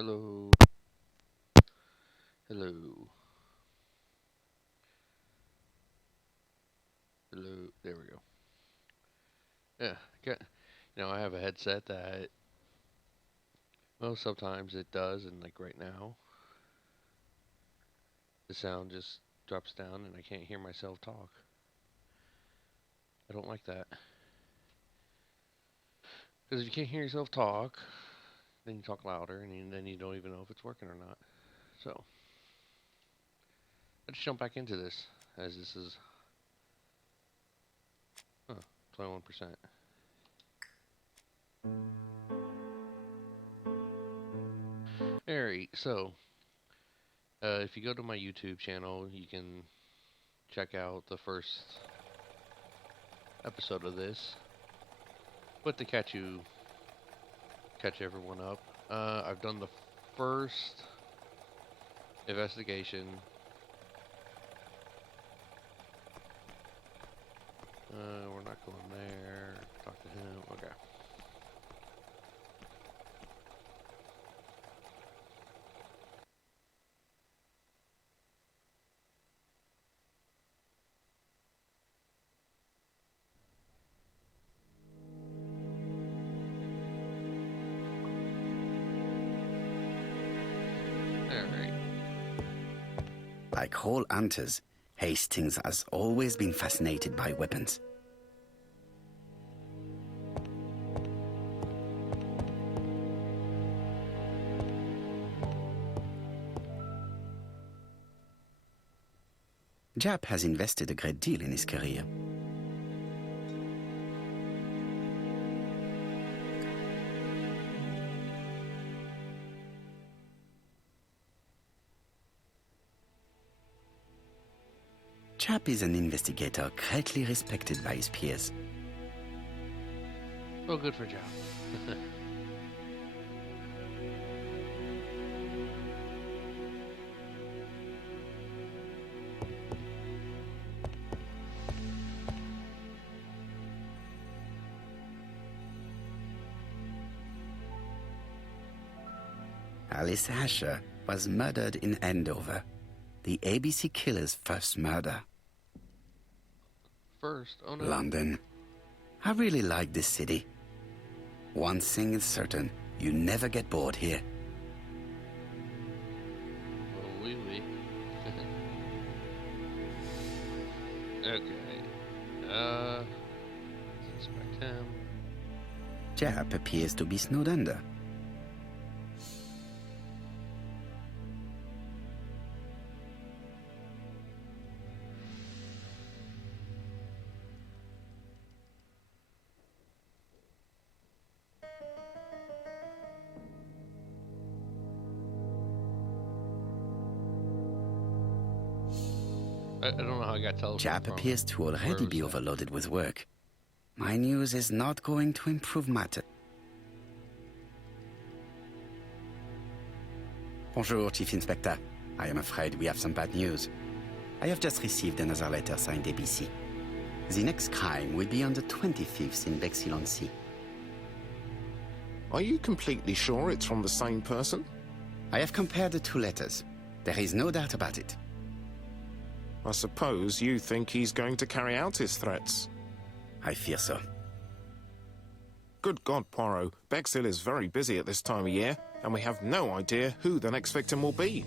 Hello. Hello. Hello. There we go. Yeah. I have a headset that, well, sometimes it does, and like right now, the sound just drops down and I can't hear myself talk. I don't like that. Because if you can't hear yourself talk, then you talk louder, and then you don't even know if it's working or not. So, let's jump back into this, as this is, 21%. Alright, so, if you go to my YouTube channel, you can check out the first episode of this. But to catch everyone up, I've done the first investigation. We're not going there. Talk to him. Okay. Alright. Like all hunters, Hastings has always been fascinated by weapons. Jap has invested a great deal in his career. Jap is an investigator greatly respected by his peers. Well, good for Job. Alice Asher was murdered in Andover, the ABC killer's first murder. First, oh no. London. I really like this city. One thing is certain, you never get bored here. Oh, wee wee. Okay. Let's inspect him. Jap appears to be snowed under. I don't know how I got telephone Jap from appears to already where be was that? overloaded with work. My news is not going to improve matters. Bonjour, Chief Inspector. I am afraid we have some bad news. I have just received another letter signed ABC. The next crime will be on the 25th in Bexhill-on-Sea. Are you completely sure it's from the same person? I have compared the two letters. There is no doubt about it. I suppose you think he's going to carry out his threats. I fear so. Good God, Poirot. Bexhill is very busy at this time of year, and we have no idea who the next victim will be.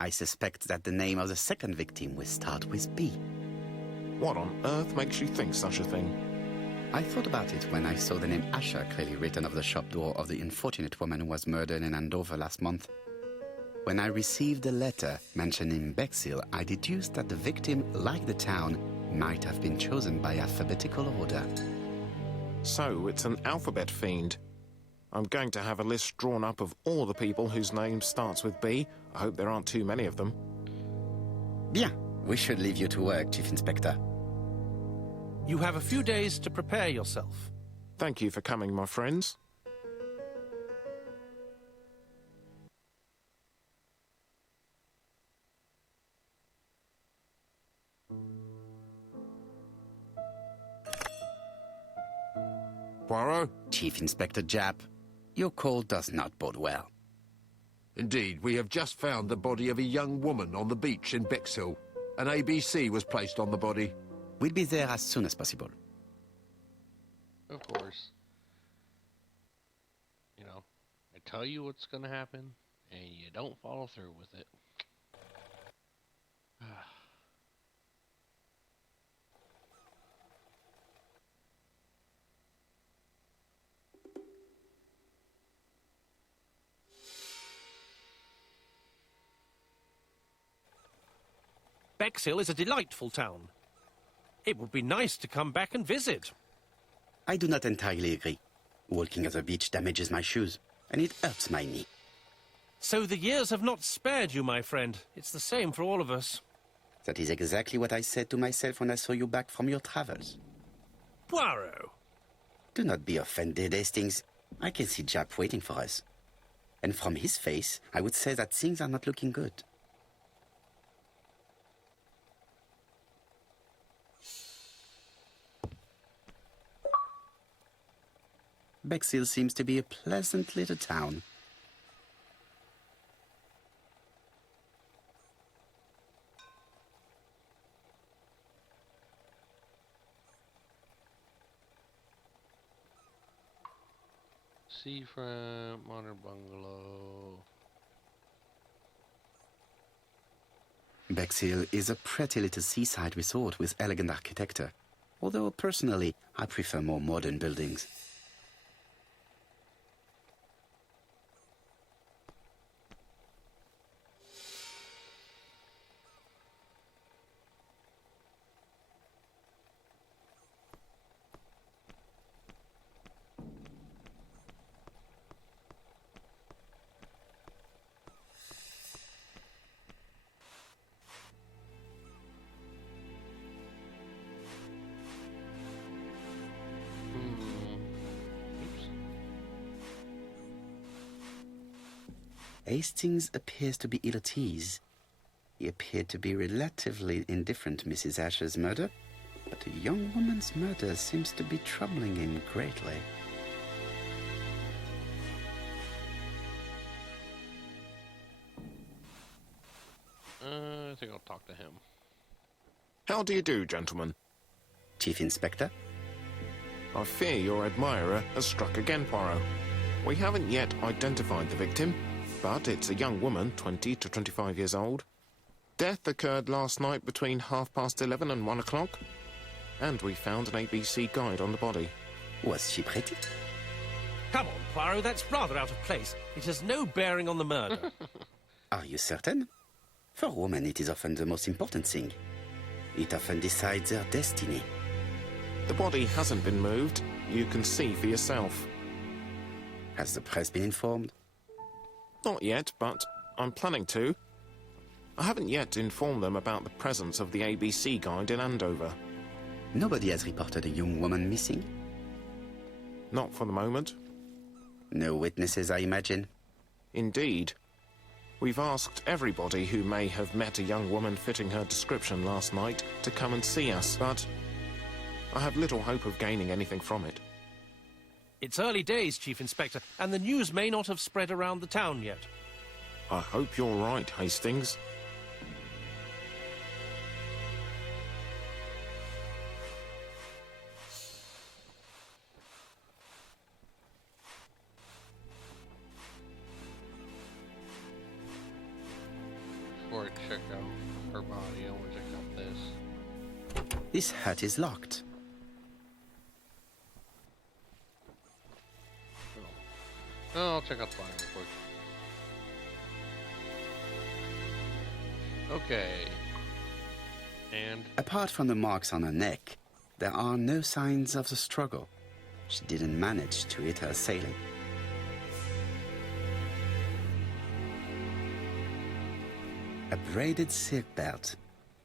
I suspect that the name of the second victim will start with B. What on earth makes you think such a thing? I thought about it when I saw the name Asher clearly written over the shop door of the unfortunate woman who was murdered in Andover last month. When I received a letter mentioning Bexhill, I deduced that the victim, like the town, might have been chosen by alphabetical order. So, it's an alphabet fiend. I'm going to have a list drawn up of all the people whose name starts with B. I hope there aren't too many of them. Bien, we should leave you to work, Chief Inspector. You have a few days to prepare yourself. Thank you for coming, my friends. Poirot? Chief Inspector Japp, your call does not bode well. Indeed, we have just found the body of a young woman on the beach in Bexhill. An ABC was placed on the body. We'll be there as soon as possible. Of course. You know, I tell you what's going to happen, and you don't follow through with it. Bexhill is a delightful town. It would be nice to come back and visit. I do not entirely agree. Walking at the beach damages my shoes, and it hurts my knee. So the years have not spared you, my friend. It's the same for all of us. That is exactly what I said to myself when I saw you back from your travels. Poirot! Do not be offended, Hastings. I can see Japp waiting for us. And from his face, I would say that things are not looking good. Bexhill seems to be a pleasant little town. Seafront, modern bungalow. Bexhill is a pretty little seaside resort with elegant architecture, although personally I prefer more modern buildings. Hastings appears to be ill at ease. He appeared to be relatively indifferent to Mrs. Asher's murder, but a young woman's murder seems to be troubling him greatly. I think I'll talk to him. How do you do, gentlemen? Chief Inspector? I fear your admirer has struck again, Poirot. We haven't yet identified the victim, but it's a young woman, 20 to 25 years old. Death occurred last night between 11:30 and 1 o'clock, and we found an ABC guide on the body. Was she pretty? Come on, Poirot, that's rather out of place. It has no bearing on the murder. Are you certain? For women, it is often the most important thing. It often decides their destiny. The body hasn't been moved. You can see for yourself. Has the press been informed? Not yet, but I'm planning to. I haven't yet informed them about the presence of the ABC guide in Andover. Nobody has reported a young woman missing? Not for the moment. No witnesses, I imagine. Indeed. We've asked everybody who may have met a young woman fitting her description last night to come and see us, but I have little hope of gaining anything from it. It's early days, Chief Inspector, and the news may not have spread around the town yet. I hope you're right, Hastings. Before I check out her body, I want to check out this. This hut is locked. Oh, I'll check out the body real quick. Okay. And Apart from the marks on her neck, there are no signs of the struggle. She didn't manage to hit her assailant. A braided silk belt.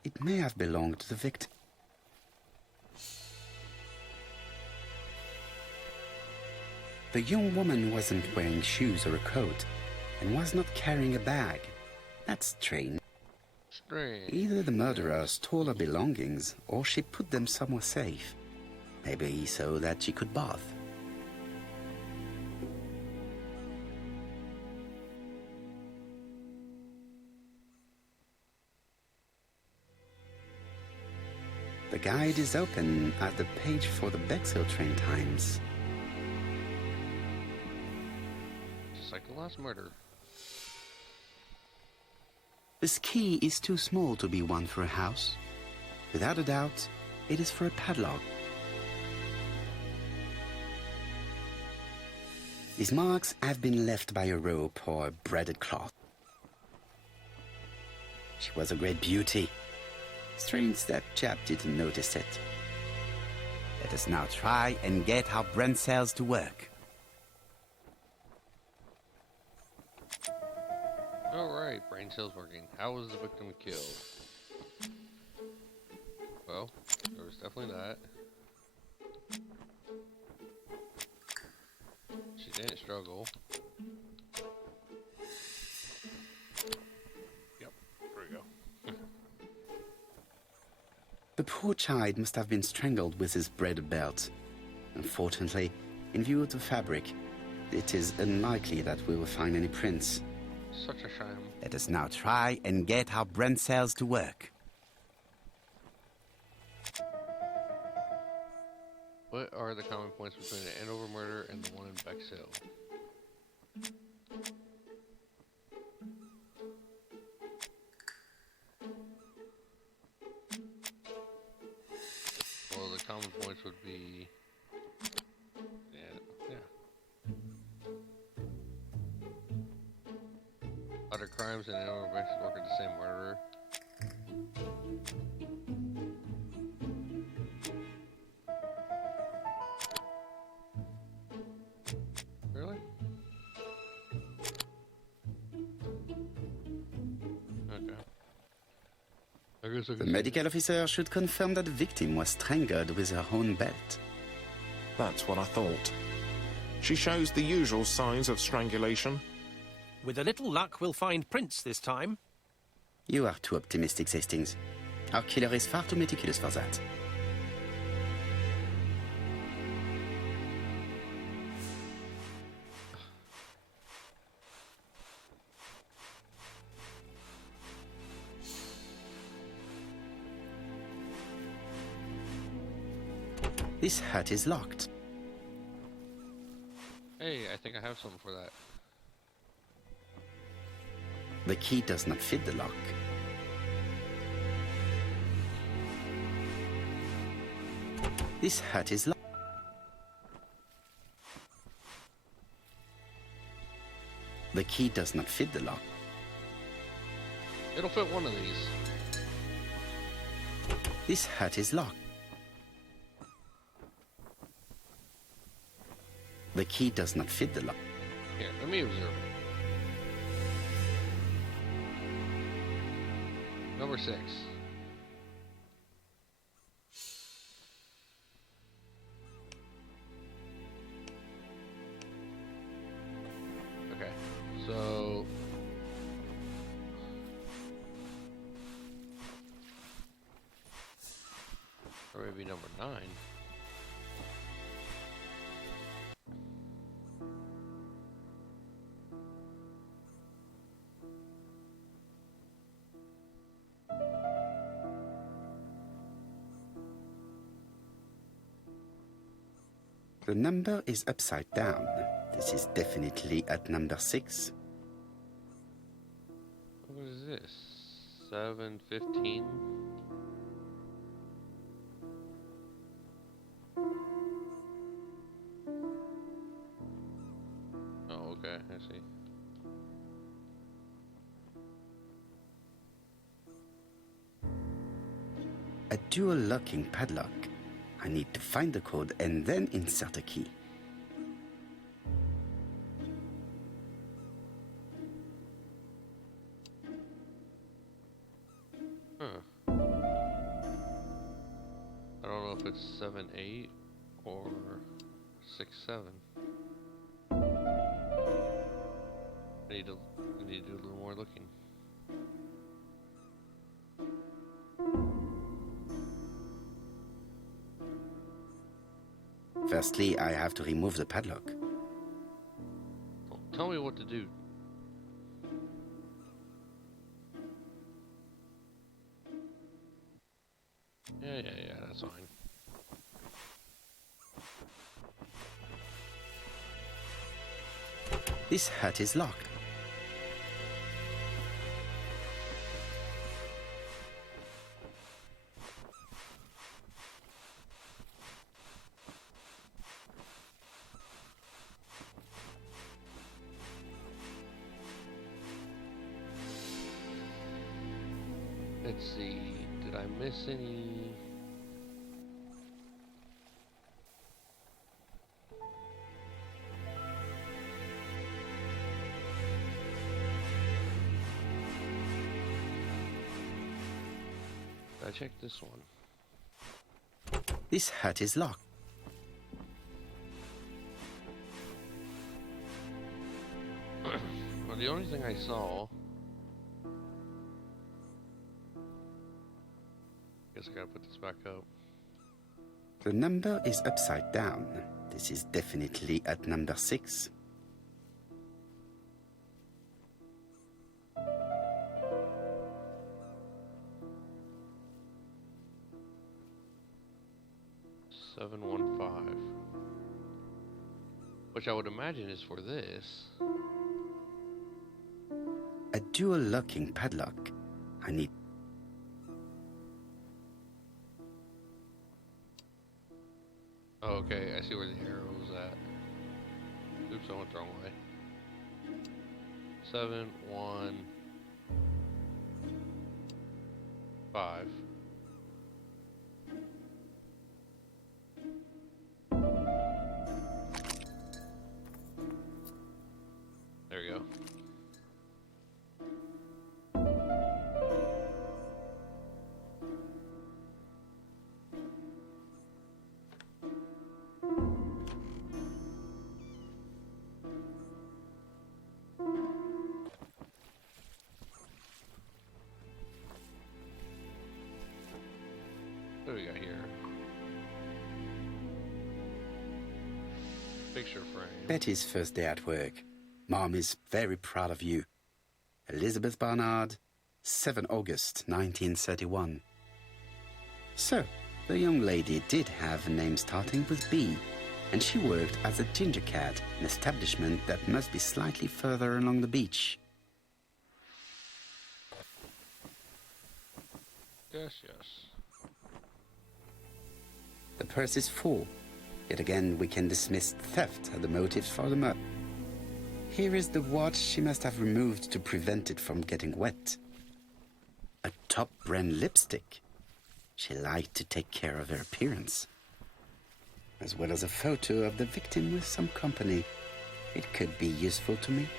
It may have belonged to the victim. The young woman wasn't wearing shoes or a coat, and was not carrying a bag. That's strange. Either the murderer stole her belongings, or she put them somewhere safe. Maybe so that she could bath. The guide is open at the page for the Bexhill train times. Just like the last murder. This key is too small to be one for a house. Without a doubt, it is for a padlock. These marks have been left by a rope or a braided cloth. She was a great beauty. Strange that chap didn't notice it. Let us now try and get our brain cells to work. Alright, brain cells working. How was the victim killed? Well, there was definitely that. She didn't struggle. Yep, there we go. The poor child must have been strangled with his braided belt. Unfortunately, in view of the fabric, it is unlikely that we will find any prints. Such a shame. Let us now try and get our brain cells to work. What are the common points between the Andover murder and the one in Bexhill? Well, the common points would be... Yeah. Other crimes in Andover and Bexhill work at the same murderer. Really? Okay. I guess I The can medical officer should confirm that the victim was strangled with her own belt. That's what I thought. She shows the usual signs of strangulation. With a little luck, we'll find prints this time. You are too optimistic, Hastings. Our killer is far too meticulous for that. This hut is locked. Hey, I think I have something for that. The key does not fit the lock. This hut is locked. The key does not fit the lock. It'll fit one of these. This hut is locked. The key does not fit the lock. Here, let me observe it. Number 6. Okay, so... or maybe number 9. The number is upside down. This is definitely at number 6. What is this? 715? Oh, okay, I see. A dual locking padlock. I need to find the code and then insert a key. Huh. I don't know if it's 7-8 or 6-7. I need to do a little more looking. Firstly, I have to remove the padlock. Well, tell me what to do. Yeah, This hut is locked. Let's see. Did I miss any? Did I check this one? This hut is locked. Well, the only thing I saw. Guess I gotta put this back up. The number is upside down. This is definitely at number 6. $715, which I would imagine is for this. A dual locking padlock. I need... Oh, okay, I see where the arrow was at. Oops, I went the wrong way. 715. There we go. What do we got here? Picture frame. Betty's first day at work. Mom is very proud of you. Elizabeth Barnard, 7 August 1931. So, the young lady did have a name starting with B, and she worked as a ginger cat, an establishment that must be slightly further along the beach. Yes. The purse is full. Yet again, we can dismiss theft as the motive for the murder. Here is the watch she must have removed to prevent it from getting wet. A top brand lipstick. She liked to take care of her appearance. As well as a photo of the victim with some company. It could be useful to me.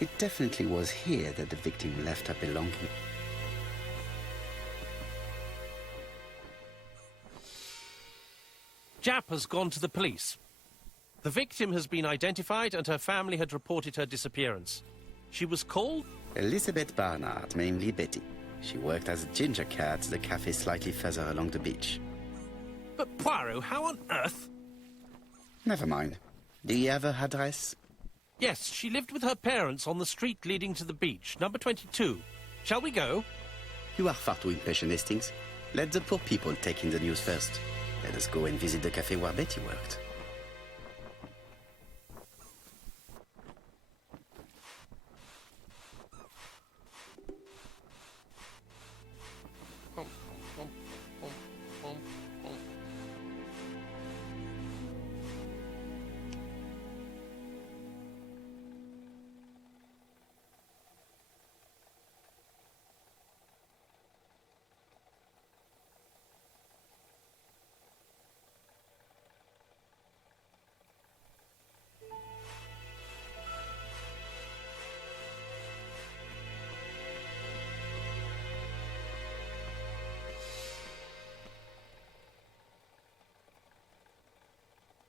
It definitely was here that the victim left her belongings. Jap has gone to the police. The victim has been identified and her family had reported her disappearance. She was called Elizabeth Barnard, mainly Betty. She worked as a ginger cat at the cafe slightly further along the beach. But Poirot, how on earth? Never mind. Do you have her address? Yes, she lived with her parents on the street leading to the beach, number 22. Shall we go? You are far too impatient, Hastings. Let the poor people take in the news first. Let us go and visit the cafe where Betty worked.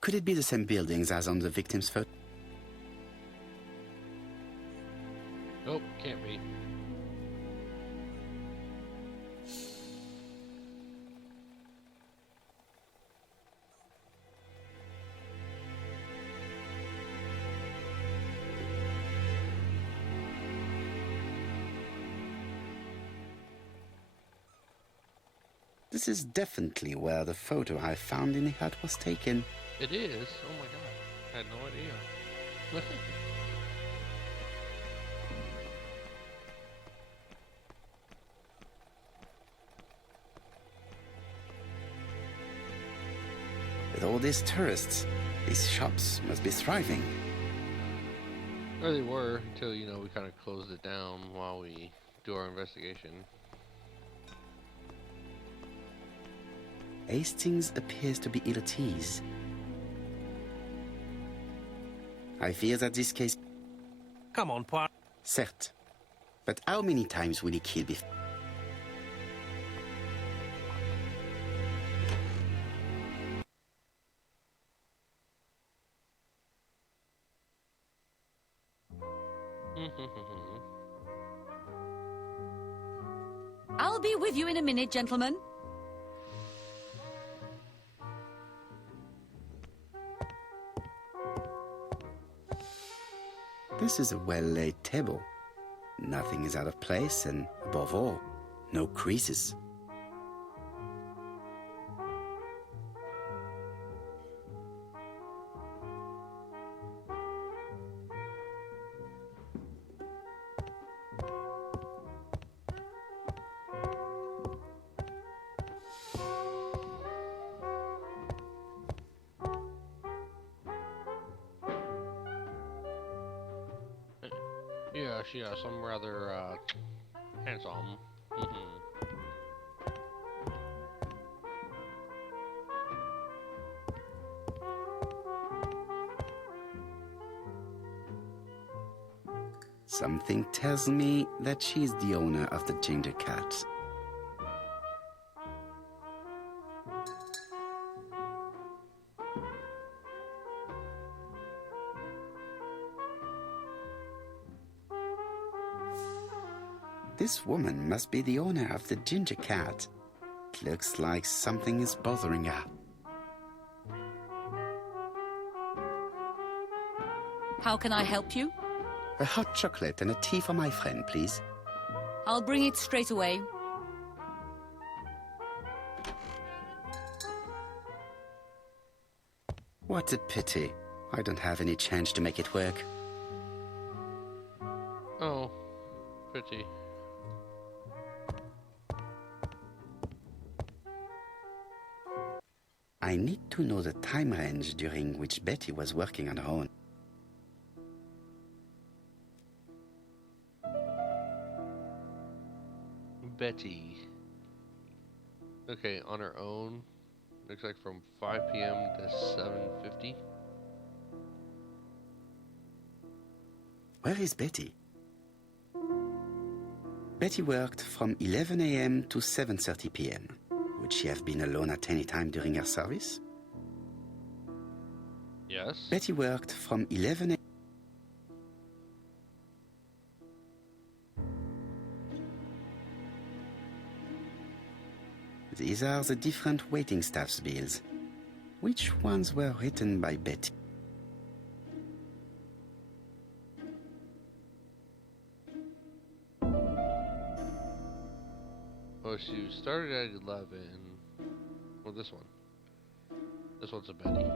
Could it be the same buildings as on the victim's photo? This is definitely where the photo I found in the hut was taken. It is? Oh my god. I had no idea. With all these tourists, these shops must be thriving. Or they were, until, you know, we kind of closed it down while we do our investigation. Hastings appears to be ill at ease. I fear that this case... Come on, Poirot. Certes. But how many times will he kill before... I'll be with you in a minute, gentlemen. This is a well-laid table. Nothing is out of place, and above all, no creases. Yes, I'm rather, handsome. Something tells me that she's the owner of the ginger cat. This woman must be the owner of the ginger cat. It looks like something is bothering her. How can I help you? A hot chocolate and a tea for my friend, please. I'll bring it straight away. What a pity. I don't have any change to make it work. Oh, pity. I need to know the time range during which Betty was working on her own. Betty. Okay, on her own. Looks like from 5 p.m. to 7:50. Where is Betty? Betty worked from 11 a.m. to 7:30 p.m. Would she have been alone at any time during her service? Yes. Betty worked from 11 a.m. These are the different waiting staff's bills. Which ones were written by Betty? Oh, she started at 11. Well, this one. This one's a Betty.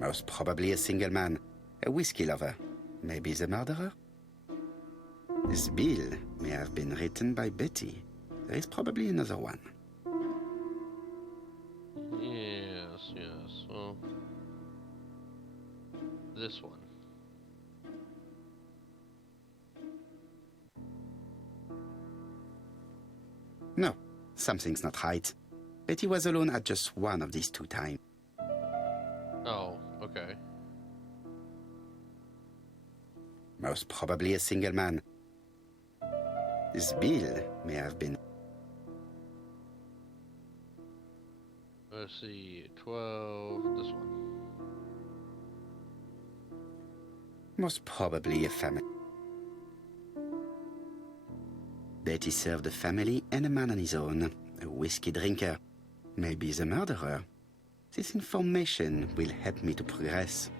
Most probably a single man, a whiskey lover. Maybe the murderer? This bill may have been written by Betty. There is probably another one. Yes. Well, this one. No, something's not right. Betty was alone at just one of these two times. Oh, okay. Most probably a single man. This bill may have been... Let's see, 12, this one. Most probably a family. Betty served a family and a man on his own, a whiskey drinker. Maybe the murderer. This information will help me to progress.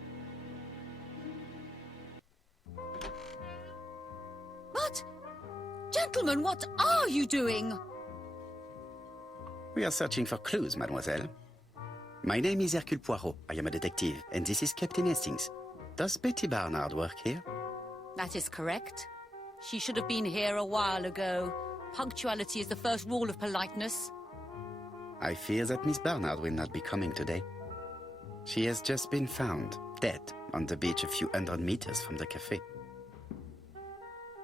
What? Gentlemen, what are you doing? We are searching for clues, mademoiselle. My name is Hercule Poirot. I am a detective, and this is Captain Hastings. Does Betty Barnard work here? That is correct. She should have been here a while ago. Punctuality is the first rule of politeness. I fear that Miss Barnard will not be coming today. She has just been found, dead, on the beach a few hundred meters from the cafe.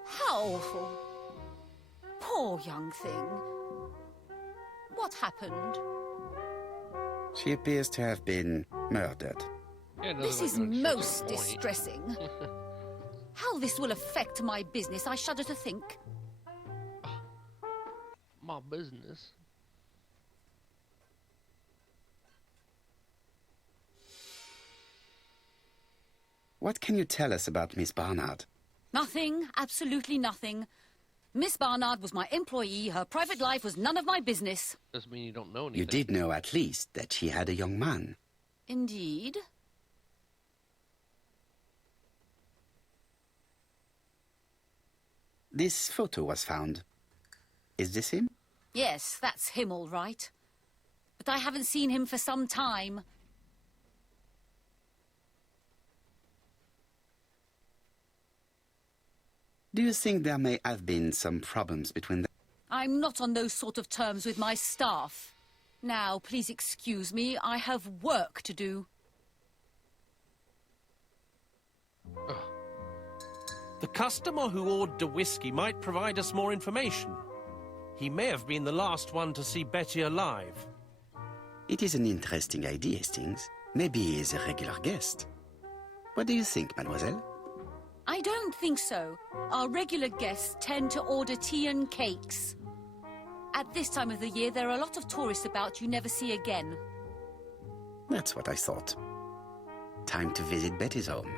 How awful. Poor young thing. What happened? She appears to have been murdered. Yeah, it This doesn't is make much sense most to the point. distressing. How this will affect my business, I shudder to think. My business. What can you tell us about Miss Barnard? Nothing, absolutely nothing. Miss Barnard was my employee. Her private life was none of my business. Doesn't mean you don't know anything. You did know at least that she had a young man. Indeed. This photo was found. Is this him? Yes, that's him all right. But I haven't seen him for some time. Do you think there may have been some problems between them? I'm not on those sort of terms with my staff. Now, please excuse me, I have work to do. The customer who ordered the whiskey might provide us more information. He may have been the last one to see Betty alive. It is an interesting idea, Hastings. Maybe he is a regular guest. What do you think, mademoiselle? I don't think so. Our regular guests tend to order tea and cakes. At this time of the year, there are a lot of tourists about you never see again. That's what I thought. Time to visit Betty's home.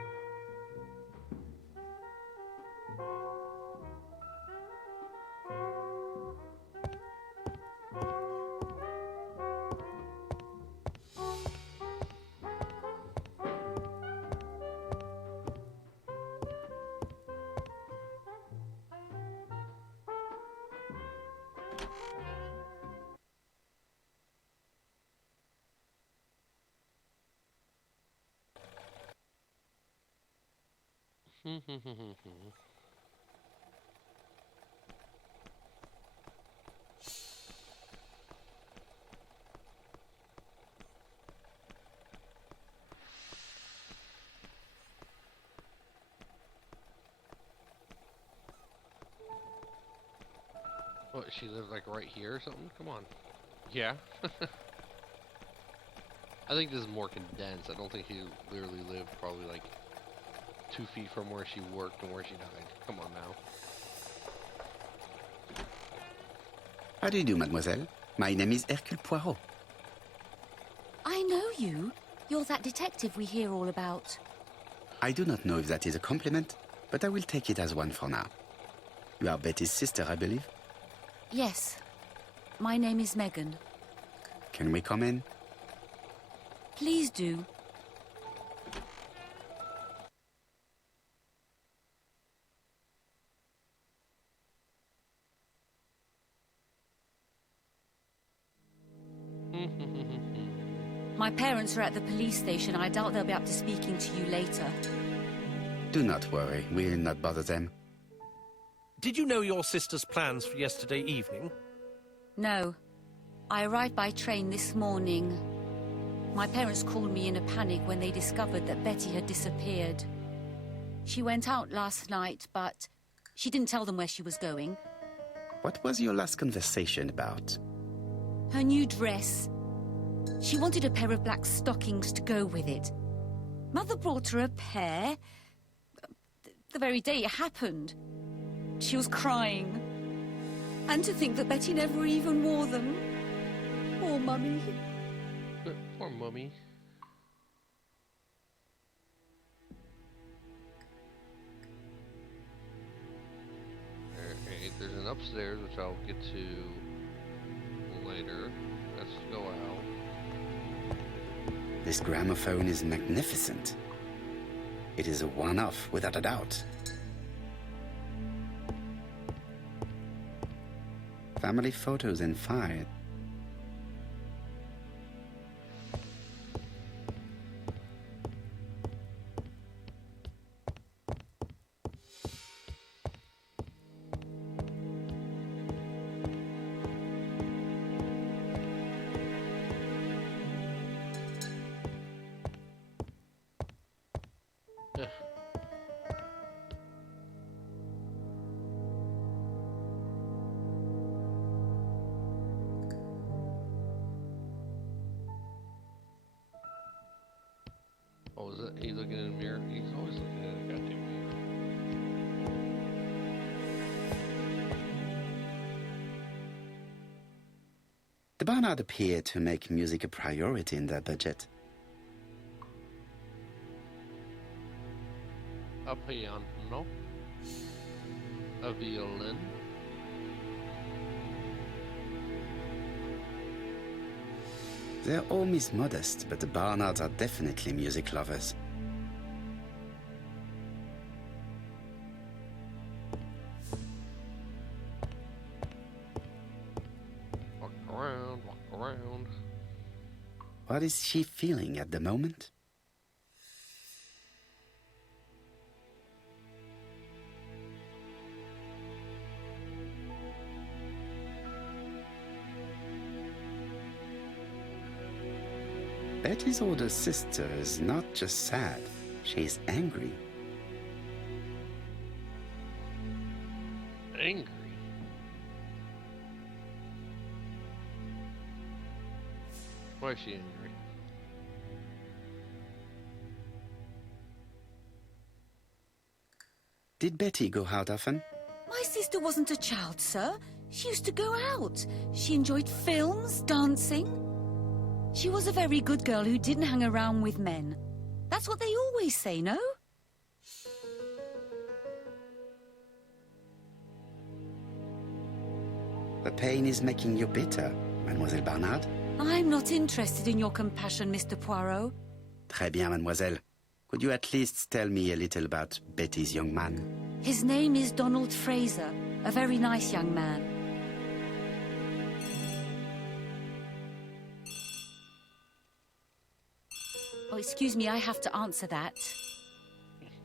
What, she lived like right here or something? Come on. Yeah. I think this is more condensed. I don't think he literally lived probably like 2 feet from where she worked and where she died. Come on now. How do you do, mademoiselle? My name is Hercule Poirot. I know you. You're that detective we hear all about. I do not know if that is a compliment, but I will take it as one for now. You are Betty's sister, I believe? Yes. My name is Megan. Can we come in? Please do. My parents are at the police station. I doubt they'll be up to speaking to you later. Do not worry, we will not bother them. Did you know your sister's plans for yesterday evening? No. I arrived by train this morning. My parents called me in a panic when they discovered that Betty had disappeared. She went out last night, but she didn't tell them where she was going. What was your last conversation about? Her new dress. She wanted a pair of black stockings to go with it. Mother brought her a pair. The very day it happened. She was crying. And to think that Betty never even wore them. Poor Mummy. Poor mummy. Alright, there's an upstairs which I'll get to later. Let's go out. This gramophone is magnificent. It is a one-off, without a doubt. Family photos and file. Oh, is it? He's looking in the mirror. He's always looking at a goddamn mirror. The Barnard appeared to make music a priority in their budget. A piano. A violin. They're all Miss Modest, but the Barnards are definitely music lovers. Walk around, walk around. What is she feeling at the moment? Betty's older sister is not just sad, she's angry. Angry. Why is she angry? Did Betty go out often? My sister wasn't a child, sir. She used to go out. She enjoyed films, dancing. She was a very good girl who didn't hang around with men. That's what they always say, no? The pain is making you bitter, Mademoiselle Barnard. I'm not interested in your compassion, Mr. Poirot. Très bien, mademoiselle. Could you at least tell me a little about Betty's young man? His name is Donald Fraser, a very nice young man. Oh, excuse me, I have to answer that.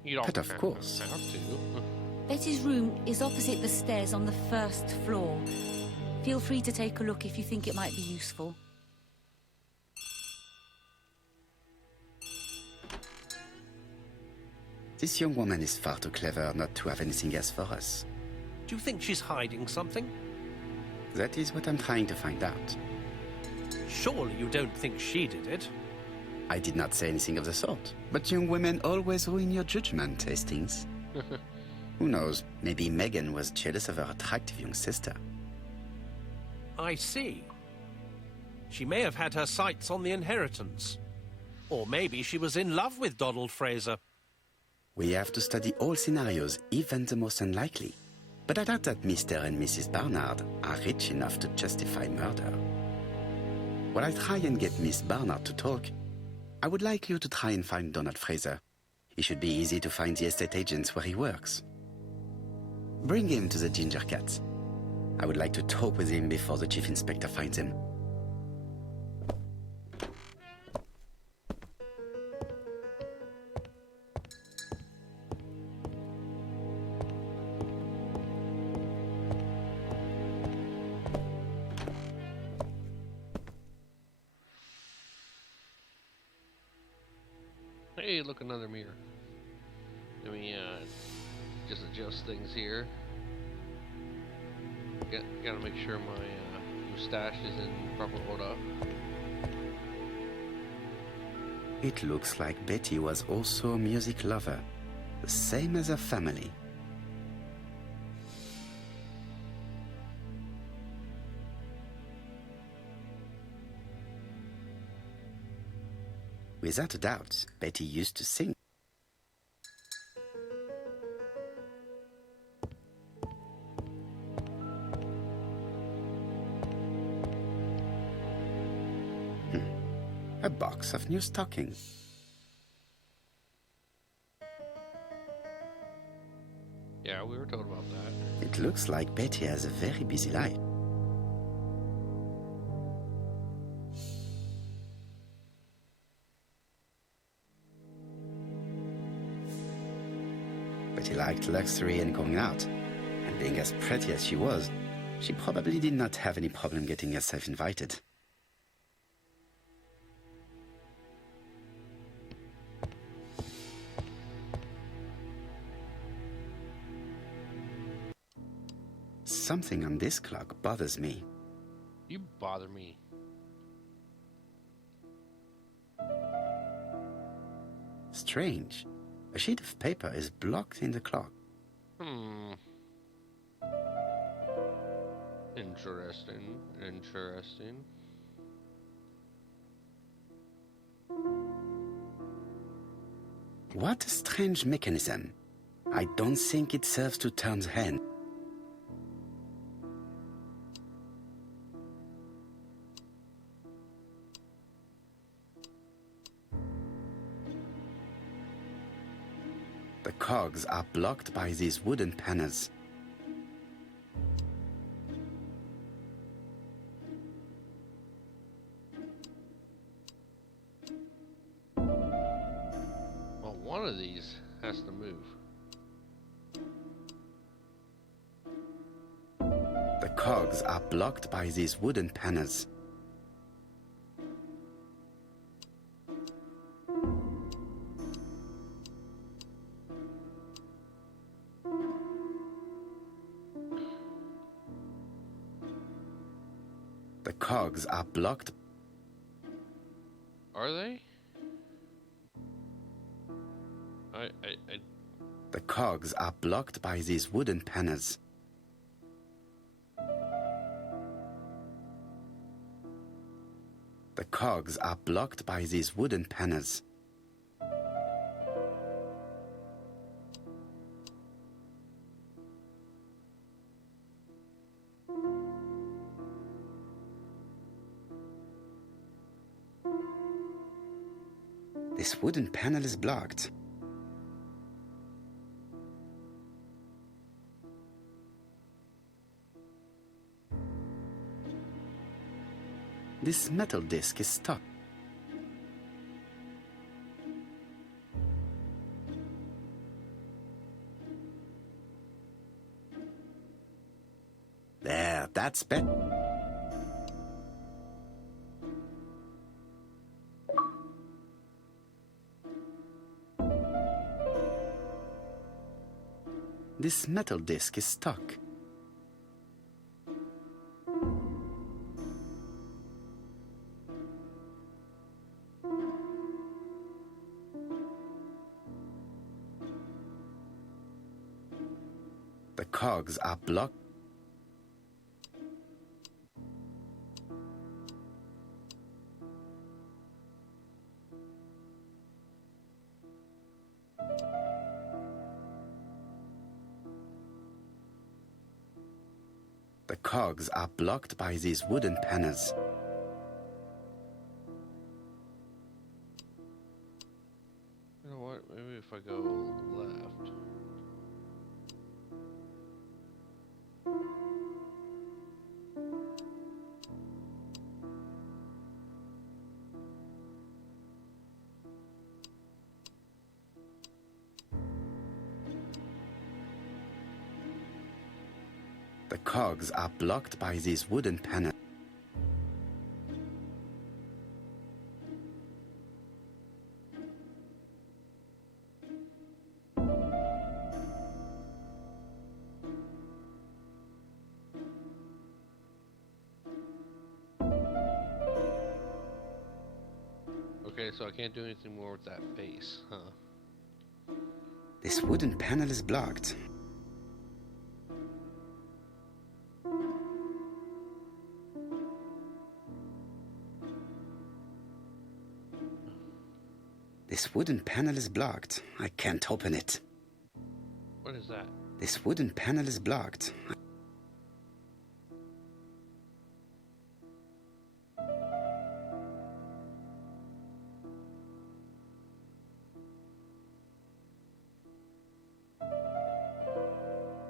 You don't But of course. have to. Betty's room is opposite the stairs on the first floor. Feel free to take a look if you think it might be useful. This young woman is far too clever not to have anything else for us. Do you think she's hiding something? That is what I'm trying to find out. Surely you don't think she did it? I did not say anything of the sort. But young women always ruin your judgment, Hastings. Who knows, maybe Megan was jealous of her attractive young sister. I see. She may have had her sights on the inheritance. Or maybe she was in love with Donald Fraser. We have to study all scenarios, even the most unlikely. But I doubt that Mr. and Mrs. Barnard are rich enough to justify murder. While I try and get Miss Barnard to talk, I would like you to try and find Donald Fraser. It should be easy to find the estate agents where he works. Bring him to the Ginger Cat. I would like to talk with him before the chief inspector finds him. Hey, look, another mirror. Let me just adjust things here. Gotta make sure my mustache is in proper order. It looks like Betty was also a music lover, the same as her family. Without a doubt, Betty used to sing. A box of new stockings. Yeah, we were told about that. It looks like Betty has a very busy life. Betty liked luxury and going out, and being as pretty as she was, she probably did not have any problem getting herself invited. Something on this clock bothers me. You bother me. Strange. A sheet of paper is blocked in the clock. Interesting. Interesting. What a strange mechanism. I don't think it serves to turn the hand. The cogs are blocked by these wooden panels. Well, one of these has to move. The cogs are blocked by these wooden panels. The cogs are blocked. Are they? I The cogs are blocked by these wooden panels. The cogs are blocked by these wooden panels. This wooden panel is blocked. This metal disc is stuck. There, that's better. This metal disc is stuck. The cogs are blocked. The cogs are blocked by these wooden panels. You know what? Maybe if I go left. The cogs are blocked by these wooden panels. Okay, so I can't do anything more with that face, huh? This wooden panel is blocked. This wooden panel is blocked. I can't open it. What is that? This wooden panel is blocked.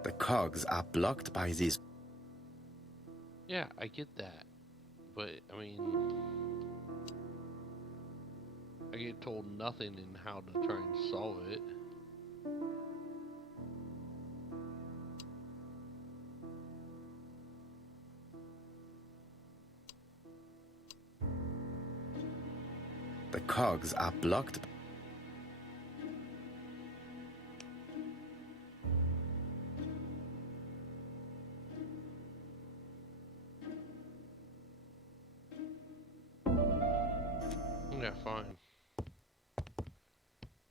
The cogs are blocked by these. Yeah, I get that. But, I mean, I get told nothing in how to try and solve it. The cogs are blocked.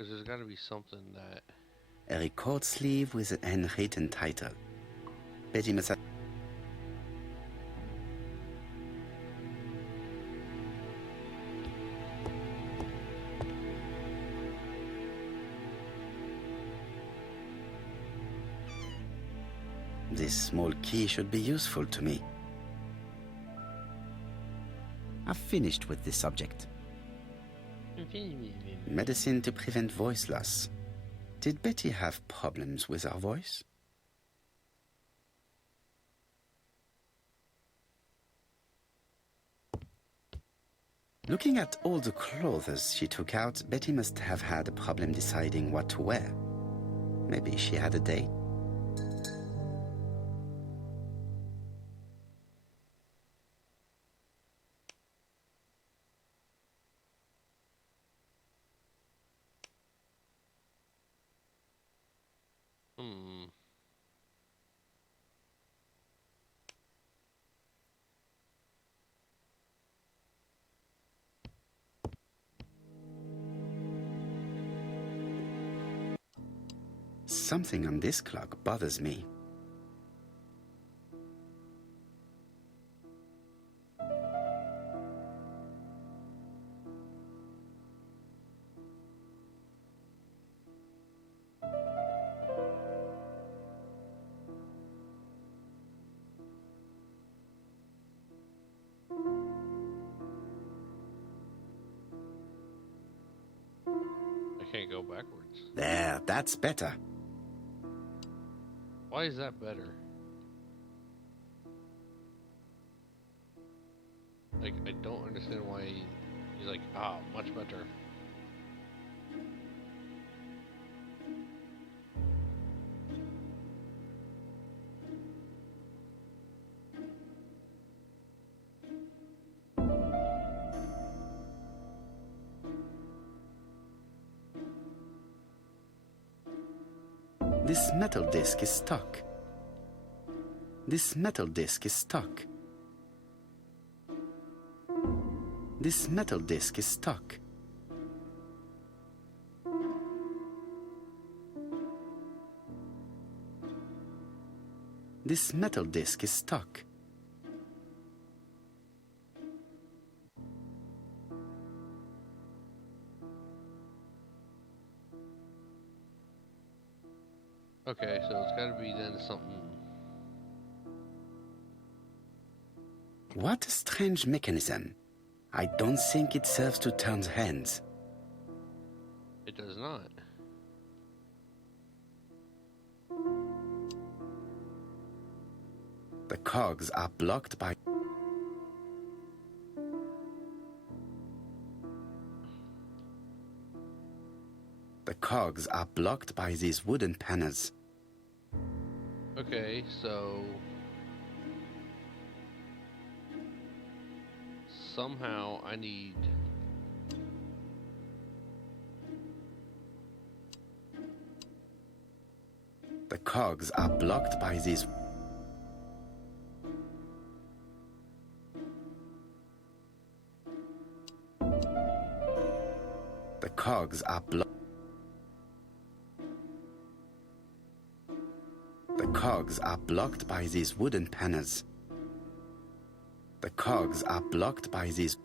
Because there's got to be something that. A record sleeve with a handwritten title. Betty must have... This small key should be useful to me. I've finished with this subject. Medicine to prevent voice loss. Did Betty have problems with her voice? Looking at all the clothes she took out, Betty must have had a problem deciding what to wear. Maybe she had a date. Hmm. Something on this clock bothers me. I can't go backwards. There, that's better. Why is that better? Like, I don't understand why he's like, much better. This metal disc is stuck. This metal disc is stuck. This metal disc is stuck. This metal disc is stuck. Okay, so it's gotta be then something. What a strange mechanism. I don't think it serves to turn the hands. It does not. The cogs are blocked by... The cogs are blocked by these wooden panels. Okay, so somehow I need The cogs are blocked by these... The cogs are blocked... The cogs are blocked by these wooden panels. The cogs are blocked by these...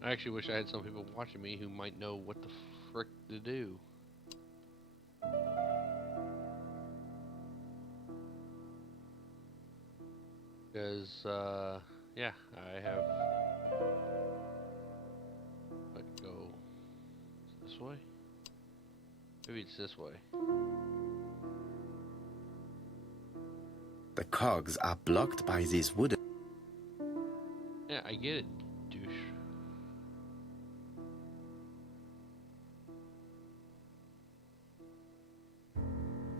I actually wish I had some people watching me who might know what the frick to do. Because, yeah, I have... Let go. Is it this way? Maybe it's this way. The cogs are blocked by these wooden... Yeah, I get it, douche.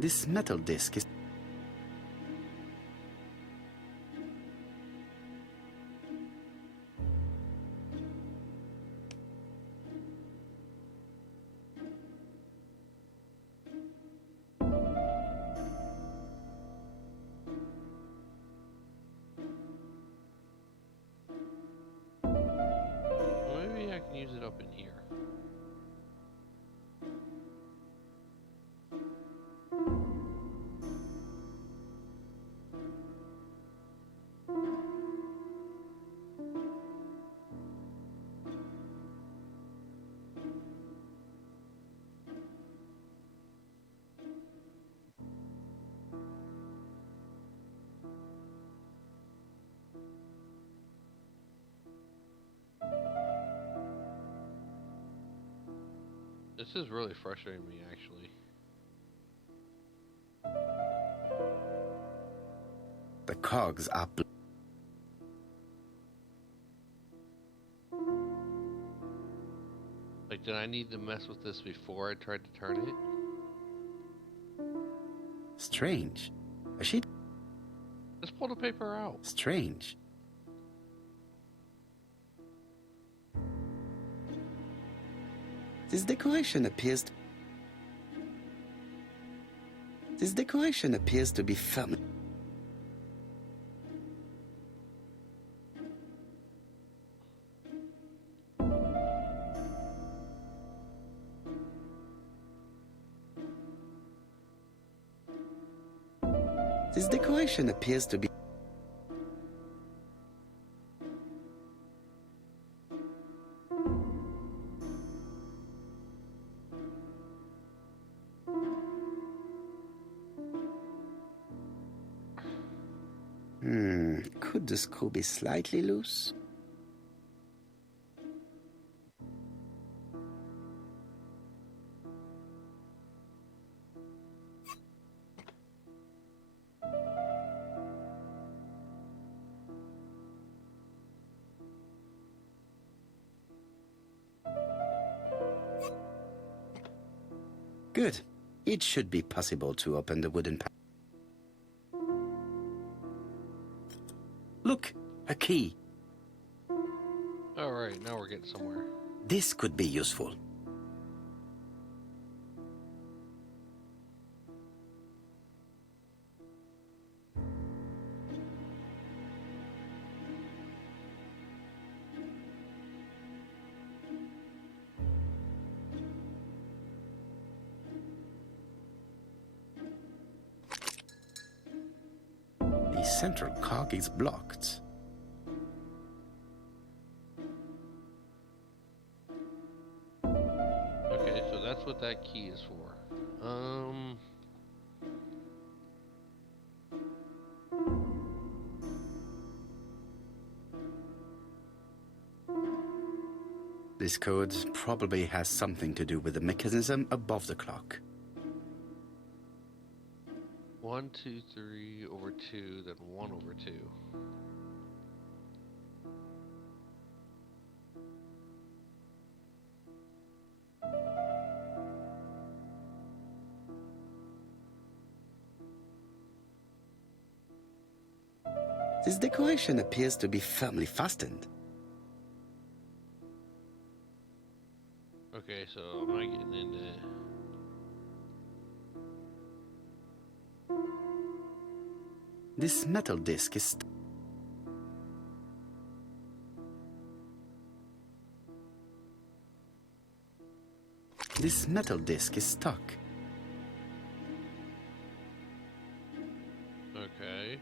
This metal disc is... This is really frustrating me, actually. The cogs are... Like, did I need to mess with this before I tried to turn it? Strange. A sheet... Just pull the paper out. Strange. This decoration appears to... This decoration appears to be firm. This decoration appears to be... Could the screw be slightly loose? Good. It should be possible to open the wooden panel. Look, a key. Alright, now we're getting somewhere. This could be useful. The central cog is blocked. Okay, so that's what that key is for. This code probably has something to do with the mechanism above the clock. 1, 2, 3 over 2, then 1 over 2. This decoration appears to be firmly fastened. Okay, so am I getting into... This metal disc is... This metal disc is stuck. Okay.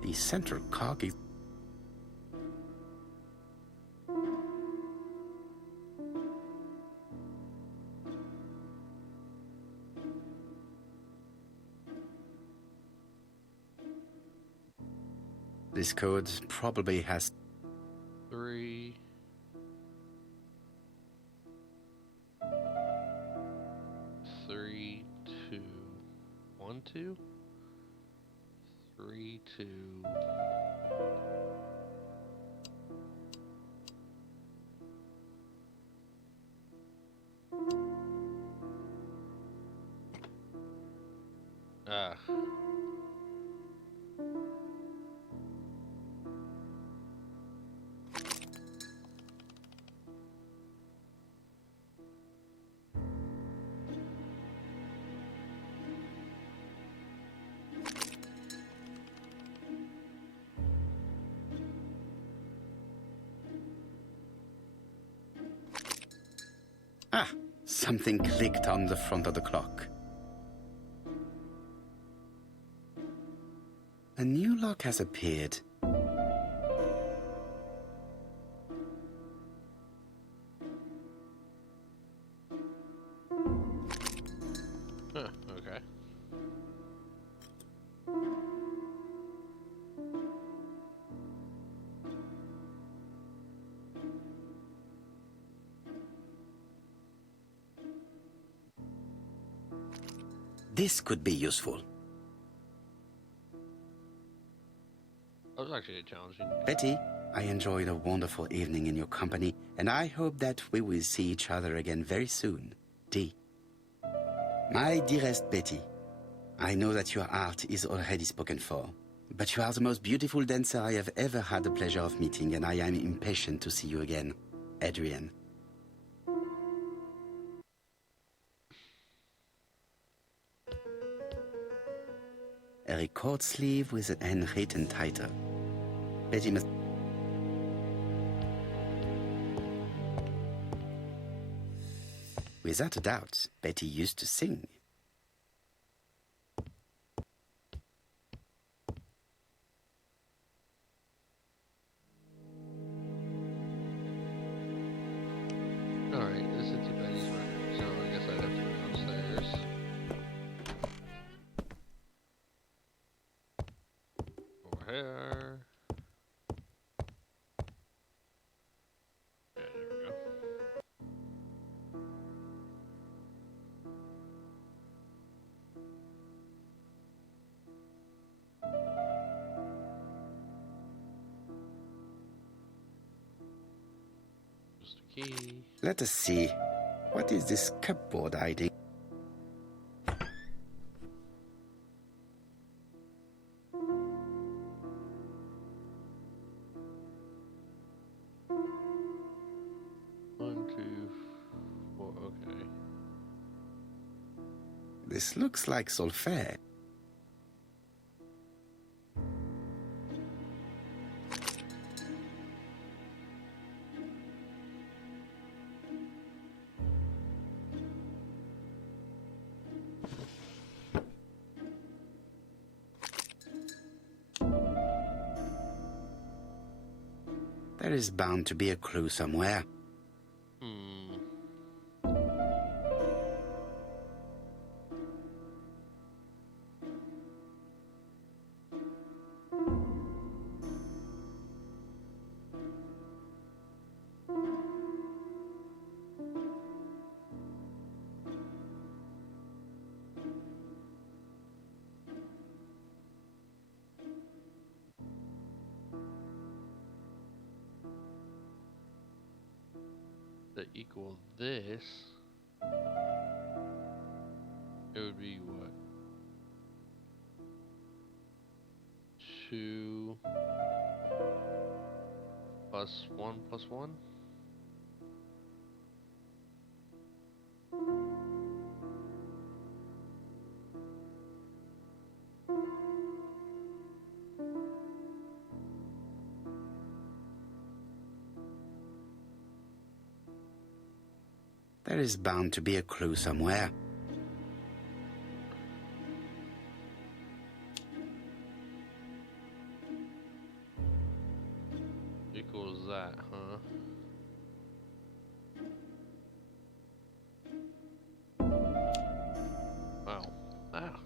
The central cog is... This code probably has... 3... 3, 2, 1, 2? 3, 2... Ah. Ah! Something clicked on the front of the clock. A new lock has appeared. Huh, okay. This could be useful. That was actually challenging. Betty, I enjoyed a wonderful evening in your company, and I hope that we will see each other again very soon. D. My dearest Betty, I know that your art is already spoken for, but you are the most beautiful dancer I have ever had the pleasure of meeting, and I am impatient to see you again. Adrian. A record sleeve with an handwritten title. Betty must... Without a doubt, Betty used to sing. Alright, this is to Betty's record, so I guess I'd have to go downstairs. Over here. Yeah, there we go. Just a key. Let us see. What is this cupboard hiding? One, two, four, okay. This looks like solfaing. There is bound to be a clue somewhere. To equal this, it would be what? 2 plus 1 plus 1? There is bound to be a clue somewhere. Equals that, huh? Wow. Ah.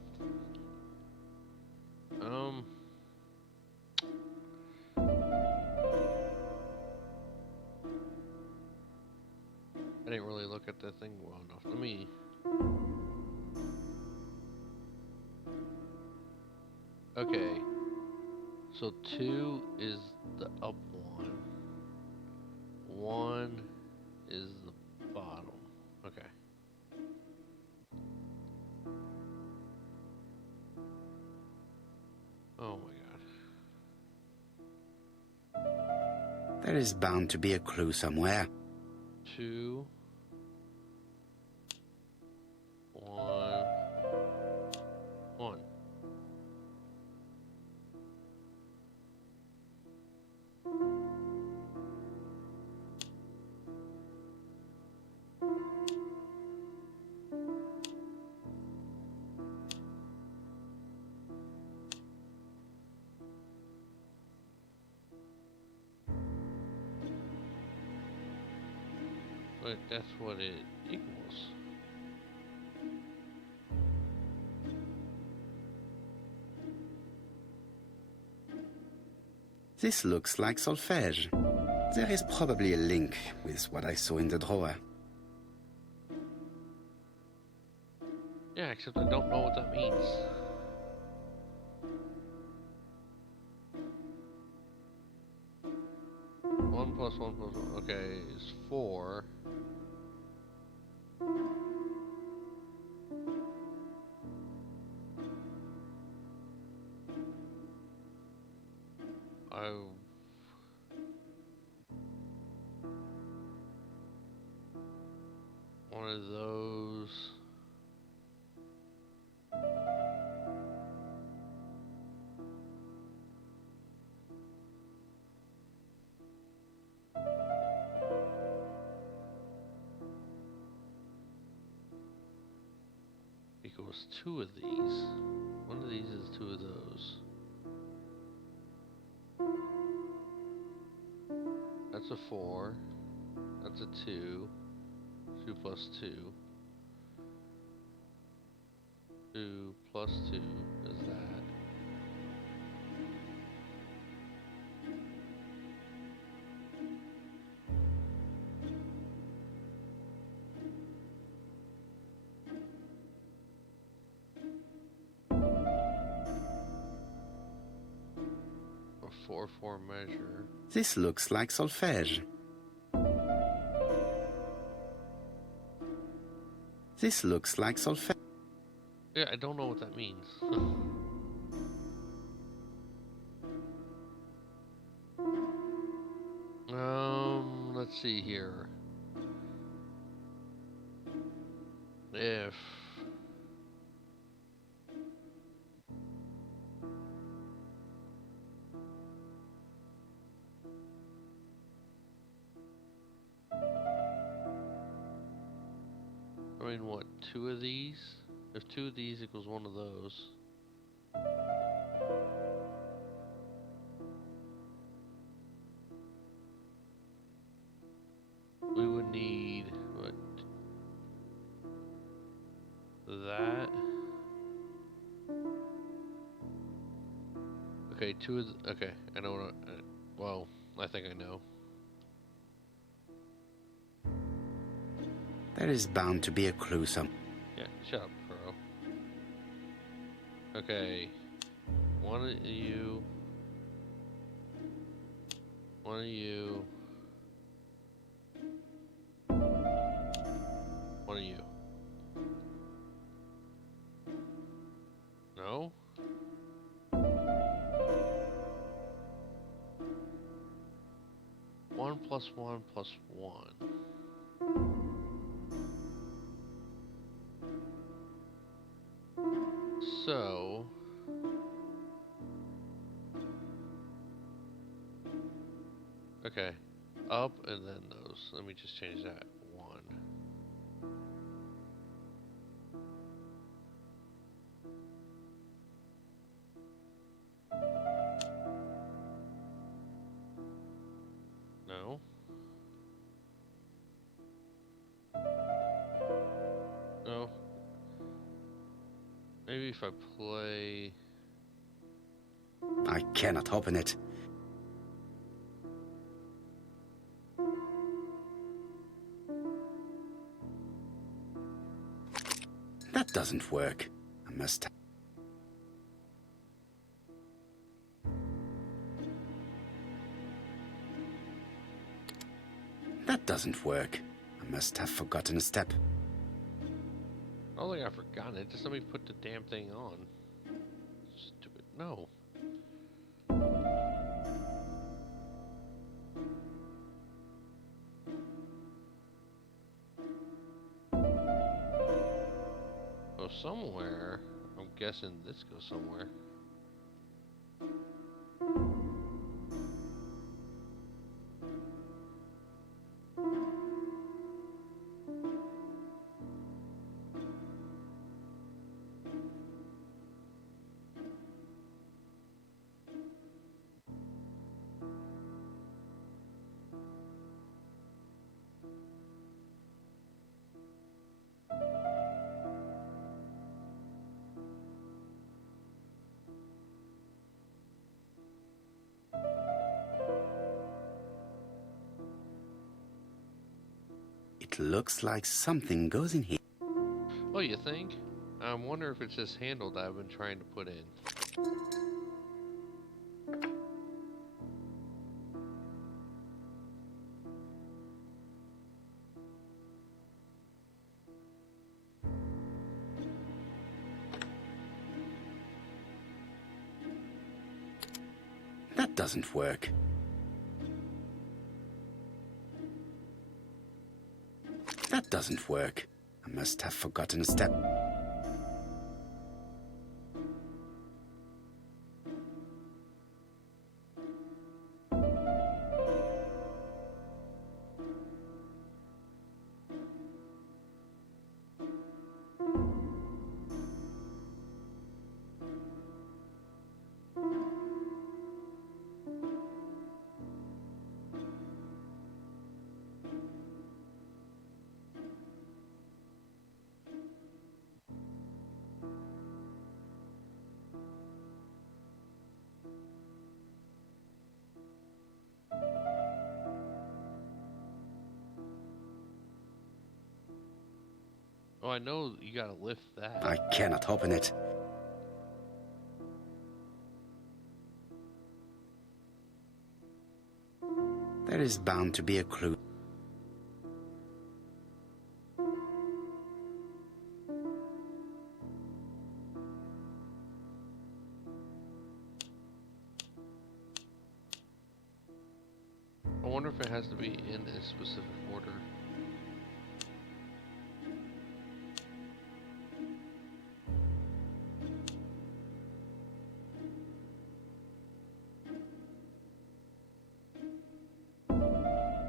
I didn't really look at the thing well enough. Let me... Okay. So 2 is the up one. 1 is the bottom. Okay. Oh my god. There is bound to be a clue somewhere. 2 1 1. But that's what it equals. This looks like solfège. There is probably a link with what I saw in the drawer. Yeah, except I don't know what that means. One plus one plus one. Okay, is 4. I one of those. Equals 2 of these. One of these is 2 of those. That's a 4. That's a 2. 2 plus 2. 2 plus 2 is that. A 4-4 measure. This looks like solfège. This looks like solfège. Yeah, I don't know what that means. Let's see here. If I mean, what, 2 of these? If 2 of these equals 1 of those. We would need, what? That. Okay, 2 of okay, I know what well, I think I know. There is bound to be a clue some. Yeah, shut up, bro. Okay. One of you. One of you. One of you. No? One plus one plus one. So okay, up and then those. Let me just change that 1. No. No. Maybe if I play. I cannot open it. That doesn't work. I must. That doesn't work. I must have forgotten a step. I don't think I've forgotten it. Just let me put the damn thing on. Stupid. No. Go somewhere. I'm guessing this goes somewhere. It looks like something goes in here. Oh, you think? I wonder if it's this handle that I've been trying to put in. That doesn't work. That doesn't work. I must have forgotten a step. Oh, I know you gotta lift that. I cannot open it. There is bound to be a clue. I wonder if it has to be in a specific order.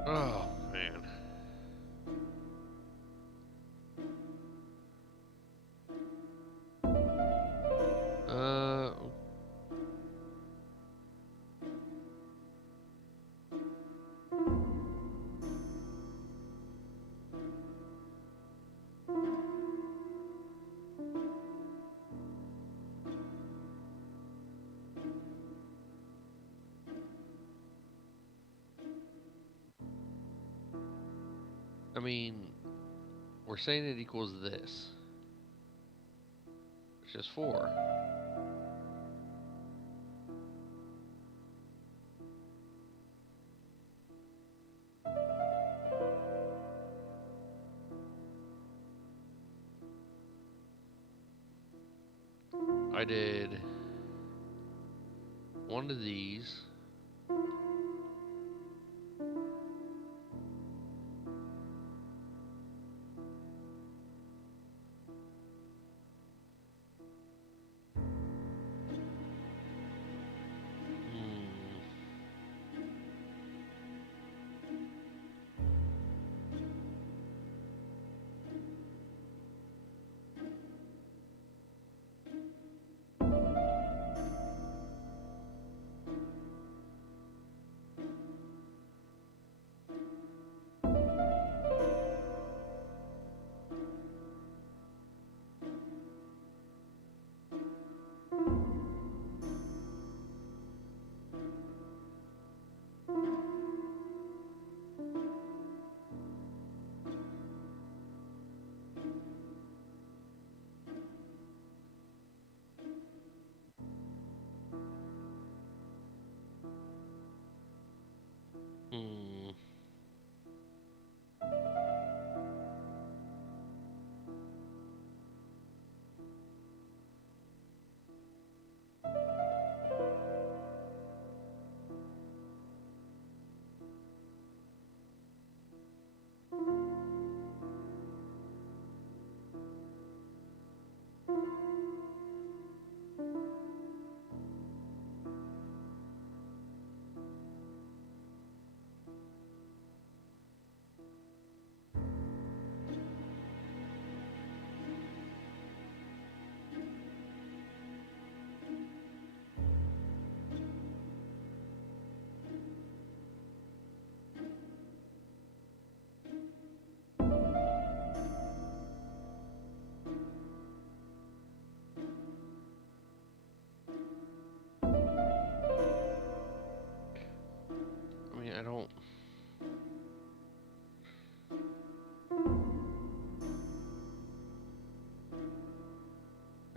Oh, man. Uh, I mean, we're saying it equals this. It's just 4. I did one of these.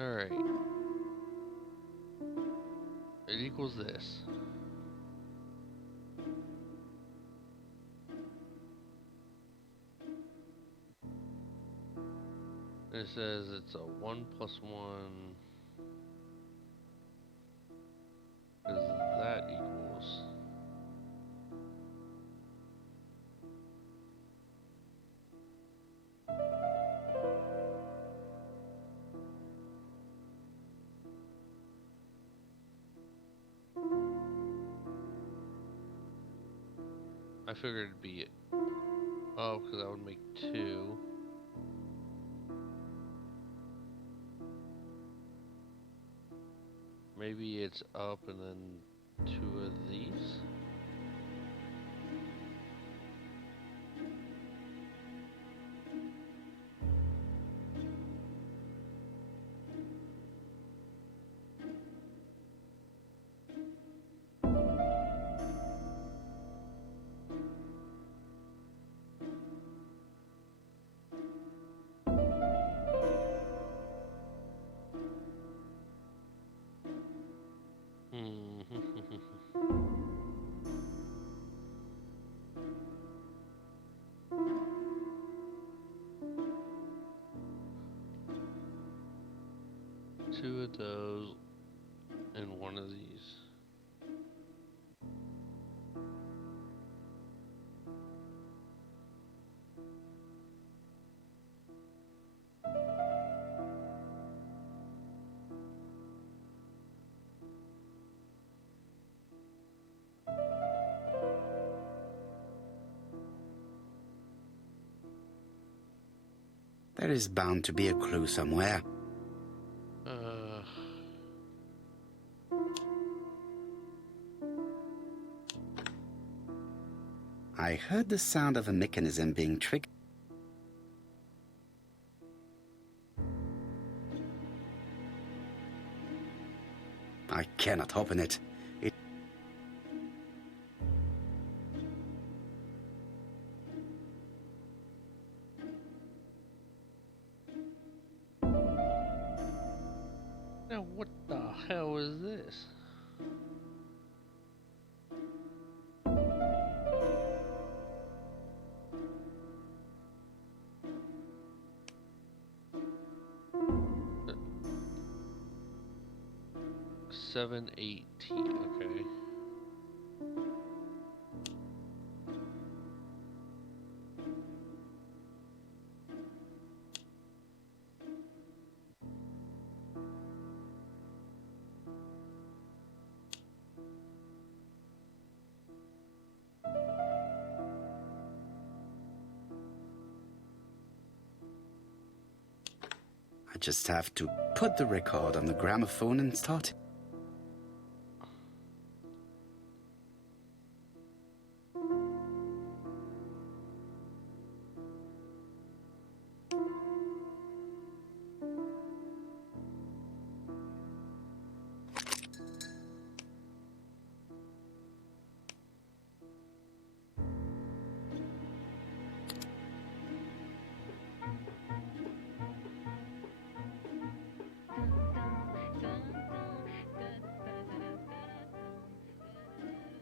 Alright. It equals this. It says it's a 1 plus 1. Because that equals. I figured it'd be. Oh, because that would make 2. Maybe it's up and then 2 of these? Two of those and 1 of these. There is bound to be a clue somewhere. I heard the sound of a mechanism being triggered. I cannot open it. Now what the hell is this? Uh, 718, okay. I just have to put the record on the gramophone and start it.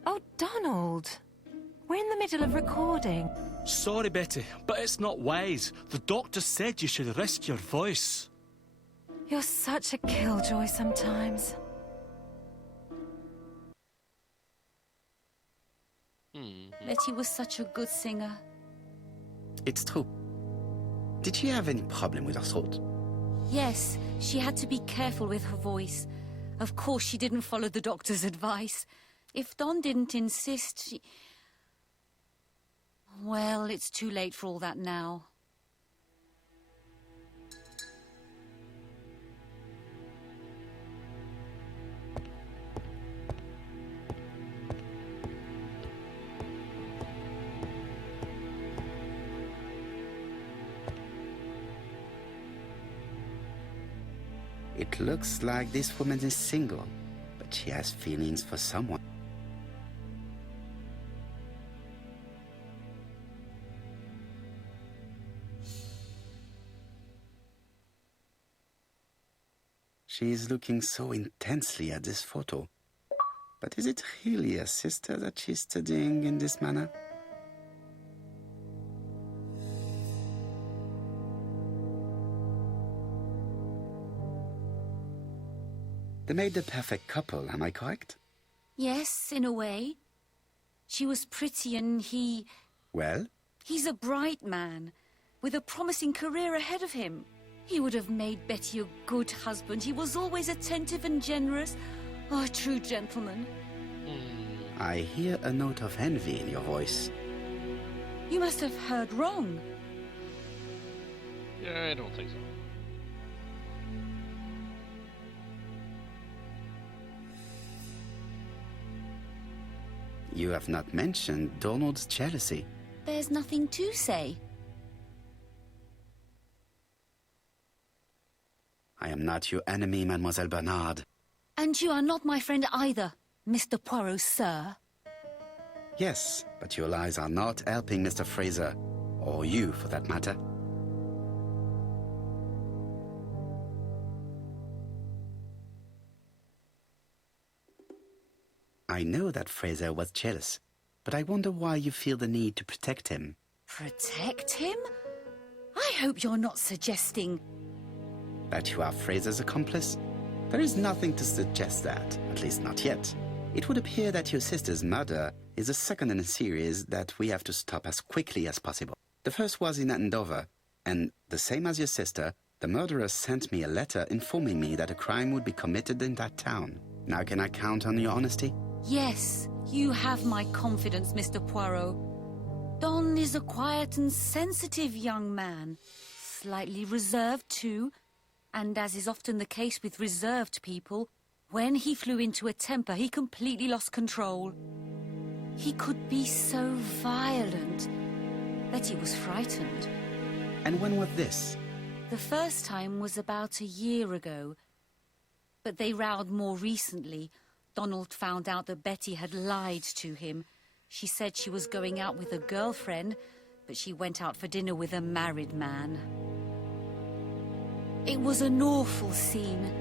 Oh, Donald. We're in the middle of recording. Sorry, Betty, but it's not wise. The doctor said you should rest your voice. You're such a killjoy sometimes. Letty was such a good singer. It's true. Did she have any problem with her throat? Yes, she had to be careful with her voice. Of course, she didn't follow the doctor's advice. If Don didn't insist, she... Well, it's too late for all that now. It looks like this woman is single, but she has feelings for someone. She is looking so intensely at this photo. But is it really a sister that she's studying in this manner? They made the perfect couple, am I correct? Yes, in a way. She was pretty and he... Well? He's a bright man, with a promising career ahead of him. He would have made Betty a good husband. He was always attentive and generous. Oh, a true gentleman. I hear a note of envy in your voice. You must have heard wrong. Yeah, I don't think so. You have not mentioned Donald's jealousy. There's nothing to say. I am not your enemy, Mademoiselle Bernard. And you are not my friend either, Mr. Poirot, sir. Yes, but your lies are not helping Mr. Fraser, or you for that matter. I know that Fraser was jealous, but I wonder why you feel the need to protect him. Protect him? I hope you're not suggesting... That you are Fraser's accomplice? There is nothing to suggest that, at least not yet. It would appear that your sister's murder is the second in a series that we have to stop as quickly as possible. The first was in Andover, and the same as your sister, the murderer sent me a letter informing me that a crime would be committed in that town. Now can I count on your honesty? Yes, you have my confidence, Mr. Poirot. Don is a quiet and sensitive young man. Slightly reserved, too. And as is often the case with reserved people, when he flew into a temper, he completely lost control. He could be so violent that he was frightened. And when was this? The first time was about a year ago. But they rowed more recently. Donald found out that Betty had lied to him. She said she was going out with a girlfriend, but she went out for dinner with a married man. It was an awful scene.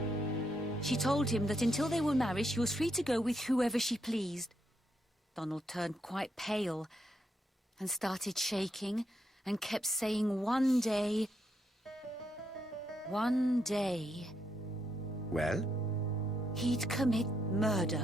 She told him that until they were married, she was free to go with whoever she pleased. Donald turned quite pale and started shaking and kept saying one day... Well? He'd commit murder.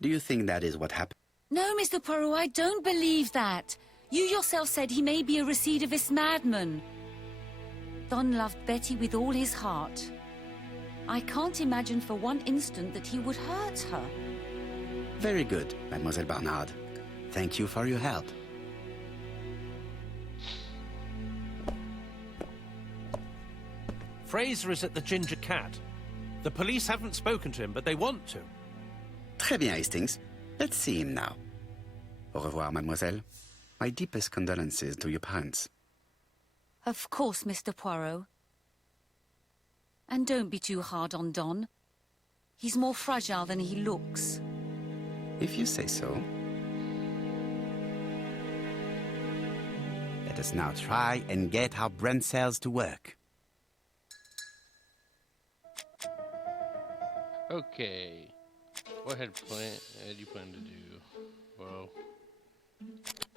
Do you think that is what happened? No, Mr. Poirot, I don't believe that. You yourself said he may be a recidivist madman. Don loved Betty with all his heart. I can't imagine for one instant that he would hurt her. Very good, Mademoiselle Bernard. Thank you for your help. Fraser is at the Ginger Cat. The police haven't spoken to him, but they want to. Très bien, Hastings. Let's see him now. Au revoir, mademoiselle. My deepest condolences to your parents. Of course, Mr. Poirot. And don't be too hard on Don. He's more fragile than he looks. If you say so. Let us now try and get our brain cells to work. Okay. What had you plan to do? Well,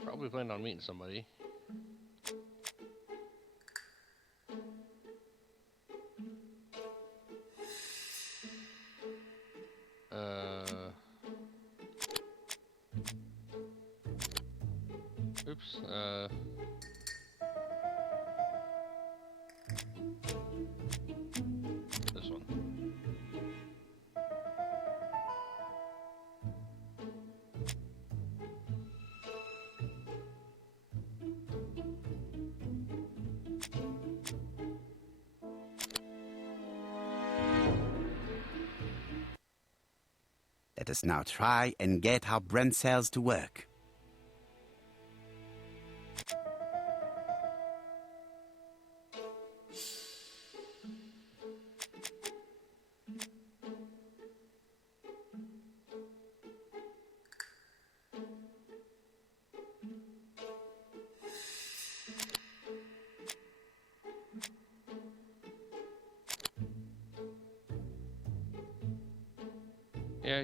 probably planned on meeting somebody. Oops, this one. Let us now try and get our brain cells to work. Yeah.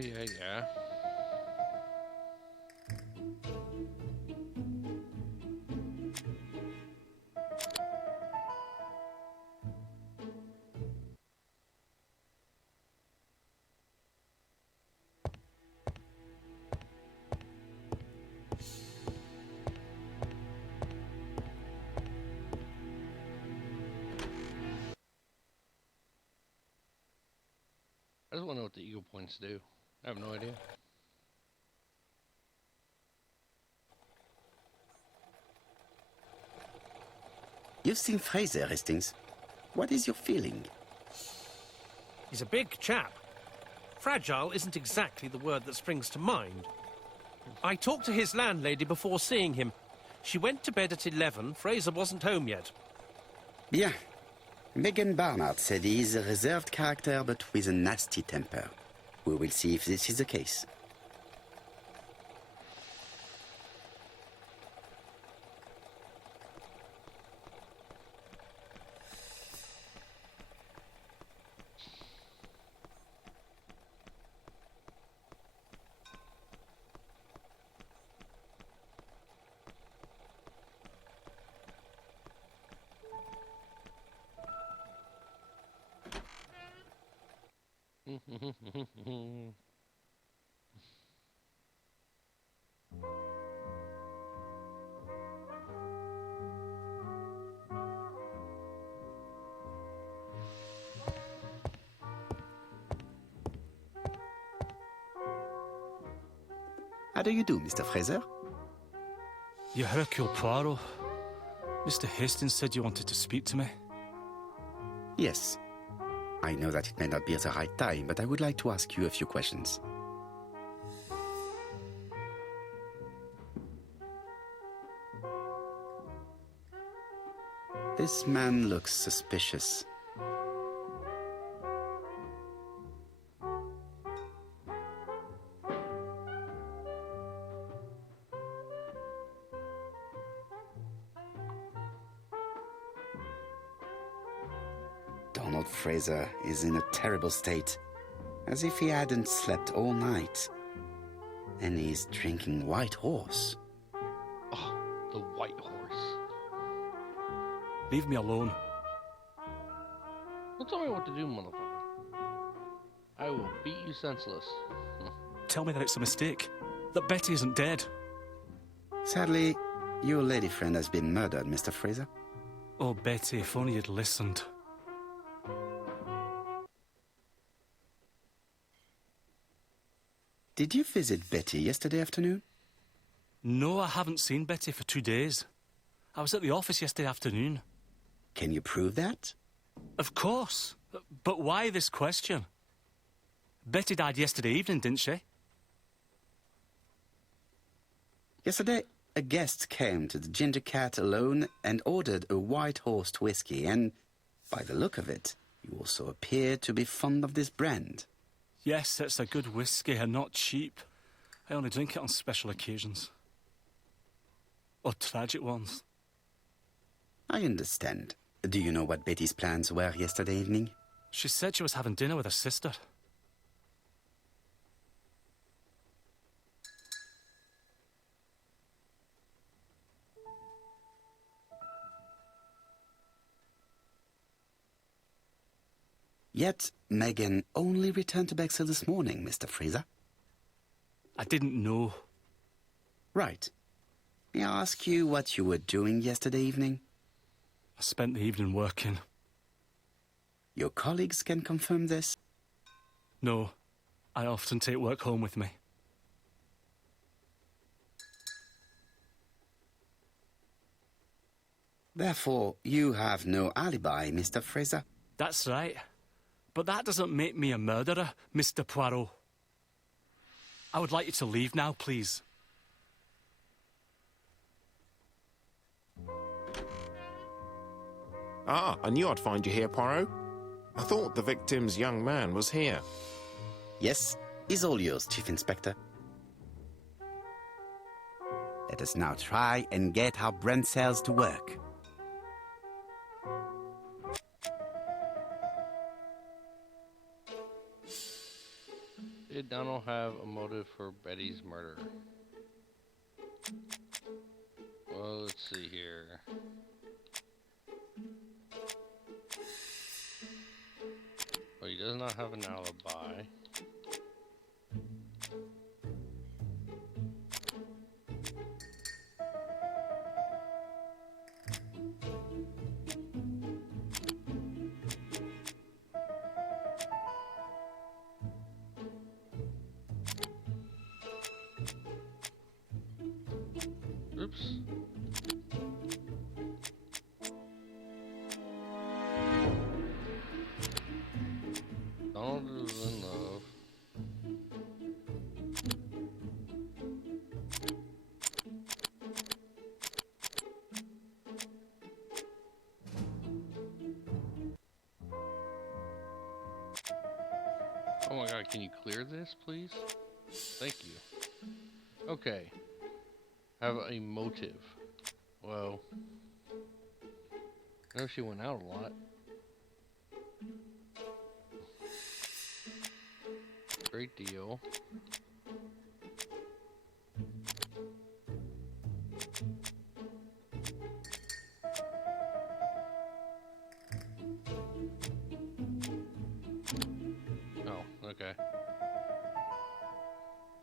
I just want to know what the eagle points do. I have no idea. You've seen Fraser, Hastings. What is your feeling? He's a big chap. Fragile isn't exactly the word that springs to mind. I talked to his landlady before seeing him. She went to bed at 11. Fraser wasn't home yet. Bien. Megan Barnard said he is a reserved character but with a nasty temper. We will see if this is the case. How do you do, Mr. Fraser? You're Hercule Poirot. Mr. Hastings said you wanted to speak to me. Yes. I know that it may not be at the right time, but I would like to ask you a few questions. This man looks suspicious. Donald Fraser is in a terrible state, as if he hadn't slept all night. And he's drinking white horse. Oh, the white horse. Leave me alone. Don't tell me what to do, motherfucker. I will beat you senseless. Tell me that it's a mistake. That Betty isn't dead. Sadly, your lady friend has been murdered, Mr. Fraser. Oh, Betty, if only you'd listened. Did you visit Betty yesterday afternoon? No, I haven't seen Betty for 2 days. I was at the office yesterday afternoon. Can you prove that? Of course. But why this question? Betty died yesterday evening, didn't she? Yesterday, a guest came to the Ginger Cat alone and ordered a white horse whiskey, and by the look of it, you also appear to be fond of this brand. Yes, it's a good whiskey and not cheap. I only drink it on special occasions. Or tragic ones. I understand. Do you know what Betty's plans were yesterday evening? She said she was having dinner with her sister. Yet, Megan only returned to Bexhill this morning, Mr. Fraser. I didn't know. Right. May I ask you what you were doing yesterday evening? I spent the evening working. Your colleagues can confirm this? No, I often take work home with me. Therefore, you have no alibi, Mr. Fraser. That's right. But that doesn't make me a murderer, Mr. Poirot. I would like you to leave now, please. Ah, I knew I'd find you here, Poirot. I thought the victim's young man was here. Yes, is all yours, Chief Inspector. Let us now try and get our brain cells to work. Did Donald have a motive for Betty's murder? Well, let's see here. Well, he does not have an alibi. Oops. Donald is in love. Oh my god, can you clear this, please? Thank you. Okay. Have a motive. Well, I know she went out a lot. Great deal. Oh, okay.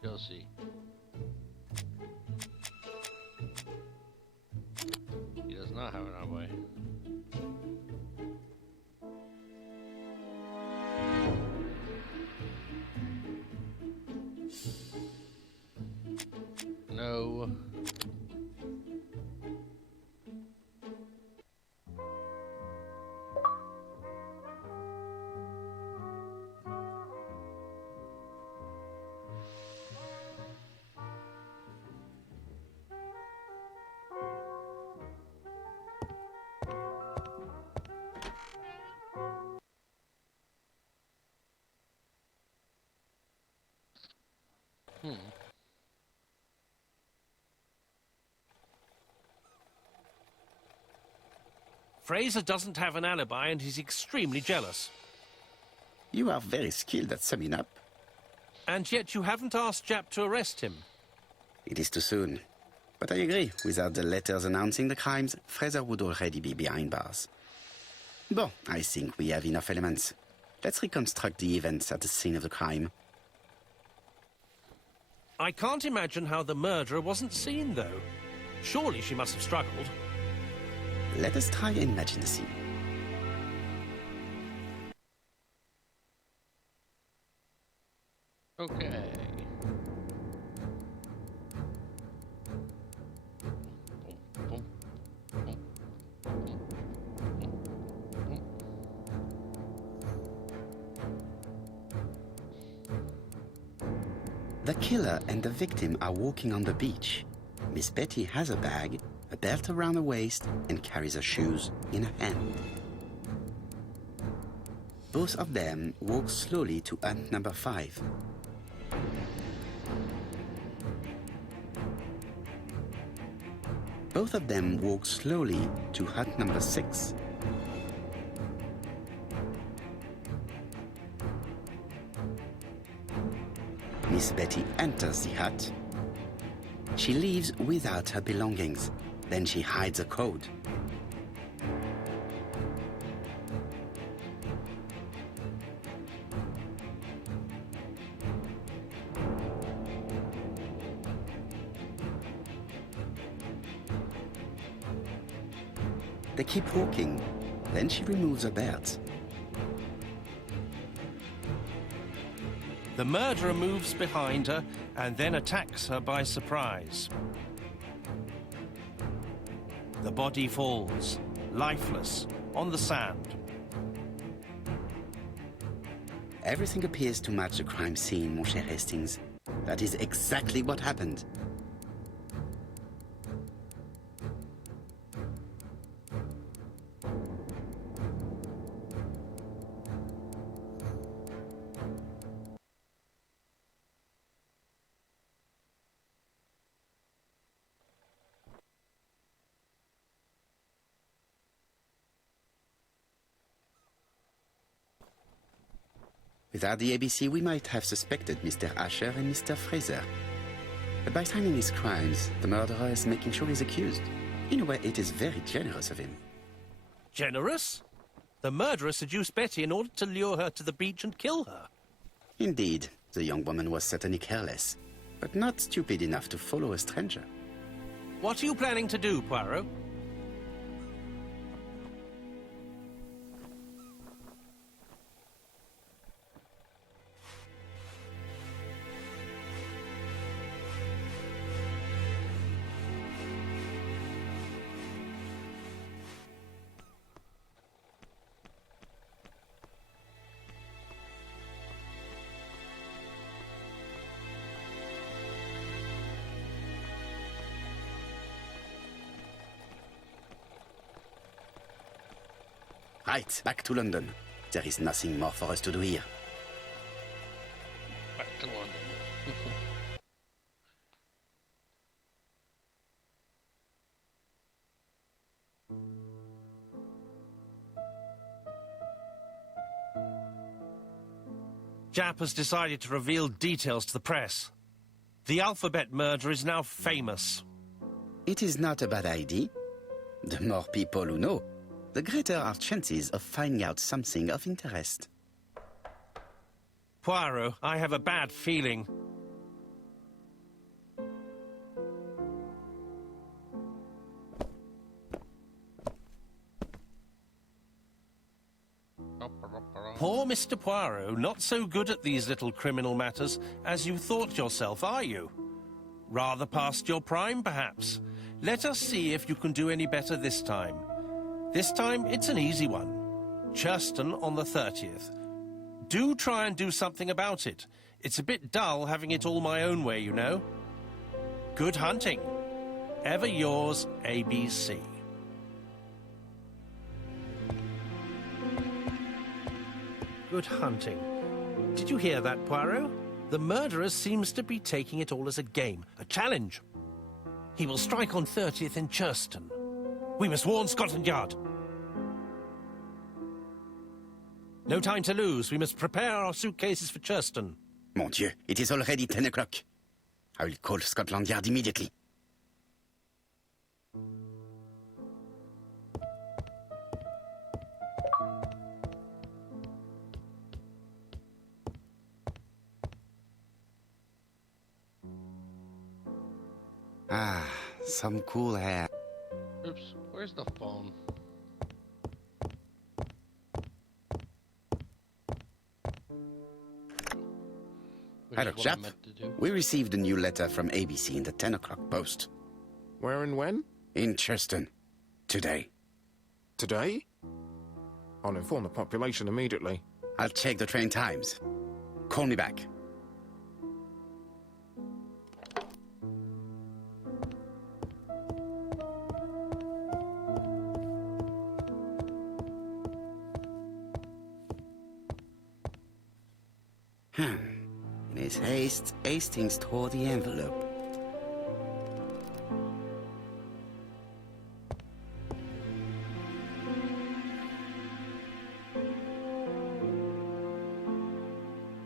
Chelsea. He does not have an alibi. No. Fraser doesn't have an alibi and he's extremely jealous. You are very skilled at summing up. And yet you haven't asked Japp to arrest him. It is too soon. But I agree, without the letters announcing the crimes, Fraser would already be behind bars. Bon, I think we have enough elements. Let's reconstruct the events at the scene of the crime. I can't imagine how the murderer wasn't seen, though. Surely she must have struggled. Let us try and imagine the scene. Okay. The killer and the victim are walking on the beach. Miss Betty has a bag, a belt around her waist, and carries her shoes in her hand. Both of them walk slowly to hut number 5. Both of them walk slowly to hut number 6. Miss Betty enters the hut. She leaves without her belongings. Then she hides a code. They keep walking. Then she removes her belt. The murderer moves behind her and then attacks her by surprise. The body falls, lifeless, on the sand. Everything appears to match the crime scene, mon cher Hastings. That is exactly what happened. Without the ABC, we might have suspected Mr. Asher and Mr. Fraser. But by signing his crimes, the murderer is making sure he's accused. In a way, it is very generous of him. Generous? The murderer seduced Betty in order to lure her to the beach and kill her. Indeed, the young woman was certainly careless, but not stupid enough to follow a stranger. What are you planning to do, Poirot? Right, back to London. There is nothing more for us to do here. Back to London. Japp has decided to reveal details to the press. The alphabet murder is now famous. It is not a bad idea. The more people who know, the greater our chances of finding out something of interest. Poirot, I have a bad feeling. Poor Mr. Poirot, not so good at these little criminal matters as you thought yourself, are you? Rather past your prime, perhaps. Let us see if you can do any better this time. This time, it's an easy one. Churston on the 30th. Do try and do something about it. It's a bit dull having it all my own way, you know. Good hunting. Ever yours, ABC. Good hunting. Did you hear that, Poirot? The murderer seems to be taking it all as a game, a challenge. He will strike on 30th in Churston. We must warn Scotland Yard. No time to lose. We must prepare our suitcases for Churston. Mon Dieu, it is already 10 o'clock. I will call Scotland Yard immediately. Ah, some cool air. Oops, where's the phone? Hello, chap. We received a new letter from ABC in the 10 o'clock post. Where and when? In Churston. Today. Today? I'll inform the population immediately. I'll check the train times. Call me back. In his haste, Hastings tore the envelope.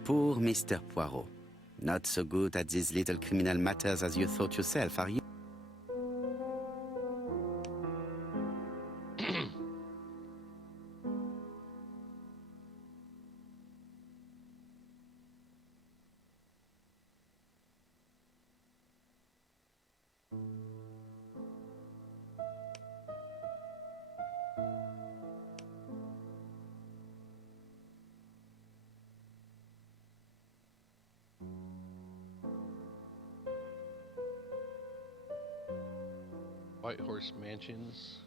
Poor Mr. Poirot. Not so good at these little criminal matters as you thought yourself, are you? White Horse Mansions.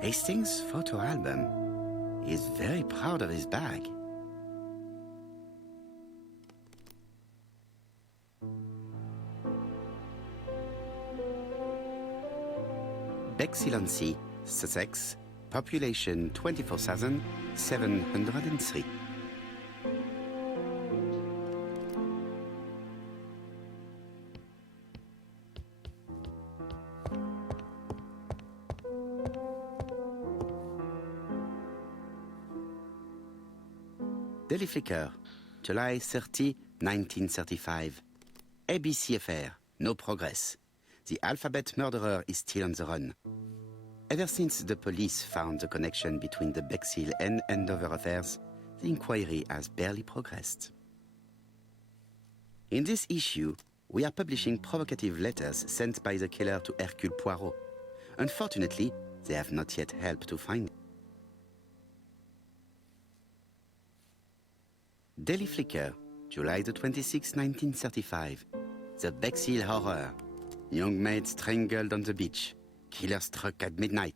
Hastings' photo album. He is very proud of his bag. Bexhill-on-Sea, Sussex, population 24,703. Daily Flicker, July 30, 1935. ABC affair, no progress. The alphabet murderer is still on the run. Ever since the police found the connection between the Bexhill and Andover affairs, the inquiry has barely progressed. In this issue, we are publishing provocative letters sent by the killer to Hercule Poirot. Unfortunately, they have not yet helped to find him. Daily Flicker, July the 26th, 1935. The Bexhill Horror. Young maid strangled on the beach. Killer struck at midnight.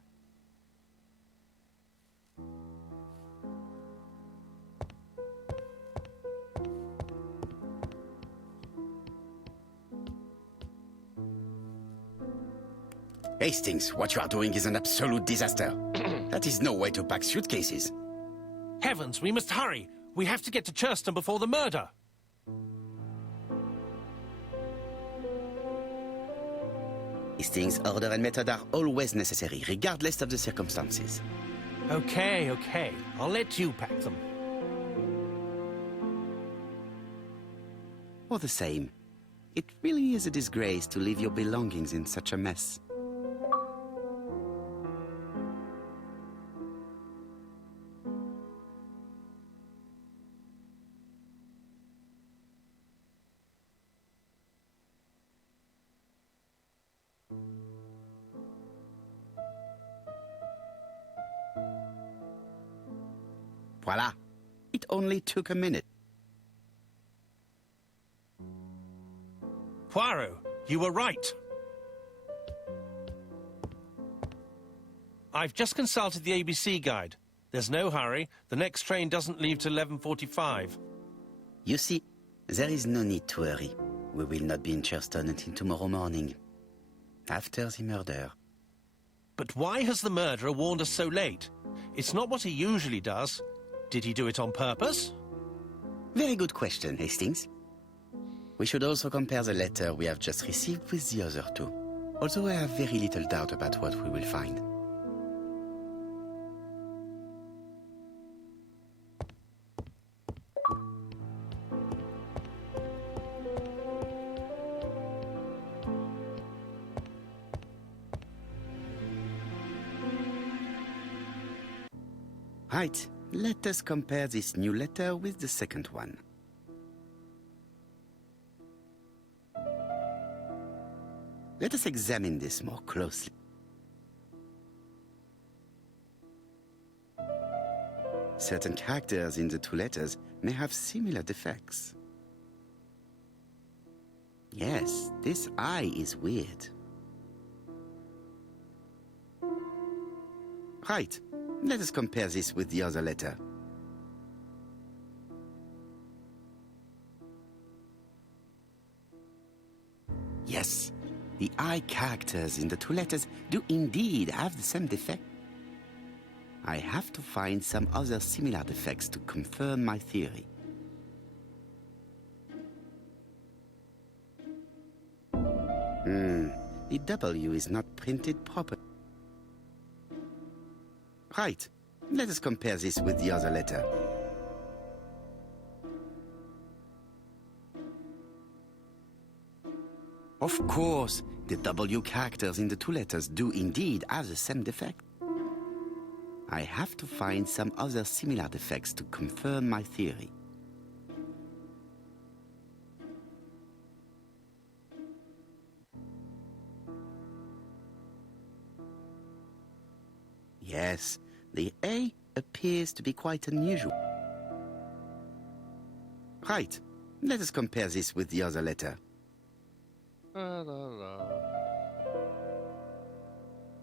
Hastings, what you are doing is an absolute disaster. That is no way to pack suitcases. Heavens, we must hurry. We have to get to Churston before the murder. Hastings' order and method are always necessary, regardless of the circumstances. Okay, okay. I'll let you pack them. All the same, it really is a disgrace to leave your belongings in such a mess. Voila! It only took a minute. Poirot, you were right. I've just consulted the ABC guide. There's no hurry. The next train doesn't leave till 11:45. You see, there is no need to hurry. We will not be in Churston until tomorrow morning, after the murder. But why has the murderer warned us so late? It's not what he usually does. Did he do it on purpose? Very good question, Hastings. We should also compare the letter we have just received with the other two, although I have very little doubt about what we will find. Right, let us compare this new letter with the second one. Let us examine this more closely. Certain characters in the two letters may have similar defects. Yes, this I is weird. Right, let us compare this with the other letter. Yes, the I characters in the two letters do indeed have the same defect. I have to find some other similar defects to confirm my theory. The W is not printed properly. Right, let us compare this with the other letter. Of course, the W characters in the two letters do indeed have the same defect. I have to find some other similar defects to confirm my theory. Yes, the A appears to be quite unusual. Right, let us compare this with the other letter.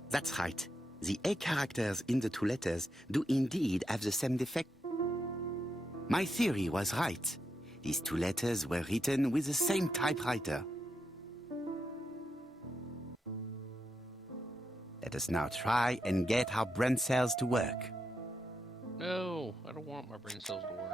That's right. The A characters in the two letters do indeed have the same defect. My theory was right. These two letters were written with the same typewriter. Let us now try and get our brain cells to work. No, I don't want my brain cells to work.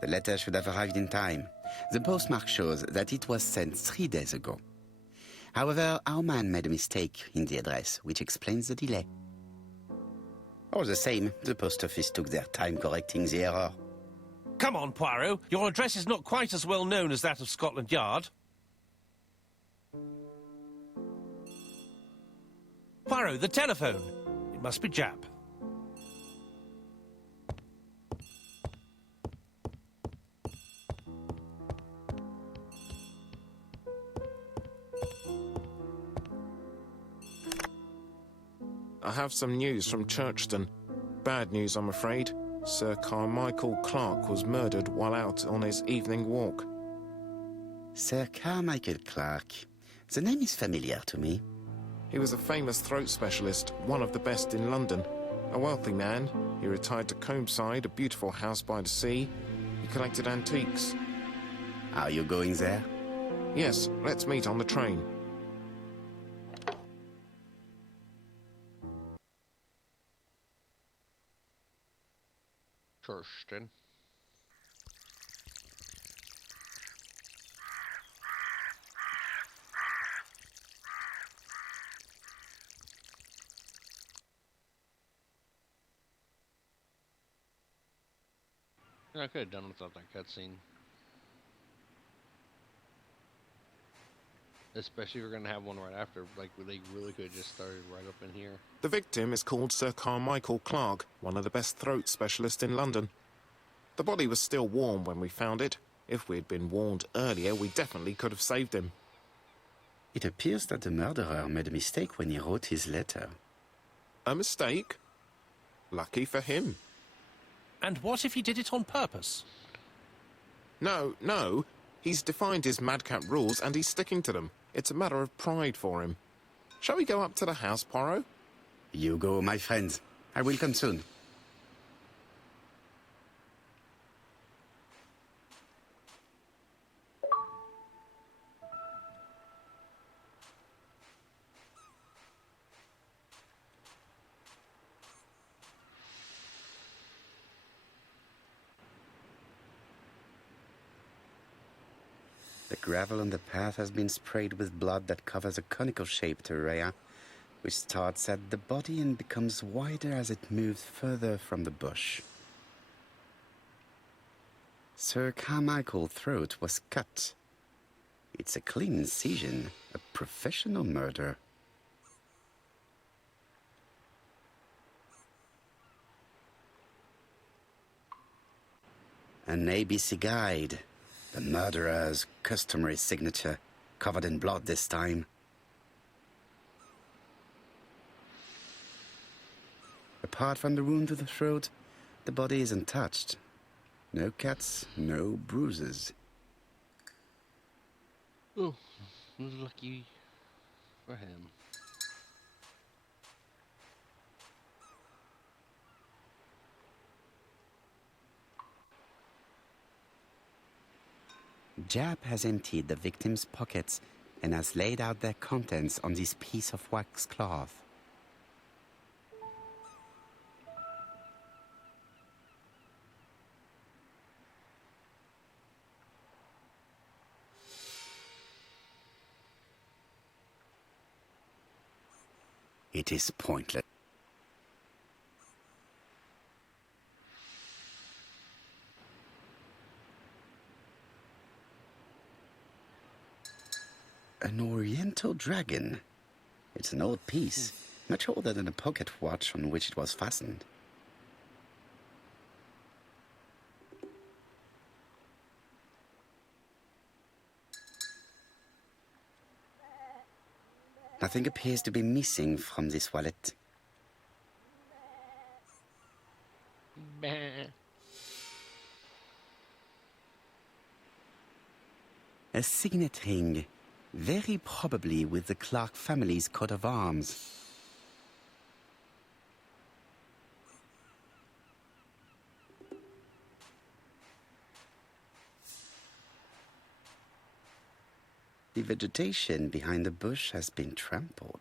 The letter should have arrived in time. The postmark shows that it was sent 3 days ago. However, our man made a mistake in the address, which explains the delay. All the same, the post office took their time correcting the error. Come on, Poirot. Your address is not quite as well known as that of Scotland Yard. Poirot, the telephone. It must be Jap. I have some news from Churchton. Bad news, I'm afraid. Sir Carmichael Clark was murdered while out on his evening walk. Sir Carmichael Clark. The name is familiar to me. He was a famous throat specialist, one of the best in London. A wealthy man, he retired to Combside, a beautiful house by the sea. He collected antiques. Are you going there? Yes, let's meet on the train. Kirsten. I could have done without that cutscene. Especially if we're going to have one right after. Like, they really could have just started right up in here. The victim is called Sir Carmichael Clark, one of the best throat specialists in London. The body was still warm when we found it. If we'd been warned earlier, we definitely could have saved him. It appears that the murderer made a mistake when he wrote his letter. A mistake? Lucky for him. And what if he did it on purpose? No. He's defined his madcap rules and he's sticking to them. It's a matter of pride for him. Shall we go up to the house, Poirot? You go, my friend. I will come soon. The gravel on the path has been sprayed with blood that covers a conical-shaped area, which starts at the body and becomes wider as it moves further from the bush. Sir Carmichael's throat was cut. It's a clean incision, a professional murder. An ABC guide. The murderer's customary signature, covered in blood this time. Apart from the wound to the throat, the body is untouched. No cuts, no bruises. Oh, it was lucky for him. Jap has emptied the victim's pockets and has laid out their contents on this piece of wax cloth. It is pointless. An oriental dragon. It's an old piece, much older than the pocket watch on which it was fastened. Nothing appears to be missing from this wallet. Bah. A signet ring. Very probably with the Clark family's coat of arms. The vegetation behind the bush has been trampled.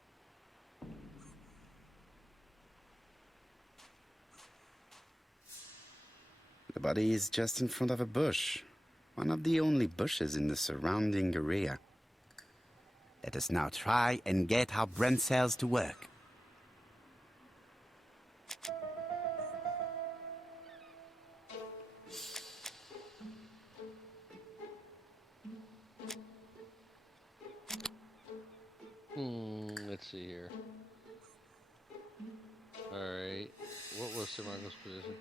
The body is just in front of a bush, one of the only bushes in the surrounding area. Let us now try and get our brain cells to work. Let's see here. Alright. What was Sir Michael's position?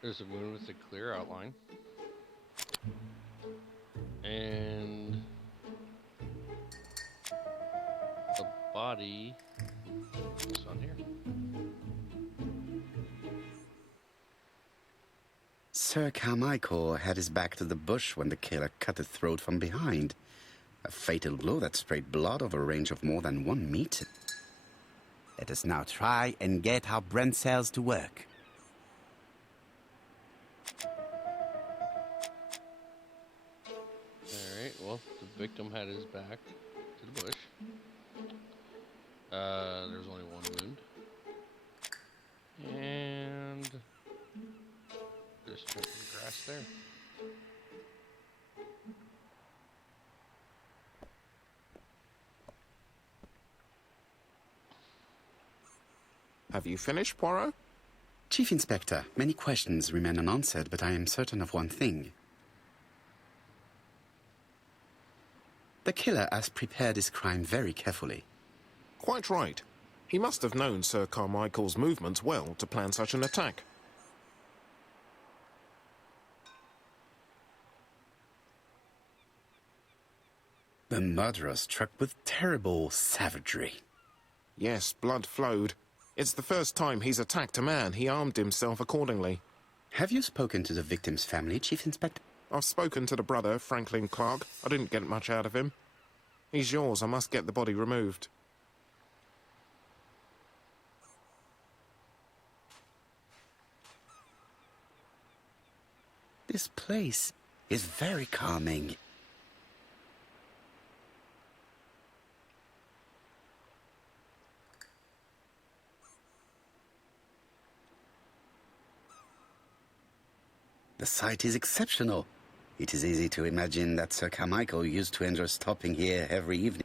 There's a moon with a clear outline. And the body is on here. Sir Carmichael had his back to the bush when the killer cut the throat from behind. A fatal blow that sprayed blood over a range of more than 1 meter. Let us now try and get our brain cells to work. Alright, well, the victim had his back to the bush. There's only one wound. And there's some grass there. Have you finished, Poirot? Chief Inspector, many questions remain unanswered, but I am certain of one thing. The killer has prepared his crime very carefully. Quite right. He must have known Sir Carmichael's movements well to plan such an attack. The murderer struck with terrible savagery. Yes, blood flowed. It's the first time he's attacked a man. He armed himself accordingly. Have you spoken to the victim's family, Chief Inspector? I've spoken to the brother, Franklin Clark. I didn't get much out of him. He's yours. I must get the body removed. This place is very calming. The site is exceptional. It is easy to imagine that Sir Carmichael used to enjoy stopping here every evening.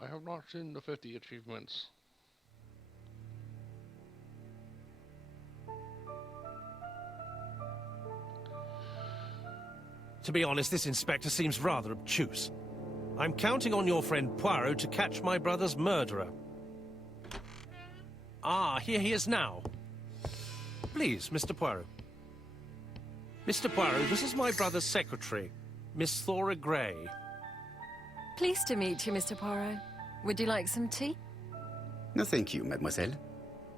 I have not seen the 50 achievements. To be honest, this inspector seems rather obtuse. I'm counting on your friend Poirot to catch my brother's murderer. Ah, here he is now. Please, Mr. Poirot. Mr. Poirot, this is my brother's secretary, Miss Thora Gray. Pleased to meet you, Mr. Poirot. Would you like some tea? No, thank you, mademoiselle.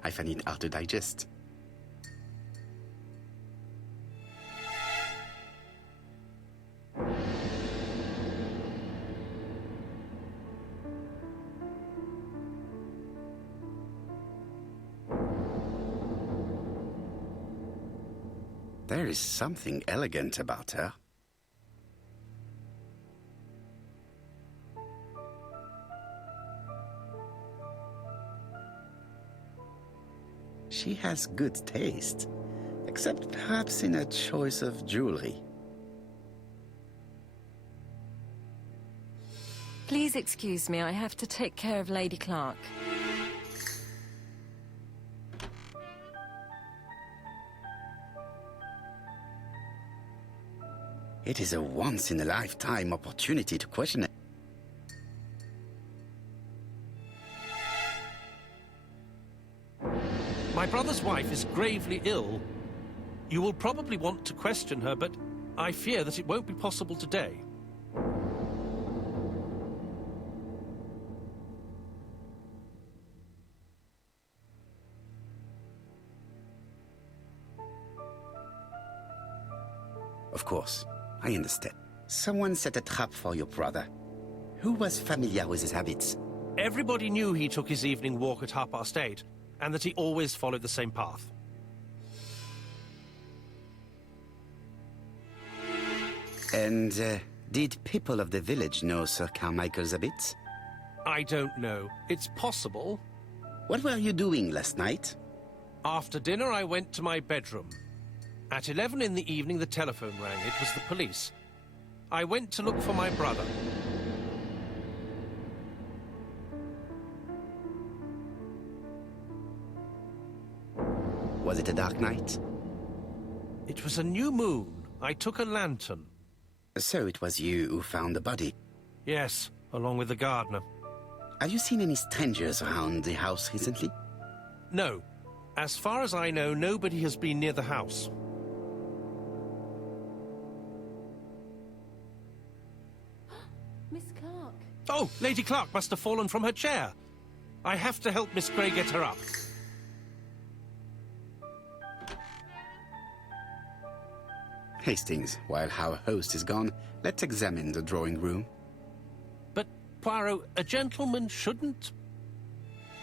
I find it hard to digest. There is something elegant about her. She has good taste, except perhaps in her choice of jewelry. Please excuse me, I have to take care of Lady Clark. It is a once-in-a-lifetime opportunity to question it. My brother's wife is gravely ill. You will probably want to question her, but I fear that it won't be possible today. of course. I understand. Someone set a trap for your brother. Who was familiar with his habits? Everybody knew he took his evening walk at 8:30, and that he always followed the same path. And did people of the village know Sir Carmichael's habits? I don't know. It's possible. What were you doing last night? After dinner, I went to my bedroom. At 11 in the evening, the telephone rang. It was the police. I went to look for my brother. Was it a dark night? It was a new moon. I took a lantern. So it was you who found the body. Yes, along with the gardener. Have you seen any strangers around the house recently? No. As far as I know, nobody has been near the house. Miss Clark. Oh, Lady Clark must have fallen from her chair. I have to help Miss Grey get her up. Hastings, while our host is gone, let's examine the drawing room. But, Poirot, a gentleman shouldn't...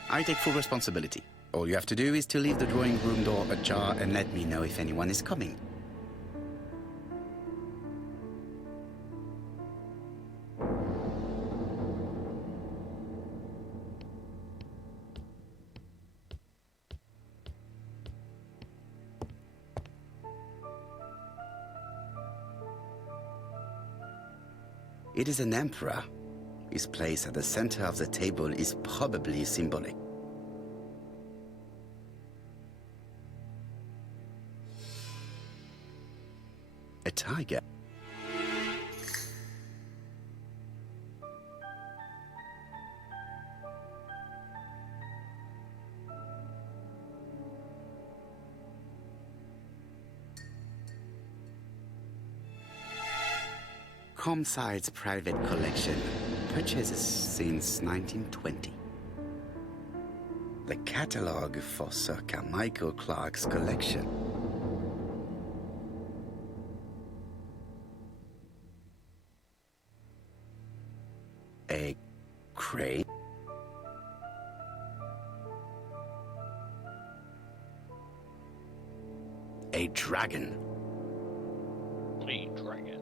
I take full responsibility. All you have to do is to leave the drawing room door ajar and let me know if anyone is coming. It is an emperor. His place at the center of the table is probably symbolic. A tiger. Comside's private collection, purchases since 1920. The catalogue for Sir Carmichael Clark's collection. A crane. A dragon. A dragon.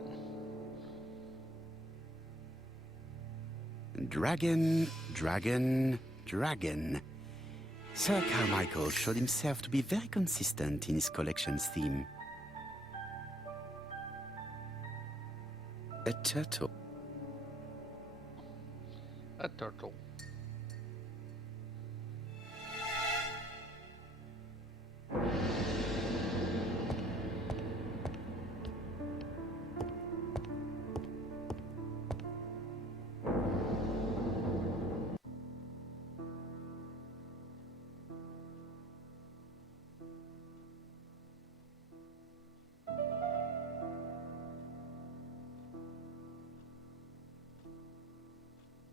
Dragon, dragon, dragon. Sir Carmichael showed himself to be very consistent in his collection's theme. A turtle. A turtle.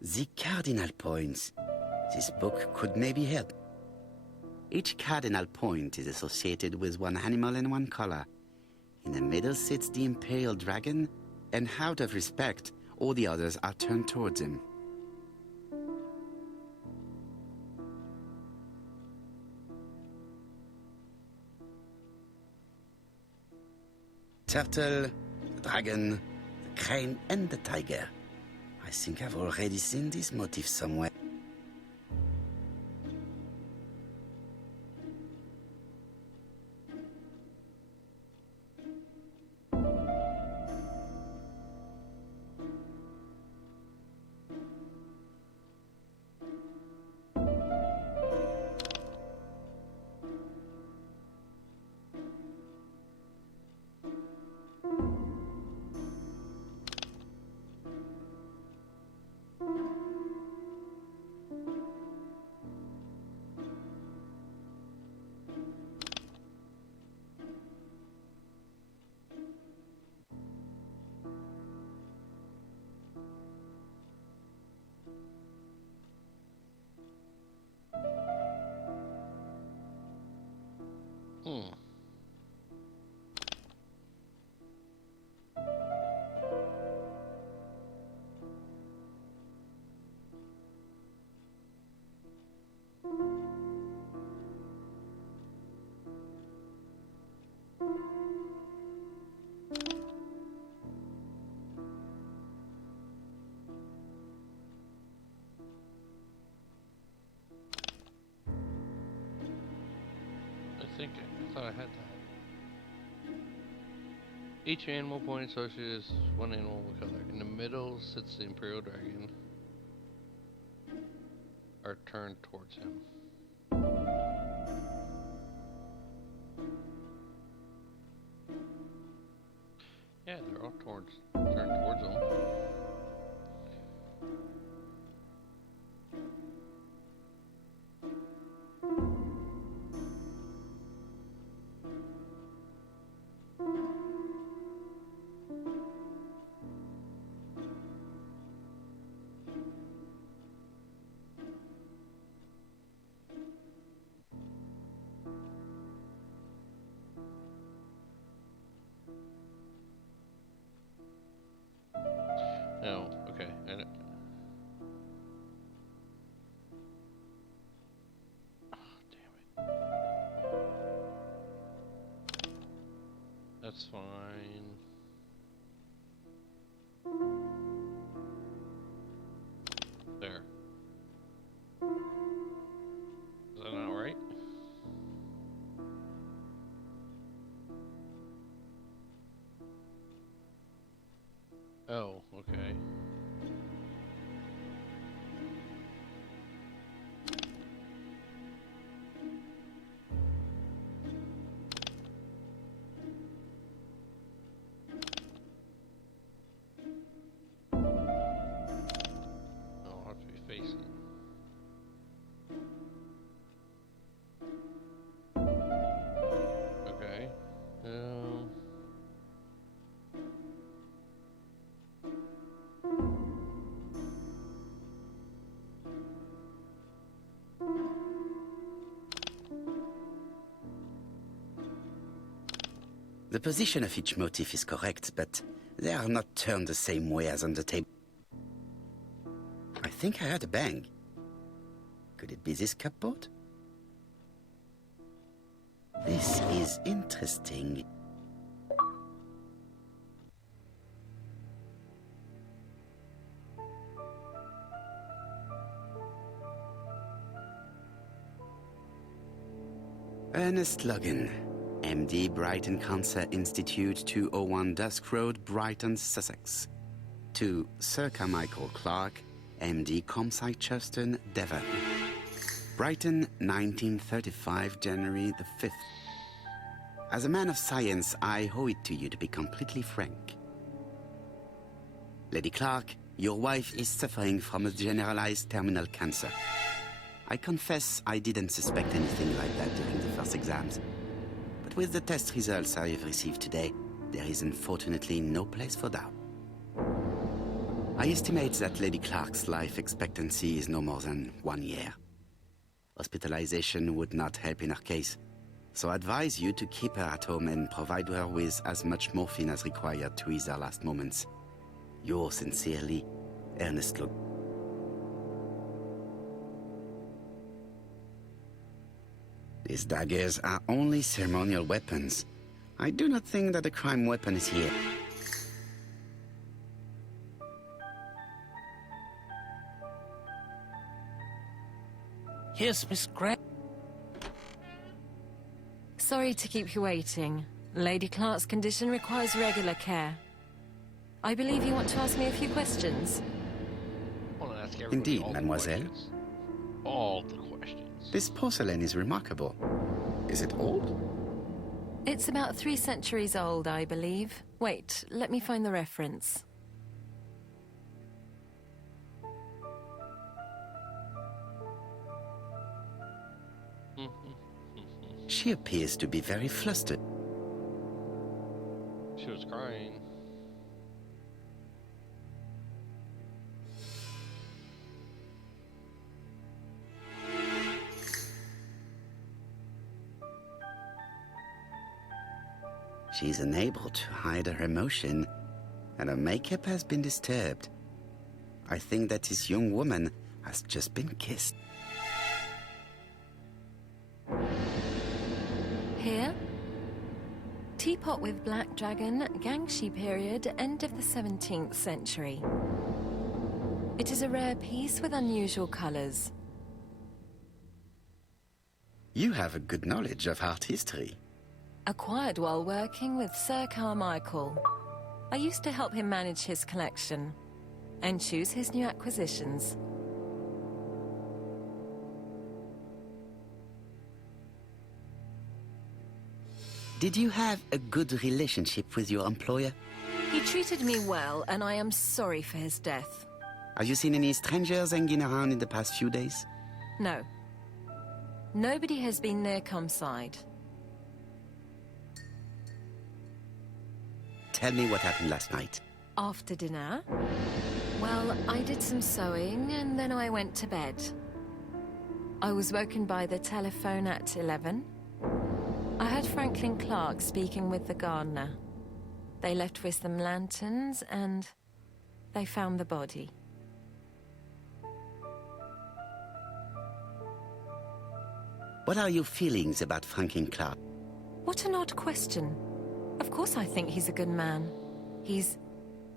The cardinal points. This book could maybe help. Each cardinal point is associated with one animal and one color. In the middle sits the imperial dragon, and out of respect, all the others are turned towards him. Turtle, the dragon, the crane, and the tiger. I think I've already seen this motif somewhere. thinking? I thought I had that. Each animal point associated is one animal with color. In the middle sits the Imperial Dragon. Are turned towards him. Yeah, they're all turned towards him. No, okay. Oh, damn it. That's fine. There. Is that not right? Oh, okay. I'll have to be facing. Okay. The position of each motif is correct, but they are not turned the same way as on the table. I think I heard a bang. Could it be this cupboard? This is interesting. Ernest Logan, MD, Brighton Cancer Institute, 201 Dusk Road, Brighton, Sussex. To Sir Carmichael Clark, MD, Comsite Churston, Devon. Brighton, 1935, January the 5th. As a man of science, I owe it to you to be completely frank. Lady Clark, your wife is suffering from a generalized terminal cancer. I confess I didn't suspect anything like that during the first exams. But with the test results I have received today, there is unfortunately no place for doubt. I estimate that Lady Clark's life expectancy is no more than 1 year. Hospitalization would not help in her case, so I advise you to keep her at home and provide her with as much morphine as required to ease her last moments. Yours sincerely, Ernest Logan. These daggers are only ceremonial weapons. I do not think that the crime weapon is here. Here's Miss Gray. Sorry to keep you waiting. Lady Clark's condition requires regular care. I believe you want to ask me a few questions. I want to ask everybody Indeed, all the mademoiselle. questions. All the questions. This porcelain is remarkable. Is it old? It's about 3 centuries old, I believe. Wait, let me find the reference. She appears to be very flustered. She was crying. She is unable to hide her emotion, and her makeup has been disturbed. I think that this young woman has just been kissed. Here? Teapot with black dragon, Gangshi period, end of the 17th century. It is a rare piece with unusual colours. You have a good knowledge of art history. Acquired while working with Sir Carmichael. I used to help him manage his collection and choose his new acquisitions. Did you have a good relationship with your employer? He treated me well, and I am sorry for his death. Have you seen any strangers hanging around in the past few days? No. Nobody has been near Comside. Tell me what happened last night. After dinner? Well, I did some sewing, and then I went to bed. I was woken by the telephone at 11. I heard Franklin Clark speaking with the gardener. They left with some lanterns, and they found the body. What are your feelings about Franklin Clark? What an odd question. Of course I think he's a good man. He's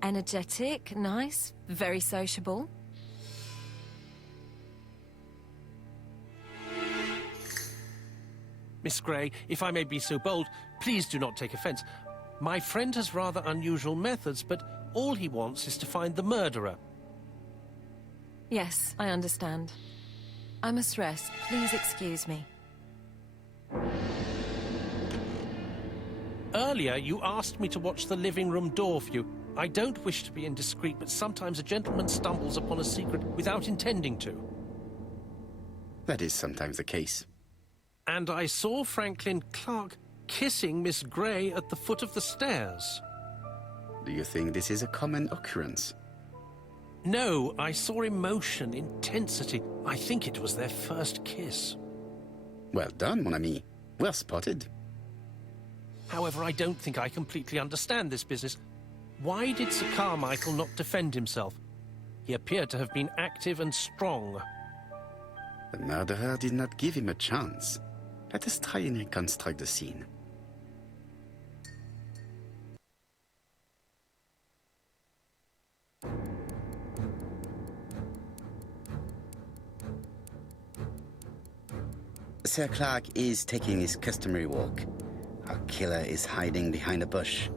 energetic, nice, very sociable. Miss Grey, if I may be so bold, please do not take offence. My friend has rather unusual methods, but all he wants is to find the murderer. Yes, I understand. I must rest. Please excuse me. Earlier, you asked me to watch the living room door for you. I don't wish to be indiscreet, but sometimes a gentleman stumbles upon a secret without intending to. That is sometimes the case. And I saw Franklin Clark kissing Miss Grey at the foot of the stairs. Do you think this is a common occurrence? No, I saw emotion, intensity. I think it was their first kiss. Well done, mon ami. Well spotted. However, I don't think I completely understand this business. Why did Sir Carmichael not defend himself? He appeared to have been active and strong. The murderer did not give him a chance. Let us try and reconstruct the scene. Sir Clark is taking his customary walk. Our killer is hiding behind a bush.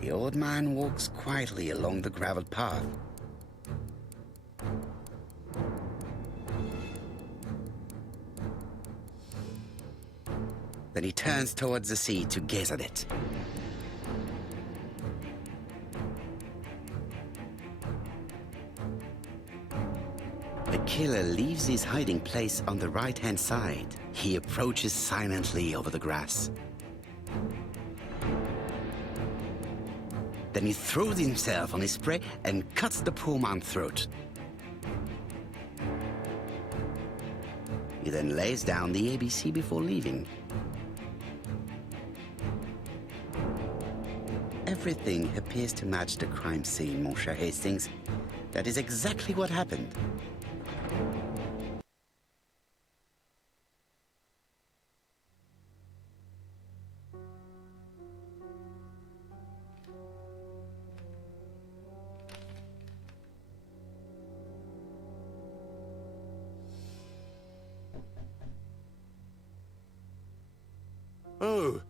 The old man walks quietly along the gravel path. Then he turns towards the sea to gaze at it. The killer leaves his hiding place on the right-hand side. He approaches silently over the grass. Then he throws himself on his prey and cuts the poor man's throat. He then lays down the ABC before leaving. Everything appears to match the crime scene, mon cher Hastings. That is exactly what happened. Oh,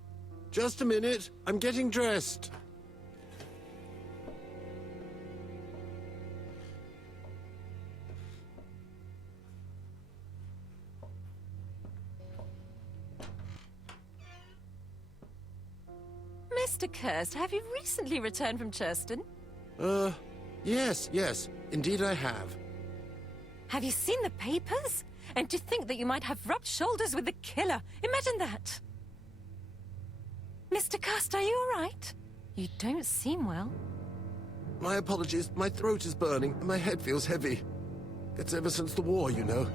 just a minute. I'm getting dressed. Mr. Kirst, have you recently returned from Churston? Yes. Indeed I have. Have you seen the papers? And to think that you might have rubbed shoulders with the killer. Imagine that. Mr. Kirst, are you all right? You don't seem well. My apologies. My throat is burning and my head feels heavy. It's ever since the war, you know.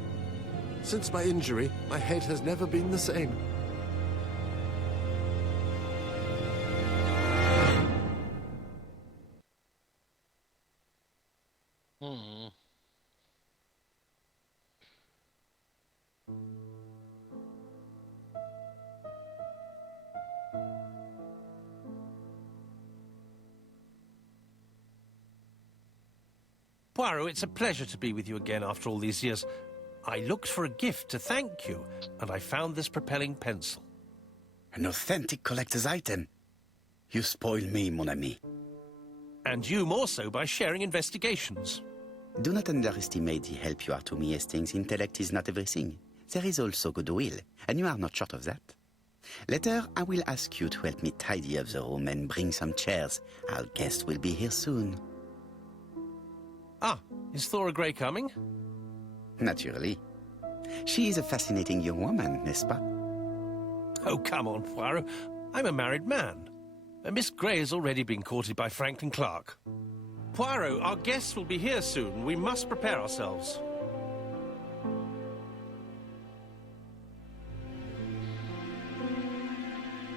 Since my injury, my head has never been the same. Poirot, it's a pleasure to be with you again after all these years. I looked for a gift to thank you, and I found this propelling pencil. An authentic collector's item. You spoil me, mon ami. And you more so by sharing investigations. Do not underestimate the help you are to me, Hastings. Intellect is not everything. There is also goodwill, and you are not short of that. Later, I will ask you to help me tidy up the room and bring some chairs. Our guest will be here soon. Ah, is Thora Grey coming? Naturally. She is a fascinating young woman, n'est-ce pas? Oh, come on, Poirot. I'm a married man. And Miss Grey has already been courted by Franklin Clark. Poirot, our guests will be here soon. We must prepare ourselves.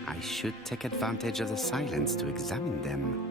I should take advantage of the silence to examine them.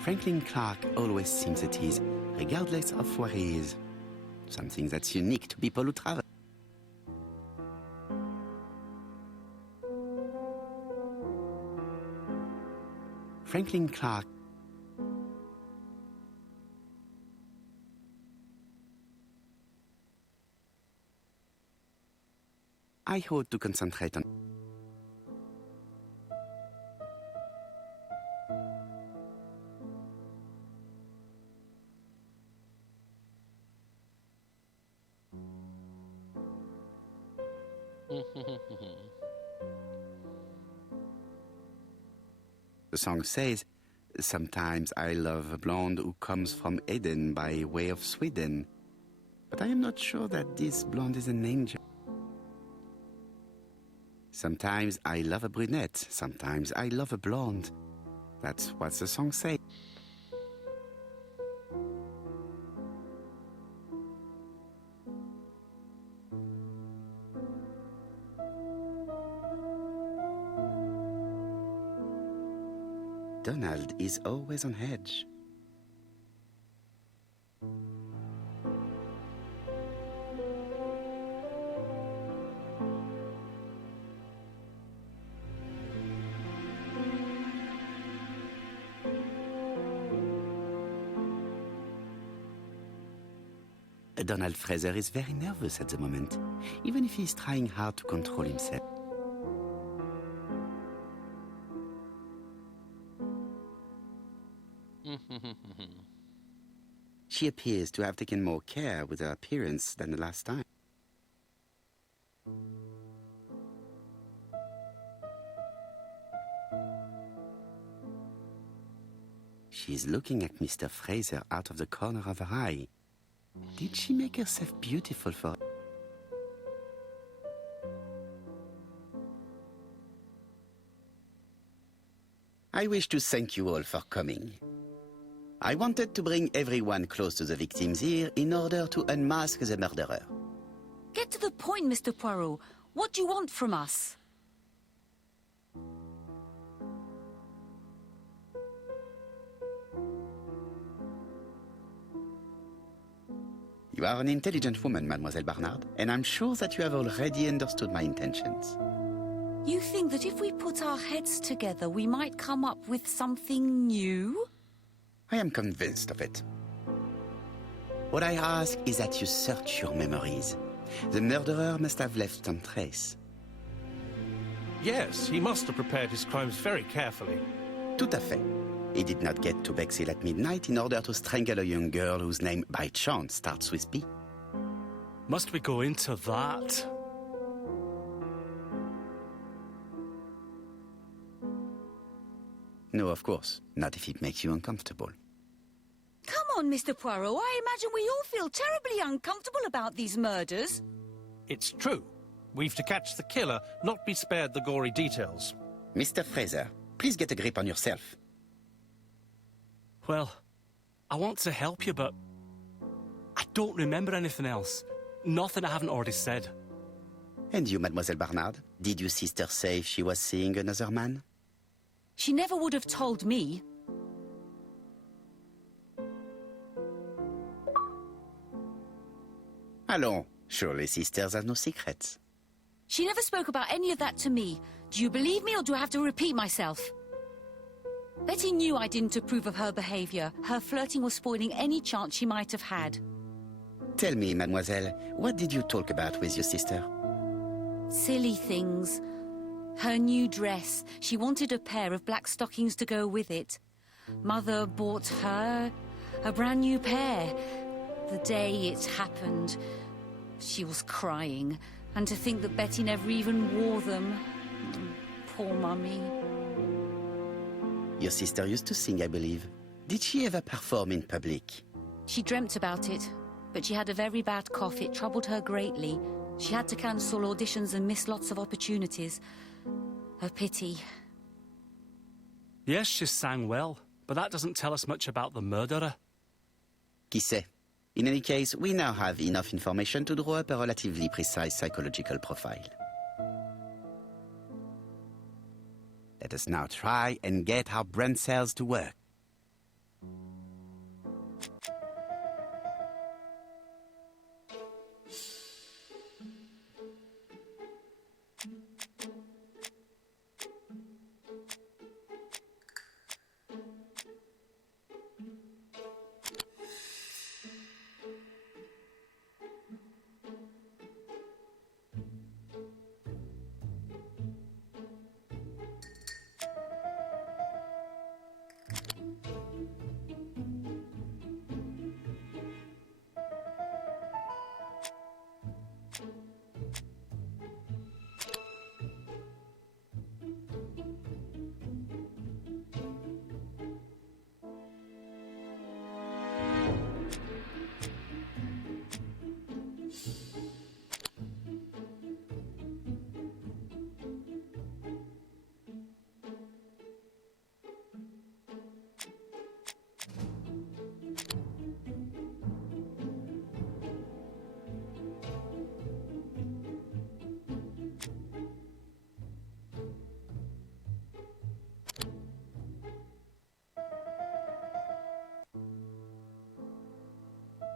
Franklin Clark always seems at ease, regardless of where he is. Something that's unique to people who travel. Franklin Clark. I hope to concentrate on. The song says, "Sometimes I love a blonde who comes from Eden by way of Sweden." But I am not sure that this blonde is an angel. Sometimes I love a brunette, sometimes I love a blonde. That's what the song says. Donald is always on edge. Donald Fraser is very nervous at the moment, even if he is trying hard to control himself. She appears to have taken more care with her appearance than the last time. She is looking at Mr. Fraser out of the corner of her eye. Did she make herself beautiful for... I wish to thank you all for coming. I wanted to bring everyone close to the victims here in order to unmask the murderer. Get to the point, Mr. Poirot. What do you want from us? You are an intelligent woman, Mademoiselle Barnard, and I'm sure that you have already understood my intentions. You think that if we put our heads together, we might come up with something new? I am convinced of it. What I ask is that you search your memories. The murderer must have left some trace. Yes, he must have prepared his crimes very carefully. Tout à fait. He did not get to Bexhill at midnight in order to strangle a young girl whose name by chance starts with B. Must we go into that? No, of course. Not if it makes you uncomfortable. Come on, Mr. Poirot. I imagine we all feel terribly uncomfortable about these murders. It's true. We've to catch the killer, not be spared the gory details. Mr. Fraser, please get a grip on yourself. Well, I want to help you, but I don't remember anything else. Nothing I haven't already said. And you, Mademoiselle Barnard? Did your sister say she was seeing another man? She never would have told me. Allons, surely sisters have no secrets. She never spoke about any of that to me. Do you believe me, or do I have to repeat myself? Betty knew I didn't approve of her behavior. Her flirting was spoiling any chance she might have had. Tell me, mademoiselle, what did you talk about with your sister? Silly things. Her new dress. She wanted a pair of black stockings to go with it. Mother bought her a brand new pair. The day it happened, she was crying. And to think that Betty never even wore them. Poor Mummy. Your sister used to sing, I believe. Did she ever perform in public? She dreamt about it, but she had a very bad cough. It troubled her greatly. She had to cancel auditions and miss lots of opportunities. A pity. Yes, she sang well, but that doesn't tell us much about the murderer. Qui sait? In any case, we now have enough information to draw up a relatively precise psychological profile. Let us now try and get our brain cells to work.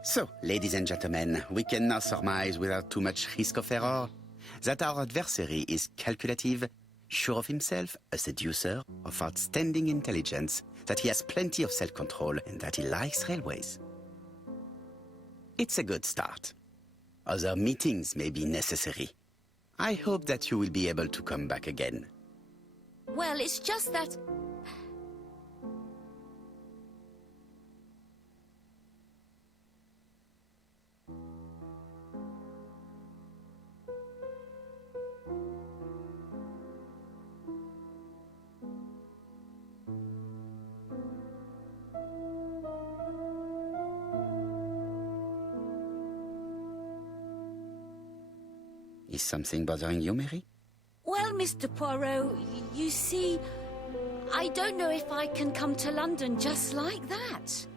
So, ladies and gentlemen, we can now surmise without too much risk of error that our adversary is calculative, sure of himself, a seducer of outstanding intelligence, that he has plenty of self-control, and that he likes railways. It's a good start. Other meetings may be necessary. I hope that you will be able to come back again. Well, it's just that... Is something bothering you, Mary? Well, Mr. Poirot, you see, I don't know if I can come to London just like that.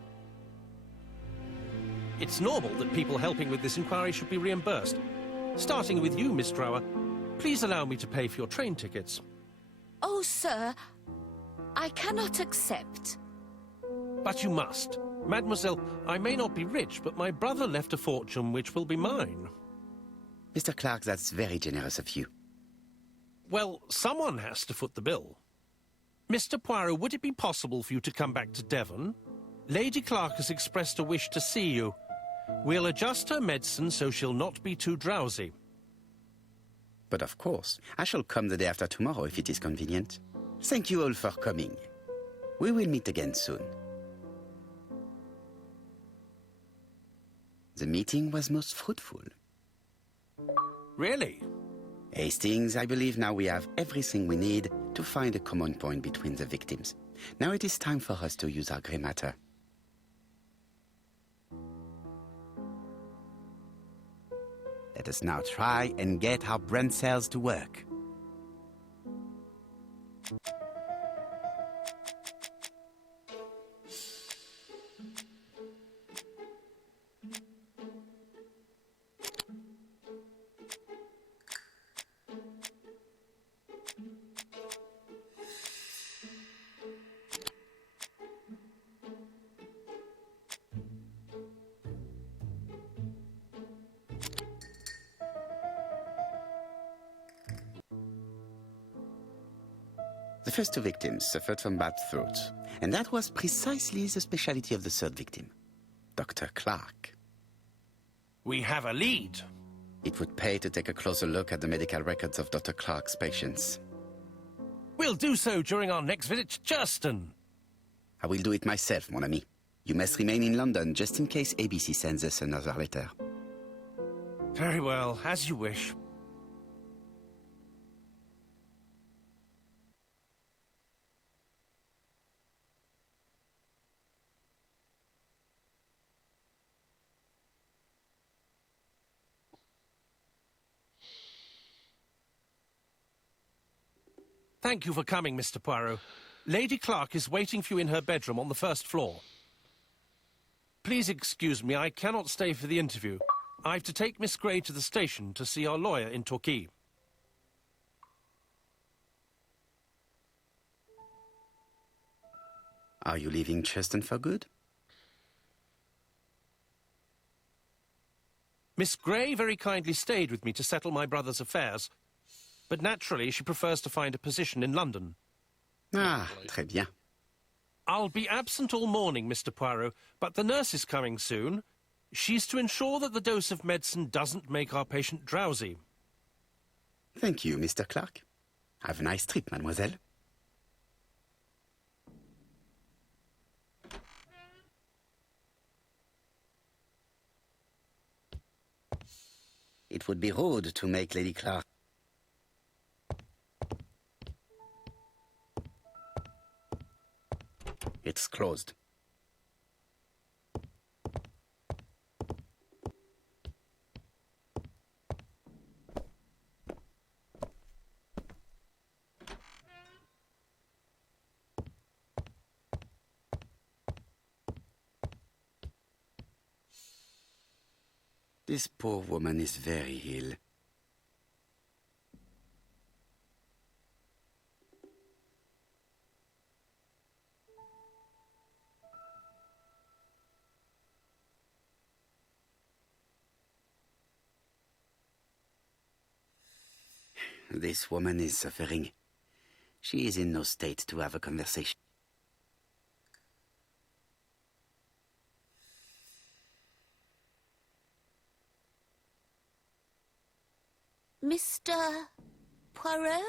It's normal that people helping with this inquiry should be reimbursed. Starting with you, Miss Drower. Please allow me to pay for your train tickets. Oh, sir, I cannot accept. But you must. Mademoiselle, I may not be rich, but my brother left a fortune which will be mine. Mr. Clark, that's very generous of you. Well, someone has to foot the bill. Mr. Poirot, would it be possible for you to come back to Devon? Lady Clark has expressed a wish to see you. We'll adjust her medicine so she'll not be too drowsy. But of course, I shall come the day after tomorrow if it is convenient. Thank you all for coming. We will meet again soon. The meeting was most fruitful. Really? Hastings, I believe now we have everything we need to find a common point between the victims. Now it is time for us to use our grey matter. Let us now try and get our brain cells to work. The first two victims suffered from bad throats, and that was precisely the specialty of the third victim, Dr. Clark. We have a lead. It would pay to take a closer look at the medical records of Dr. Clark's patients. We'll do so during our next visit to Churston. I will do it myself, mon ami. You must remain in London just in case ABC sends us another letter. Very well, as you wish. Thank you for coming, Mr. Poirot. Lady Clark is waiting for you in her bedroom on the first floor. Please excuse me, I cannot stay for the interview. I've to take Miss Gray to the station to see our lawyer in Torquay. Are you leaving Churston for good? Miss Gray very kindly stayed with me to settle my brother's affairs, but naturally she prefers to find a position in London. Ah, très bien. I'll be absent all morning, Mr. Poirot, but the nurse is coming soon. She's to ensure that the dose of medicine doesn't make our patient drowsy. Thank you, Mr. Clark. Have a nice trip, mademoiselle. It would be rude to make Lady Clark. It's closed. This poor woman is very ill. This woman is suffering. She is in no state to have a conversation. Mr. Poirot?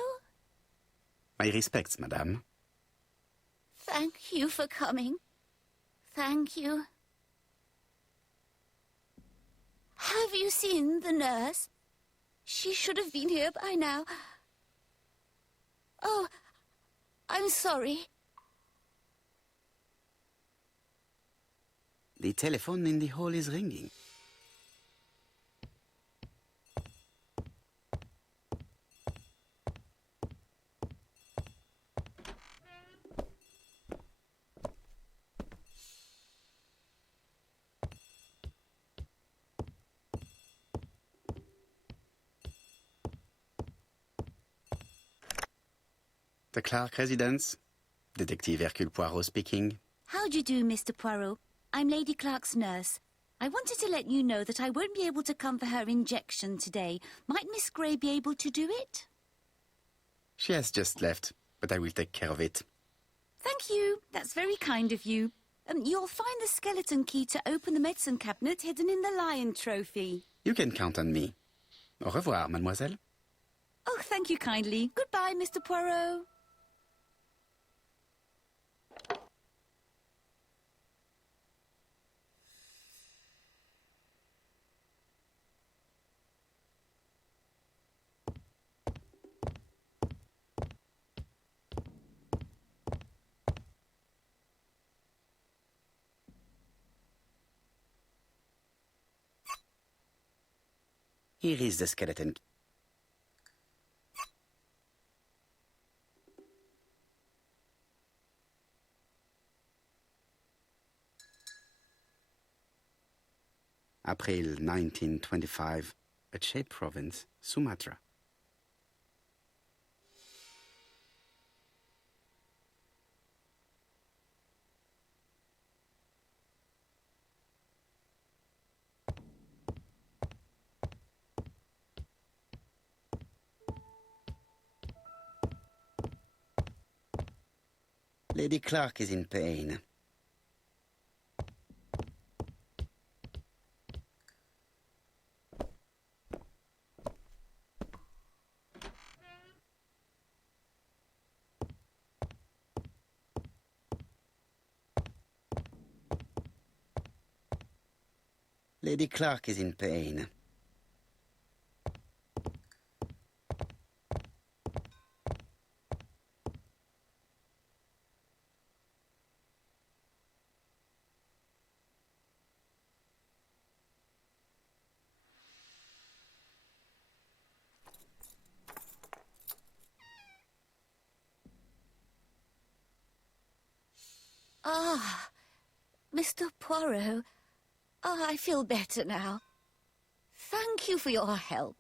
My respects, madame. Thank you for coming. Thank you. Have you seen the nurse? She should have been here by now. Oh, I'm sorry. The telephone in the hall is ringing. The Clark residence. Detective Hercule Poirot speaking. How do you do, Mr. Poirot? I'm Lady Clark's nurse. I wanted to let you know that I won't be able to come for her injection today. Might Miss Grey be able to do it? She has just left, but I will take care of it. Thank you. That's very kind of you. You'll find the skeleton key to open the medicine cabinet hidden in the lion trophy. You can count on me. Au revoir, mademoiselle. Oh, thank you kindly. Goodbye, Mr. Poirot. Here is the skeleton. April 1925, Aceh Province, Sumatra. Lady Clark is in pain. Lady Clark is in pain. Ah, Mr. Poirot. Ah, I feel better now. Thank you for your help.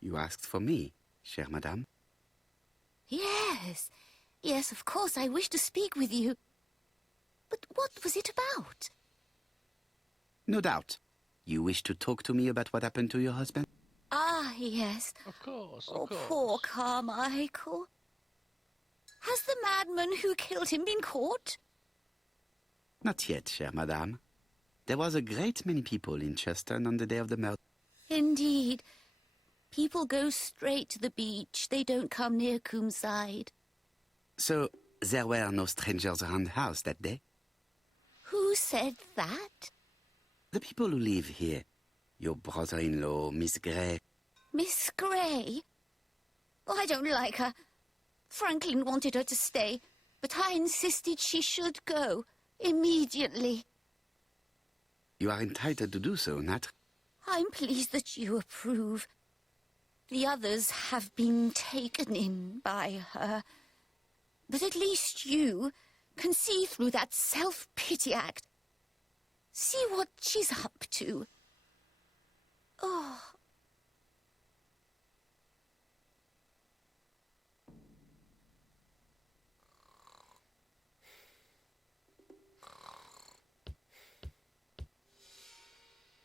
You asked for me, chère madame. Yes, yes, of course, I wish to speak with you. But what was it about? No doubt. You wish to talk to me about what happened to your husband? Ah, yes. Of course, Oh, of course. poor Carmichael. Has the madman who killed him been caught? Not yet, chère madame. There was a great many people in Cheston on the day of the murder. Indeed. People go straight to the beach. They don't come near Coomside. So, there were no strangers around the house that day? Who said that? The people who live here. Your brother-in-law, Miss Grey. Miss Grey? Oh, I don't like her. Franklin wanted her to stay, but I insisted she should go immediately. You are entitled to do so, Nat. I'm pleased that you approve. The others have been taken in by her. But at least you can see through that self-pity act. See what she's up to. Oh.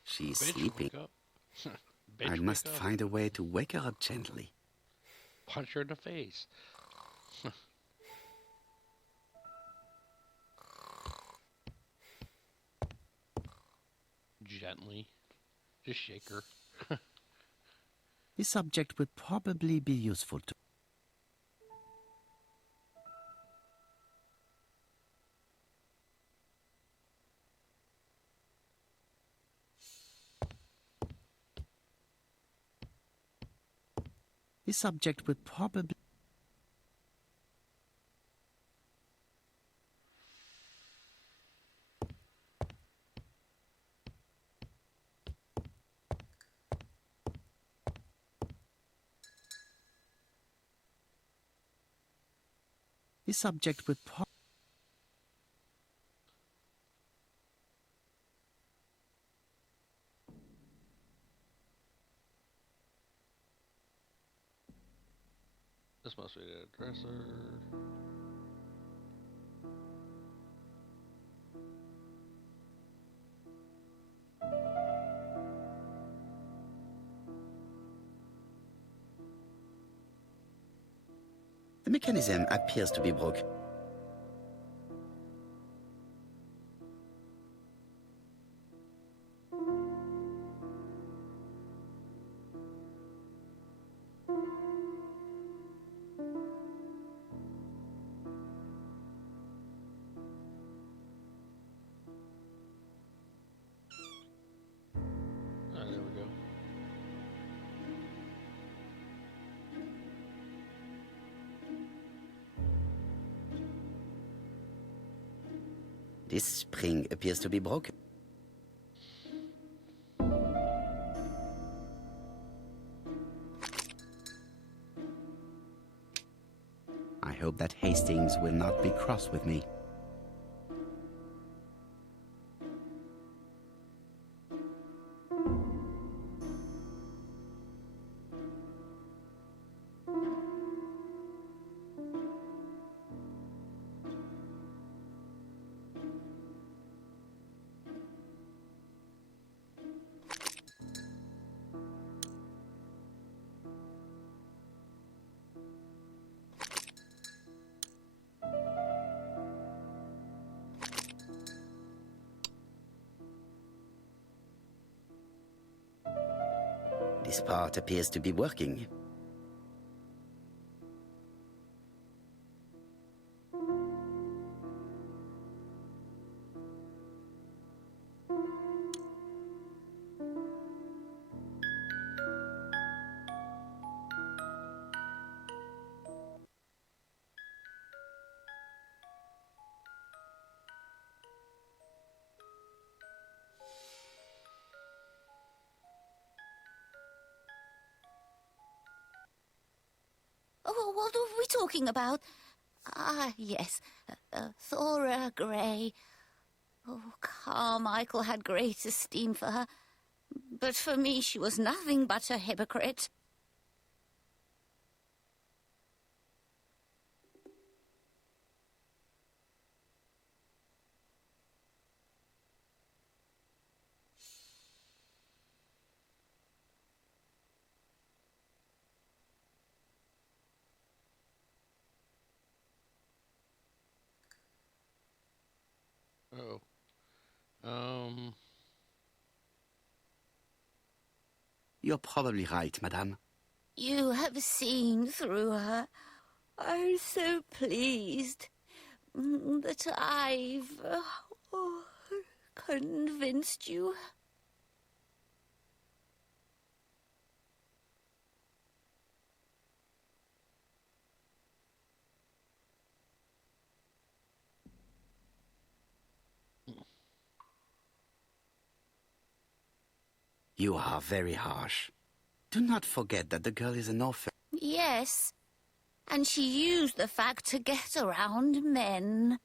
She's Bitch, sleeping. wake up. I Bitch, must wake up. find a way to wake her up gently. Punch her in the face. Gently. Just shake her. This subject would probably be useful to... This subject would probably... This subject would probably... This illustrated dresser. The mechanism appears to be broken. Ah, there we go. This spring appears to be broken. I hope that Hastings will not be cross with me. This part appears to be working. Oh, what are we talking about? Ah, yes, Thora Grey. Oh, Carmichael had great esteem for her, but for me she was nothing but a hypocrite. Oh. You're probably right, madame. You have seen through her. I'm so pleased that I've convinced you. You are very harsh. Do not forget that the girl is an orphan. Yes, and she used the fact to get around men.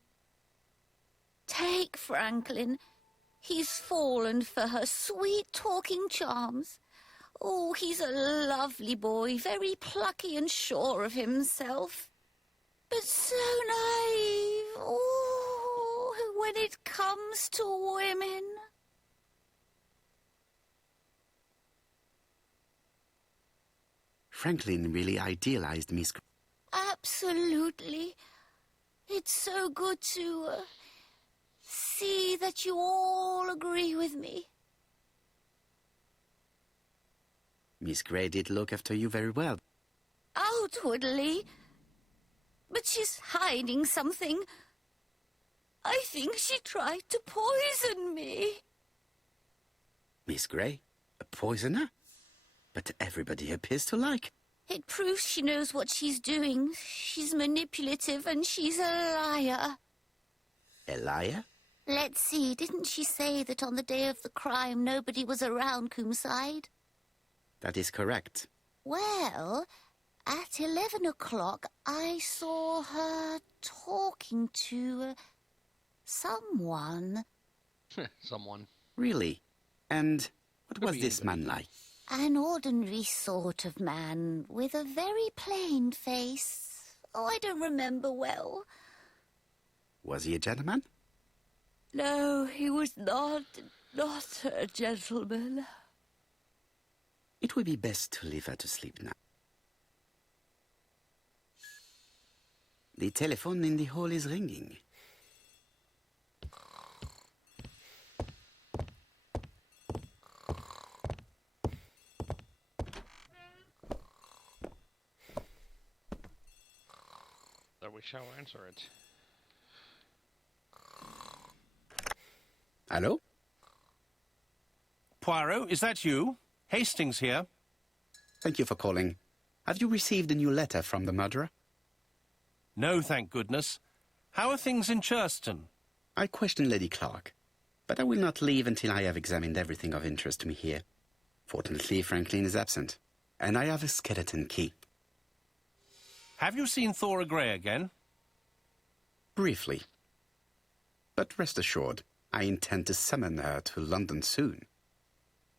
Take Franklin. He's fallen for her sweet talking charms. Oh, he's a lovely boy, very plucky and sure of himself. But so naive. Oh, when it comes to women. Franklin really idealized Miss. Absolutely. It's so good to see that you all agree with me. Miss Grey did look after you very well. Outwardly. But she's hiding something. I think she tried to poison me. Miss Grey? A poisoner? But everybody appears to like. It proves she knows what she's doing. She's manipulative and she's a liar. A liar? Let's see, didn't she say that on the day of the crime nobody was around Coomside? That is correct. Well, at 11 o'clock I saw her talking to someone. Someone. Really? And what Could was be this anybody. man like? An ordinary sort of man with a very plain face. Oh, I don't remember well. Was he a gentleman? No, he was not a gentleman. It would be best to leave her to sleep now. The telephone in the hall is ringing. That we shall answer it. Hello? Poirot, is that you? Hastings here. Thank you for calling. Have you received a new letter from the murderer? No, thank goodness. How are things in Churston? I questioned Lady Clark, but I will not leave until I have examined everything of interest to me here. Fortunately, Franklin is absent, and I have a skeleton key. Have you seen Thora Grey again? Briefly. But rest assured, I intend to summon her to London soon.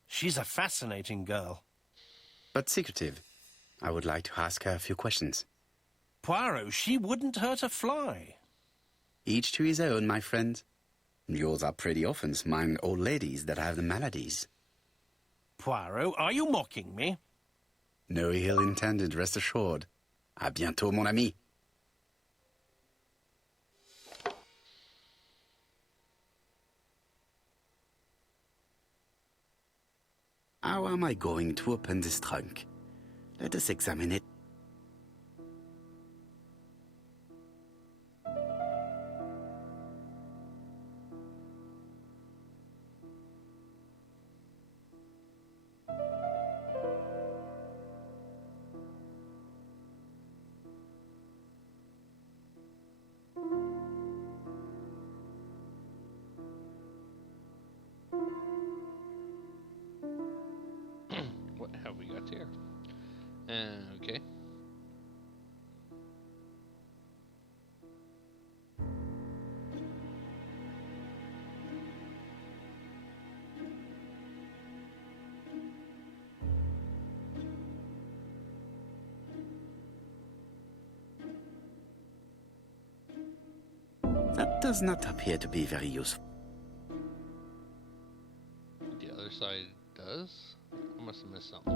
She's a fascinating girl. But secretive. I would like to ask her a few questions. Poirot, she wouldn't hurt a fly. Each to his own, my friend. Yours are pretty often among old ladies that have the maladies. Poirot, are you mocking me? No ill intended, rest assured. À bientôt, mon ami. How am I going to open this trunk? Let us examine it. What have we got here? Okay. That does not appear to be very useful. The other side does? I must have missed something.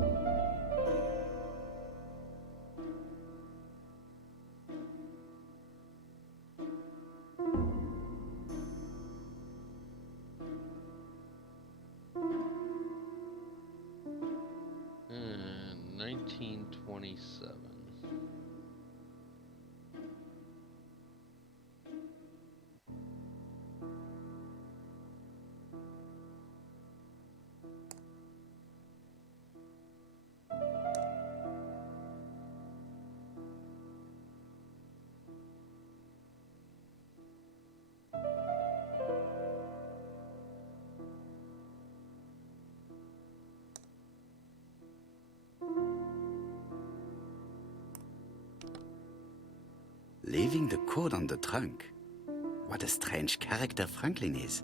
And 1927. Leaving the code on the trunk. What a strange character Franklin is.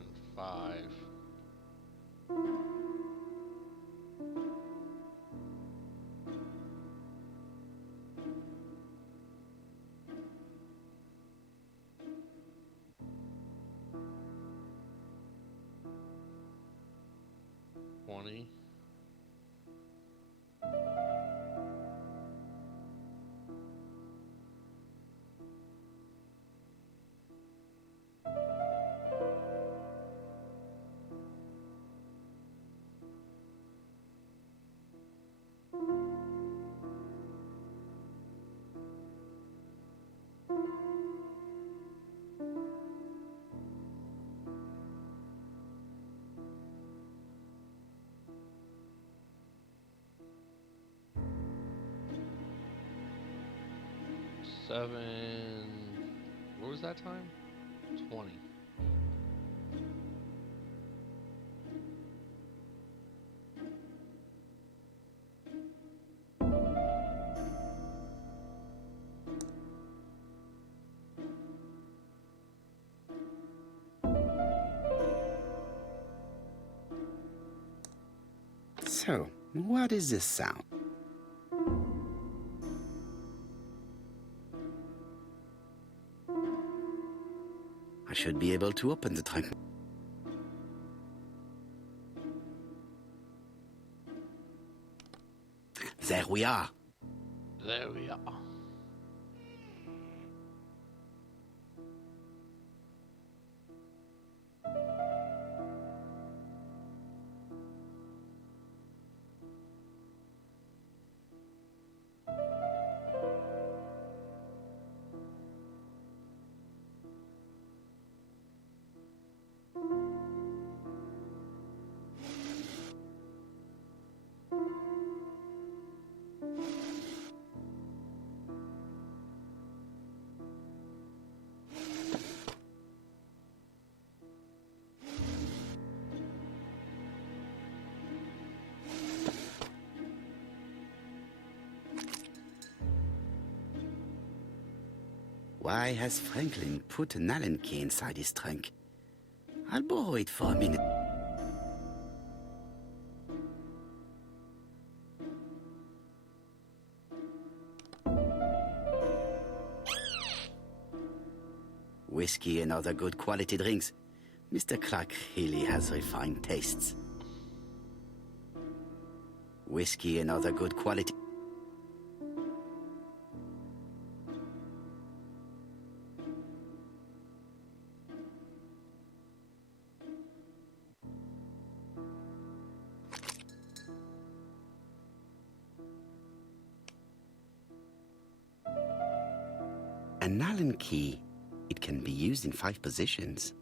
And 5. $20. 7. What was that time? 20. So, what is this sound? I should be able to open the trunk. There we are. There we are. Why has Franklin put an Allen key inside his trunk? I'll borrow it for a minute. Whiskey and other good quality drinks. Mr. Clark really has refined tastes. Whiskey and other good quality... An Allen key. It can be used in 5 positions.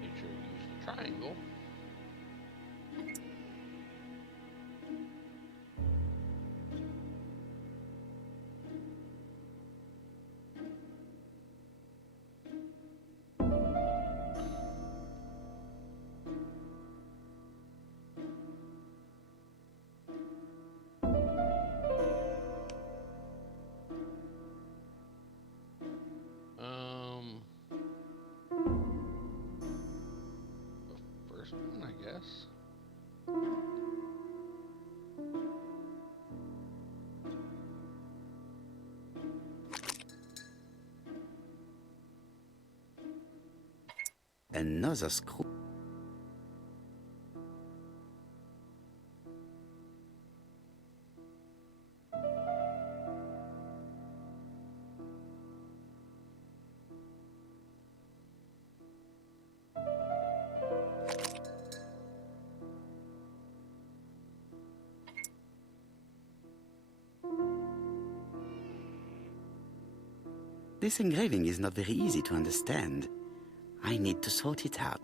Make sure you use the triangle. The first one, I guess. Another screw. This engraving is not very easy to understand. I need to sort it out.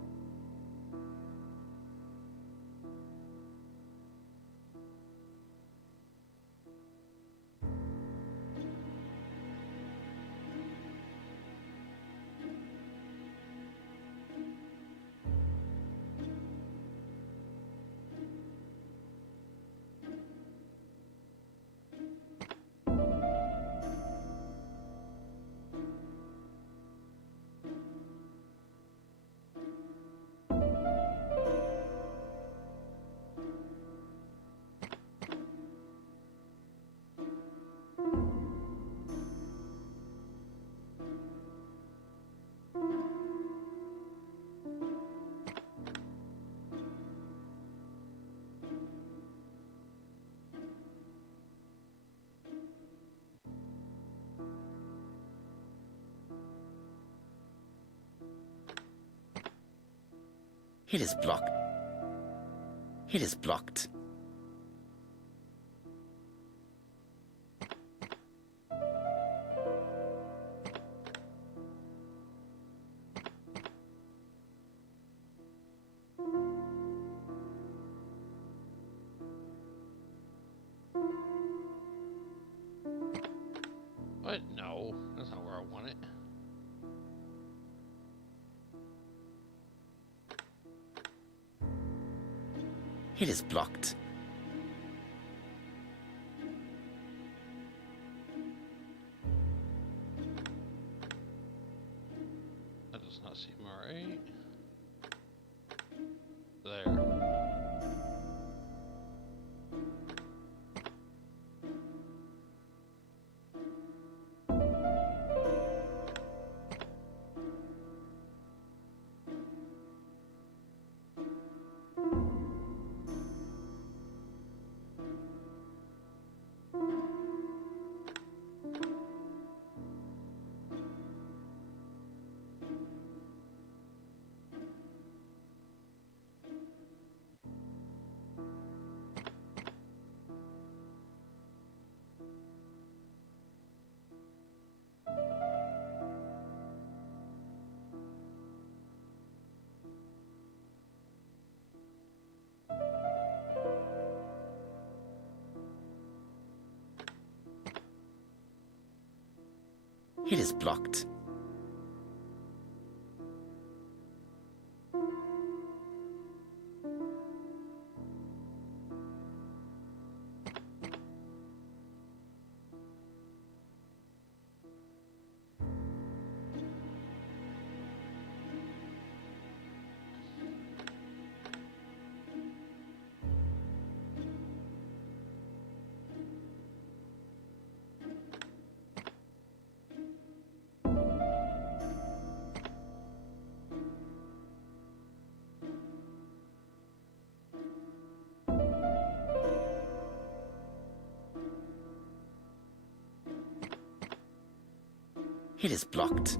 It is blocked. It is blocked. What? No, that's not where I want it. It is blocked. That does not seem alright. There. It is blocked. It is blocked.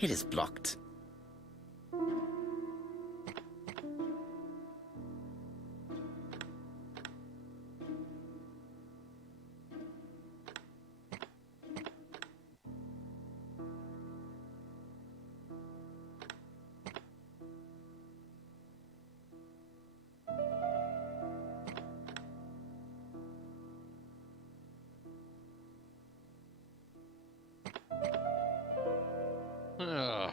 It is blocked. Ugh.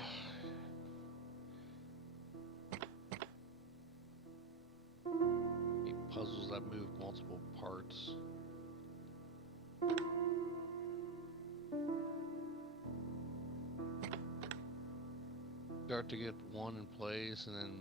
Hate puzzles that move multiple parts. Start to get one in place and then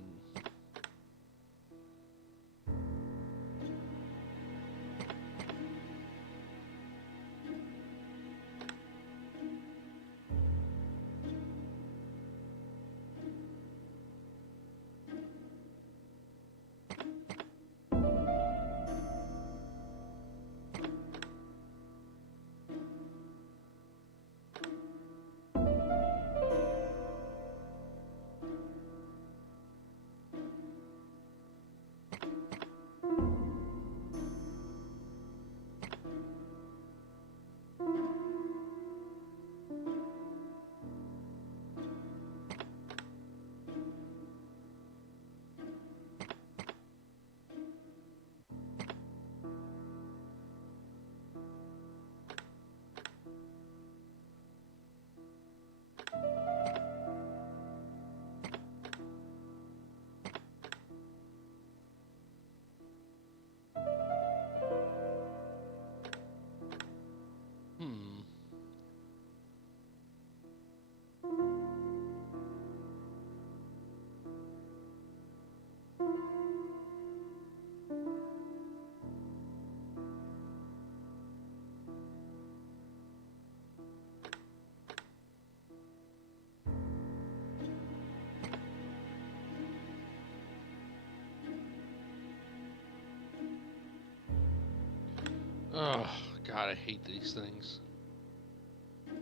Oh, God, I hate these things.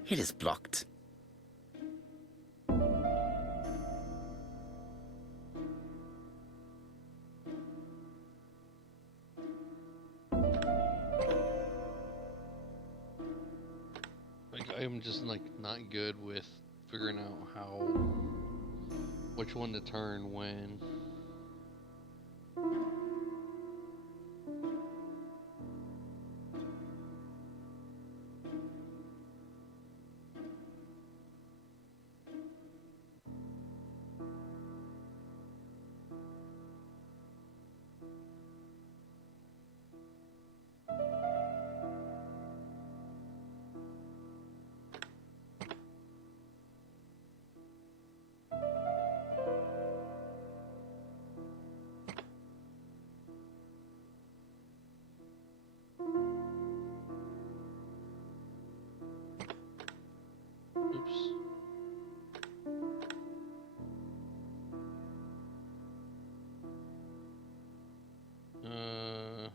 It is blocked. Like, I'm just, like, not good with figuring out which one to turn when. Oops. Uh...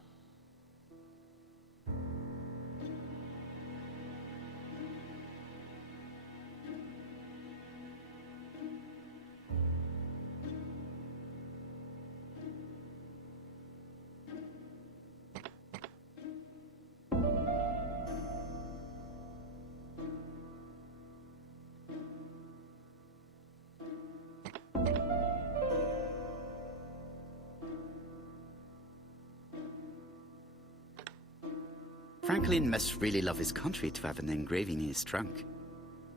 Franklin must really love his country to have an engraving in his trunk.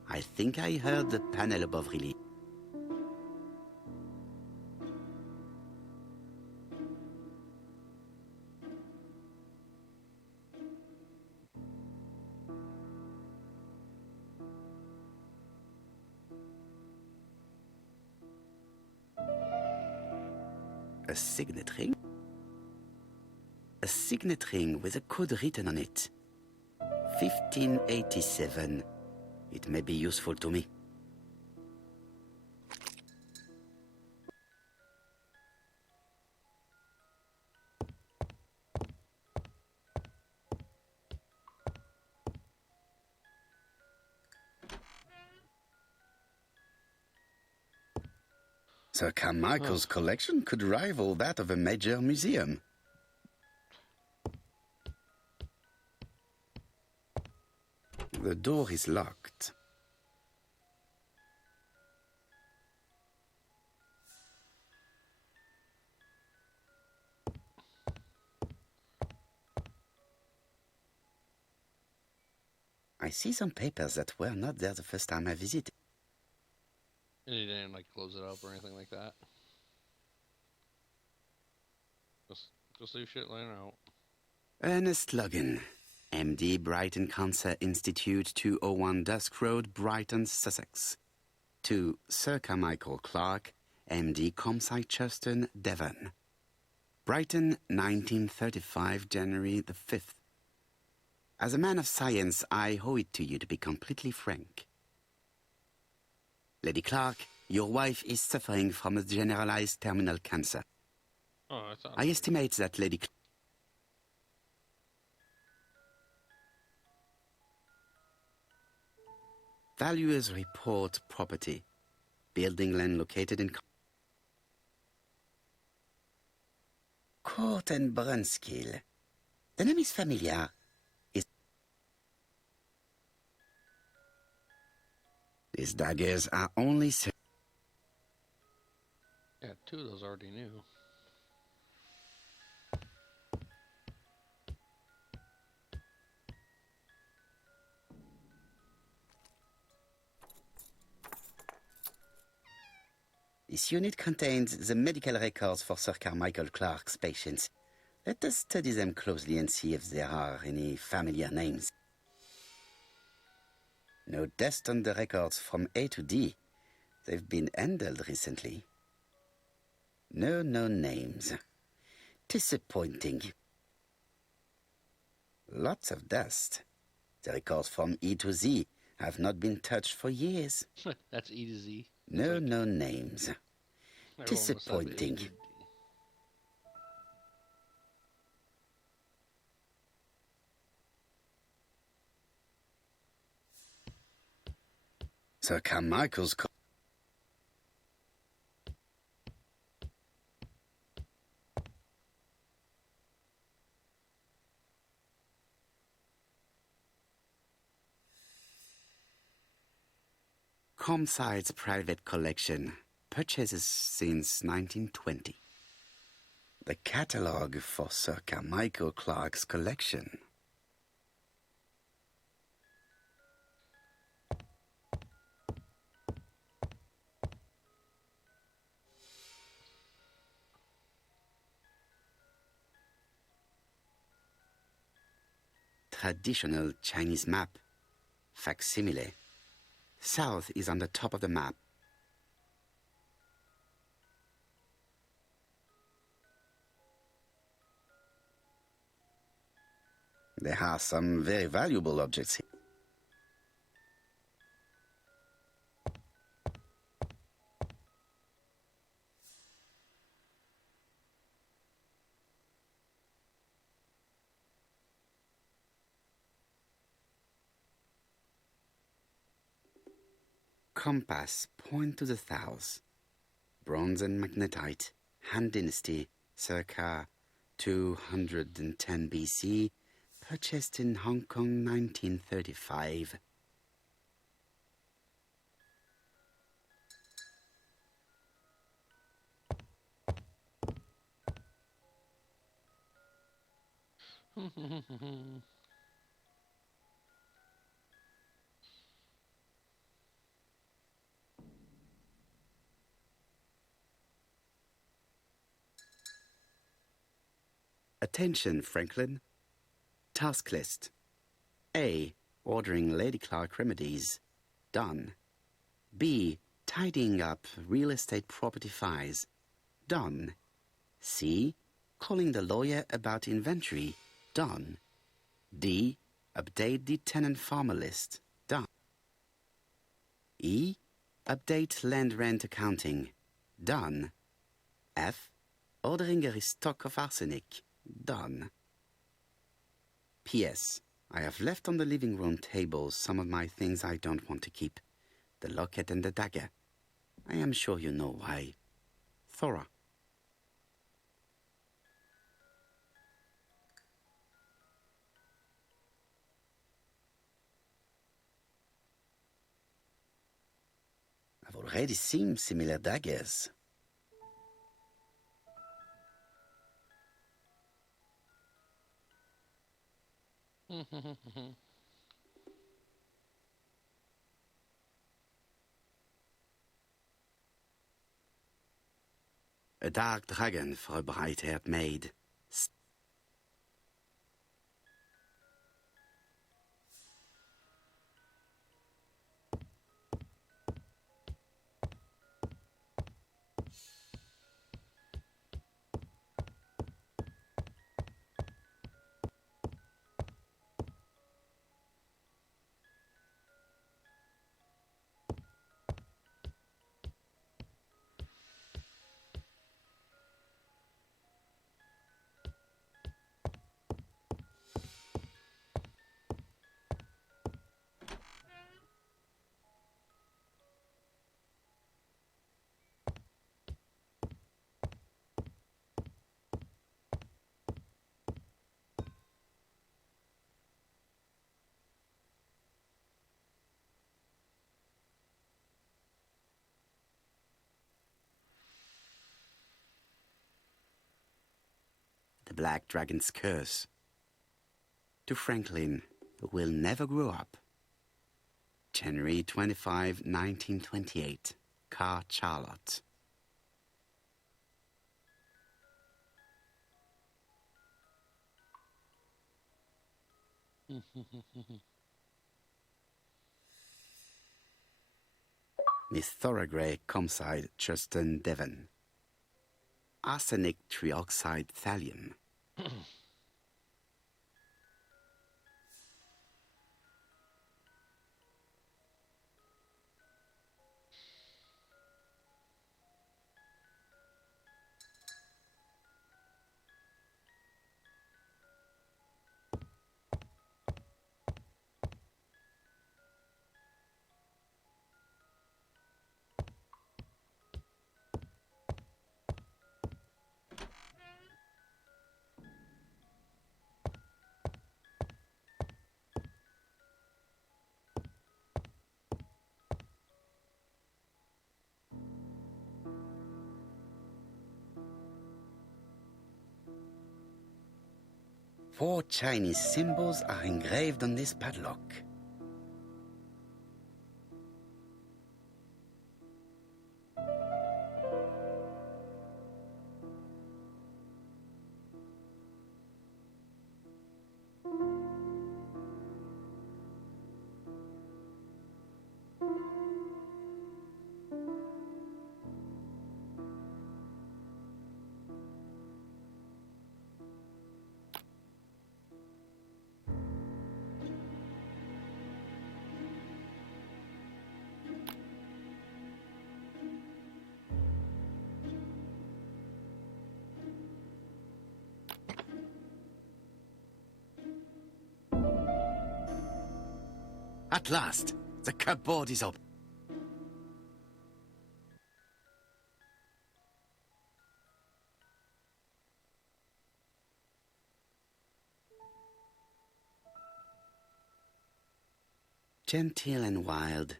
I think I heard the panel above release. A signet ring? A signet ring with a code written on it. 1587. It may be useful to me. Sir Carmichael's collection could rival that of a major museum. The door is locked. I see some papers that were not there the first time I visited. And he didn't, like, close it up or anything like that. Just leave shit laying out. Ernest Logan, MD, Brighton Cancer Institute, 201 Dusk Road, Brighton, Sussex. To Sir Carmichael Clark, MD, Comside Churton, Devon. Brighton, 1935, January the 5th. As a man of science, I owe it to you to be completely frank. Lady Clark, your wife is suffering from a generalized terminal cancer. Oh, that sounds I estimate that Lady Clark... Valuers report property. Building land located in... Court and Brunskill. The name is familiar. These daggers are only... Yeah, two of those already knew. This unit contains the medical records for Sir Carmichael Clark's patients. Let us study them closely and see if there are any familiar names. No dust on the records from A to D. They've been handled recently. No known names. Disappointing. Lots of dust. The records from E to Z have not been touched for years. That's E to Z. No known names. Everyone must have Disappointing. A to D. Sir Carmichael's Comside's private collection, purchases since 1920. The catalogue for Sir Carmichael Clark's collection. Traditional Chinese map, facsimile. South is on the top of the map. There are some very valuable objects here. Compass, point to the south. Bronze and magnetite, Han Dynasty, circa 210 BC, purchased in Hong Kong 1935. Attention, Franklin. Task list. A. Ordering Lady Clark remedies. Done. B. Tidying up real estate property files. Done. C. Calling the lawyer about inventory. Done. D. Update the tenant farmer list. Done. E. Update land rent accounting. Done. F. Ordering a restock of arsenic. Done. P.S. I have left on the living room table some of my things I don't want to keep. The locket and the dagger. I am sure you know why. Thora. I've already seen similar daggers. A dark dragon for a bright-haired maid. The Black Dragon's Curse. To Franklin, who will never grow up. January 25, 1928. Car Charlotte. Miss Thoragray, Comside, Justin, Devon. Arsenic trioxide thallium. 4 Chinese symbols are engraved on this padlock. At last, the cupboard is open. Genteel and wild,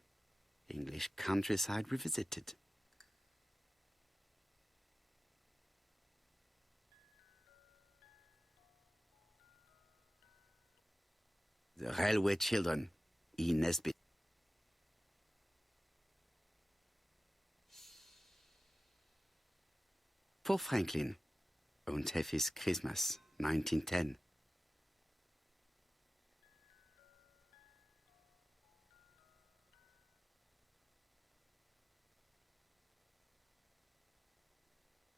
English countryside revisited. The Railway Children, E. Nesbit. For Franklin, Und Effie's Christmas, 1910.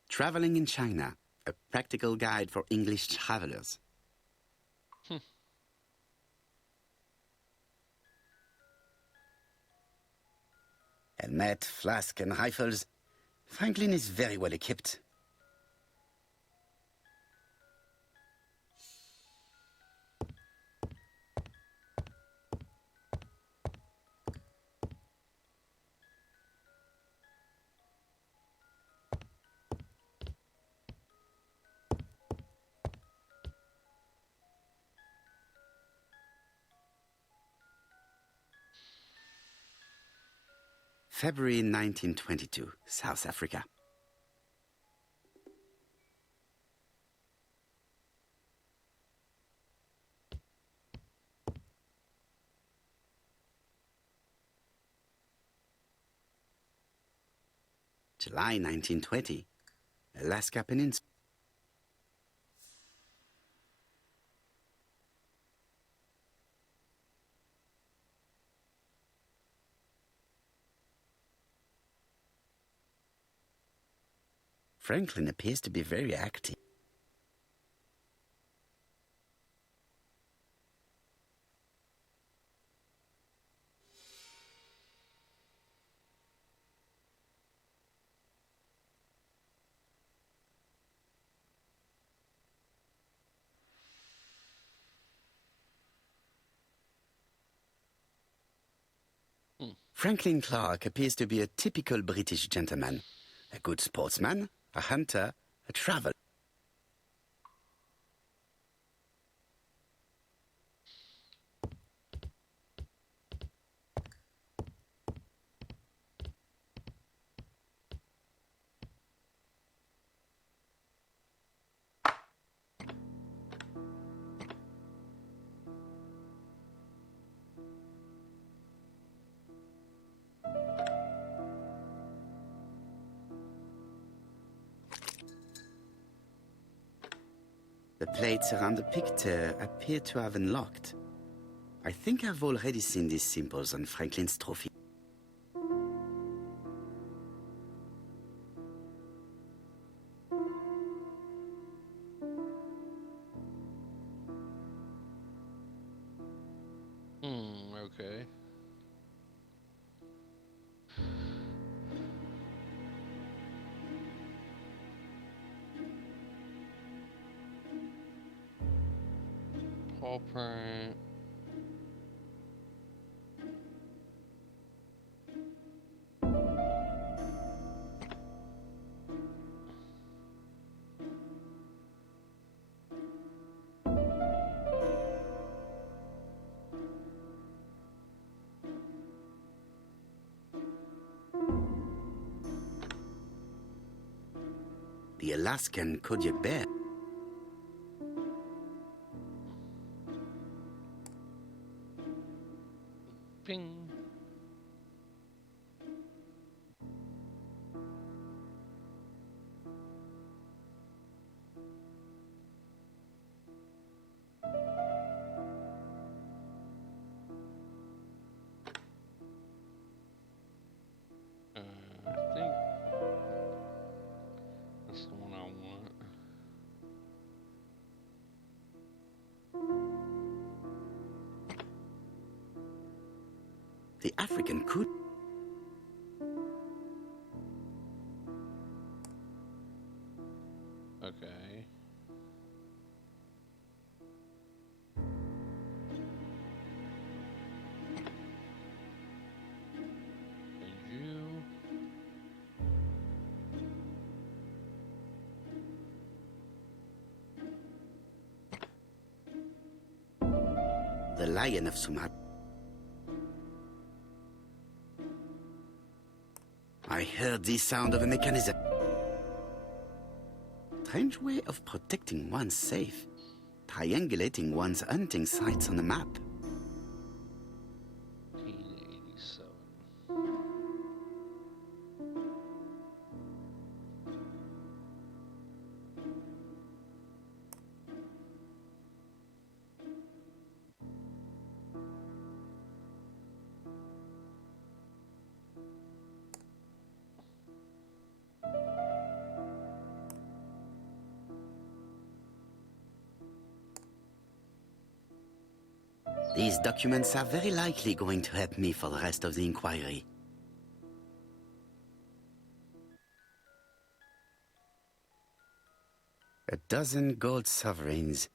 Traveling in China, a practical guide for English travelers. Helmet, flask, and rifles. Franklin is very well equipped. February 1922, South Africa. July 1920, Alaska Peninsula. Franklin appears to be very active. Franklin Clark appears to be a typical British gentleman, a good sportsman, a hunter, a traveler. The plates around the picture appear to have unlocked. I think I've already seen these symbols on Franklin's trophy. Okay. Paw print. The Alaskan Kodiak bear. The African could. Okay. And you. The Lion of Sumatra. I heard the sound of a mechanism. Strange way of protecting one's safe. Triangulating one's hunting sites on a map. 1887. These documents are very likely going to help me for the rest of the inquiry. A dozen gold sovereigns,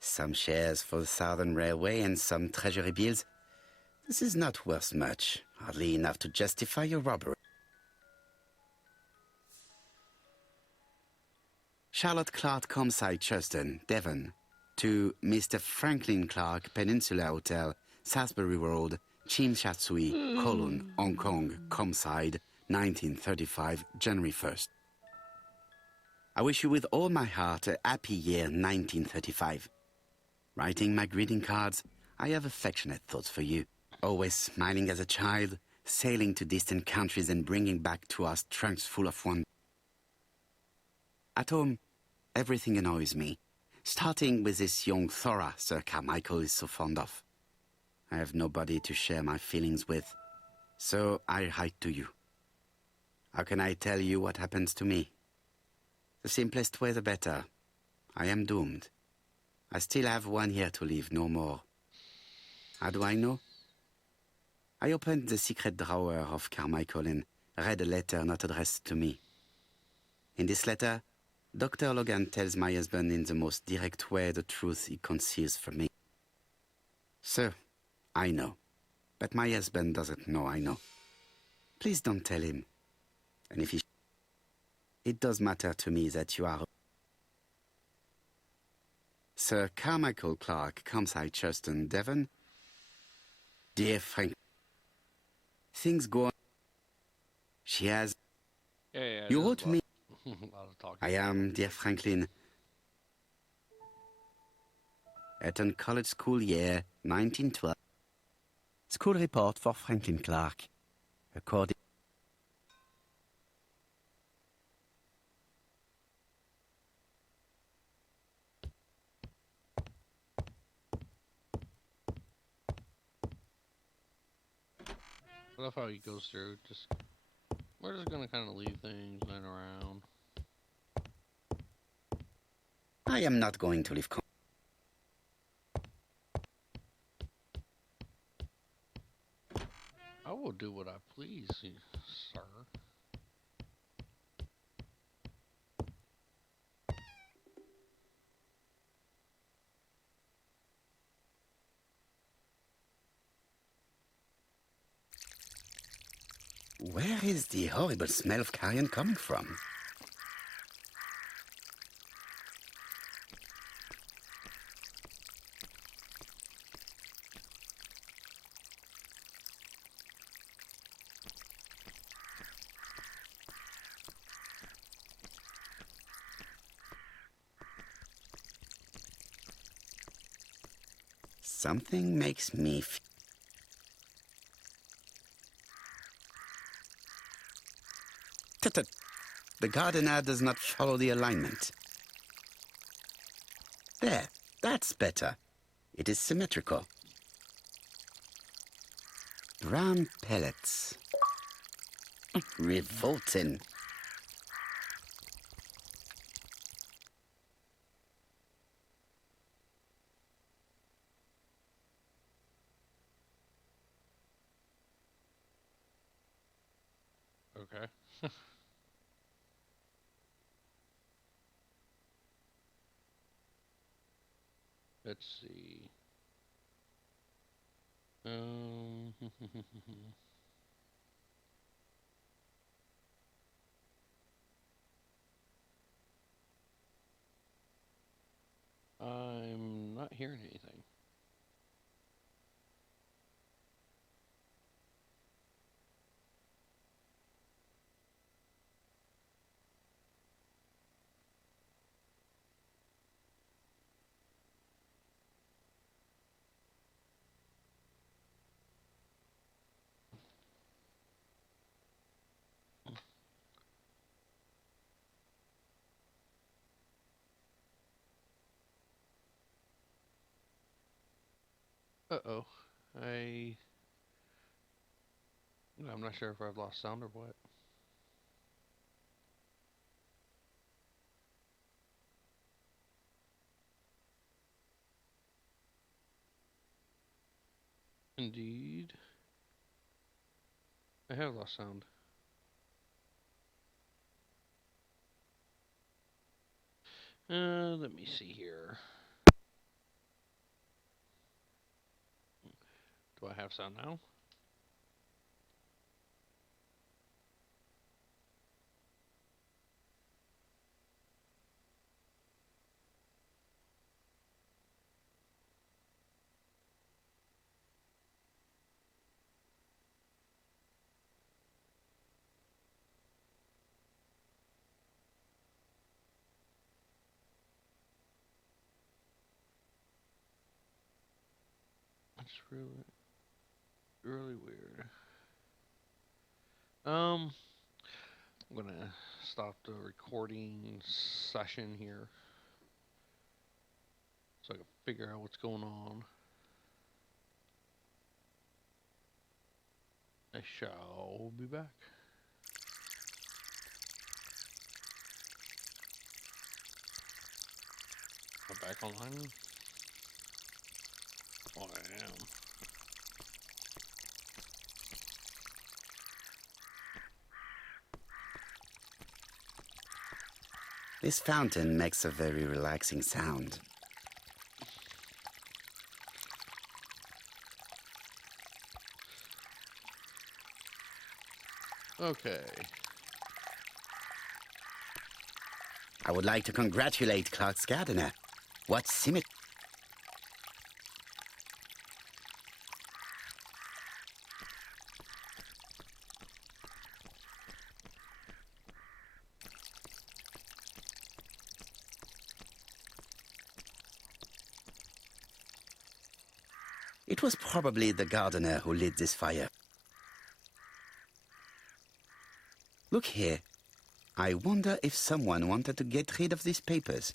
some shares for the Southern Railway and some treasury bills. This is not worth much, hardly enough to justify a robbery. Charlotte Clark, Comside, Churston, Devon. To Mr. Franklin Clark, Peninsula Hotel, Salisbury Road, Chim Sha Tsui, Kowloon, Hong Kong, Comside, 1935, January 1st. I wish you with all my heart a happy year 1935. Writing my greeting cards, I have affectionate thoughts for you. Always smiling as a child, sailing to distant countries and bringing back to us trunks full of wonder. At home, everything annoys me. Starting with this young Thora Sir Carmichael is so fond of. I have nobody to share my feelings with, so I write to you. How can I tell you what happens to me? The simplest way the better. I am doomed. I still have 1 year to live, no more. How do I know? I opened the secret drawer of Carmichael and read a letter not addressed to me. In this letter, Dr. Logan tells my husband in the most direct way the truth he conceals from me. So, I know. But my husband doesn't know I know. Please don't tell him. And if he... It does matter to me that you are... Sir Carmichael Clark, Comside, Churston, Devon. Dear Frank... Things go on. She has... Yeah, You wrote me... a lot of talking. I am, dear Franklin. Eton College School Year, 1912. School report for Franklin Clark. According... I love how he goes through. Just we're just gonna kind of leave things laying around. I am not going to leave... I will do what I please, sir. Where is the horrible smell of carrion coming from? Something makes me feel... Tut-tut. The gardener does not follow the alignment. There, that's better. It is symmetrical. Brown pellets. Revolting. Okay. Let's see. Um, I'm not hearing anything. Uh-oh. I... I'm not sure if I've lost sound or what. Indeed. I have lost sound. Let me see here. Do I have sound now? That's really, really weird. I'm gonna stop the recording session here so I can figure out what's going on. I shall be back. I'm back online. Oh, I am. This fountain makes a very relaxing sound. Okay. I would like to congratulate Clark's gardener. What symmetry. It was probably the gardener who lit this fire. Look here. I wonder if someone wanted to get rid of these papers.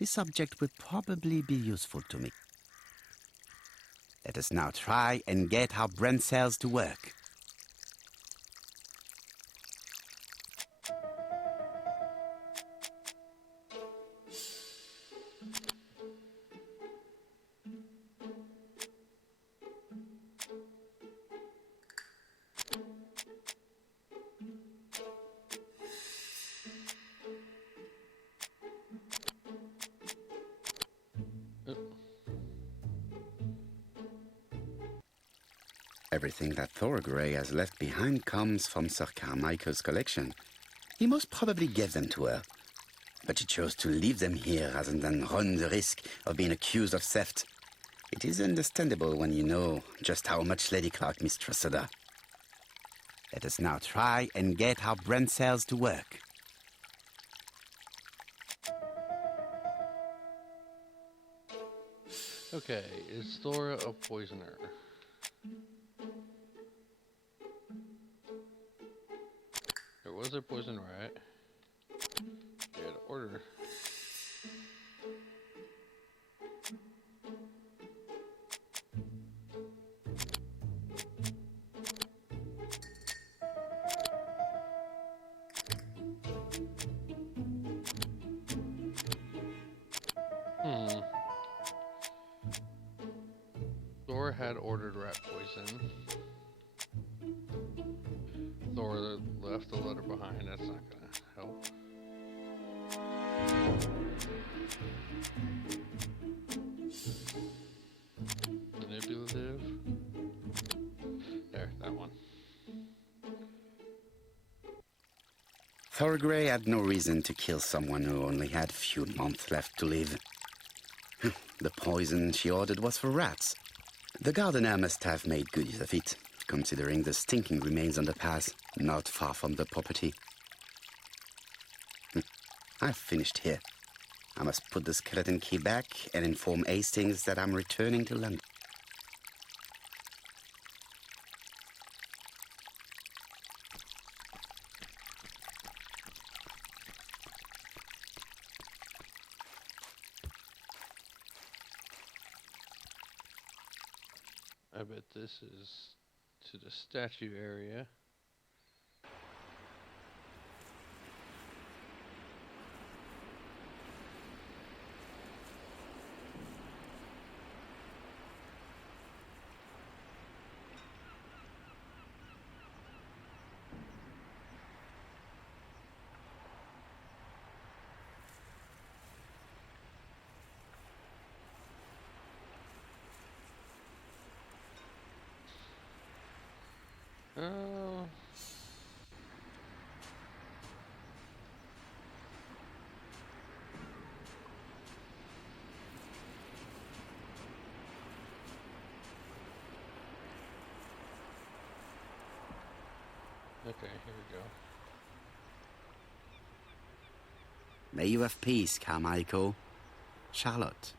This object would probably be useful to me. Let us now try and get our brain cells to work. Everything that Thorgray has left behind comes from Sir Carmichael's collection. He most probably gave them to her, but she chose to leave them here rather than run the risk of being accused of theft. It is understandable when you know just how much Lady Clark mistrusted her. Let us now try and get our brain cells to work. Okay, is Thora a poisoner? There was a poison rat. She had order. Thora had ordered rat poison. left the letter behind. That's not gonna help. Manipulative. There, that one. Thorgray had no reason to kill someone who only had few months left to live. The poison she ordered was for rats. The gardener must have made good use of it, considering the stinking remains on the path, not far from the property. I've finished here. I must put the skeleton key back and inform Hastings that I'm returning to London. I bet this is to the statue area. Oh. Okay, here we go. May you have peace, Carmichael. Charlotte.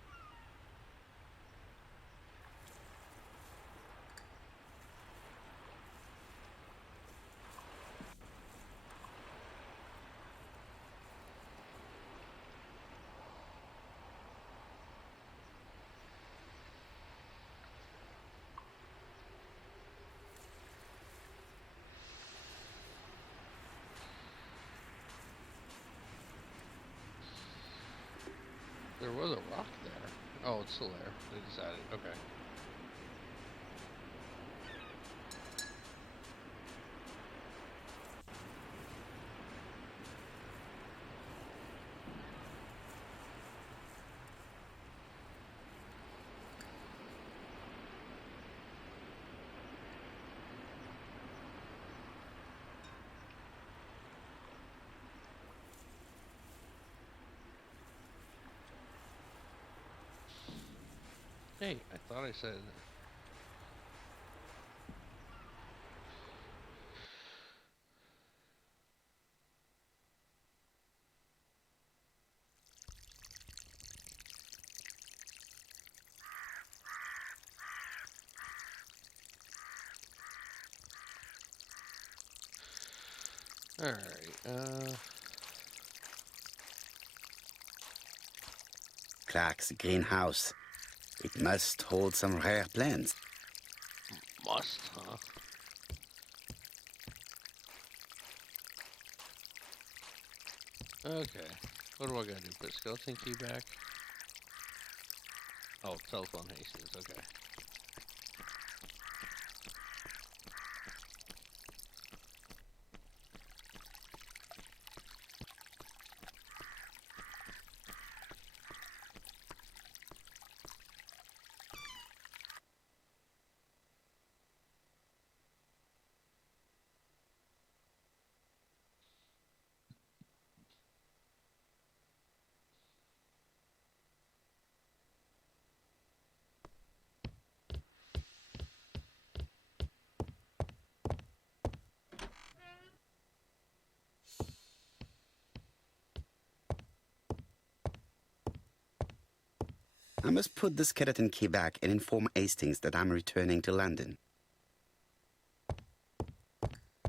There was a rock there. Oh, it's still there. They decided. Okay. Hey, I thought I said. All right. Clark's greenhouse. It must hold some rare plants. Must, huh? Okay. What do I gotta do? Put skeleton key back? Oh, telephone Hastings. Okay. I must put the skeleton key back and inform Hastings that I'm returning to London.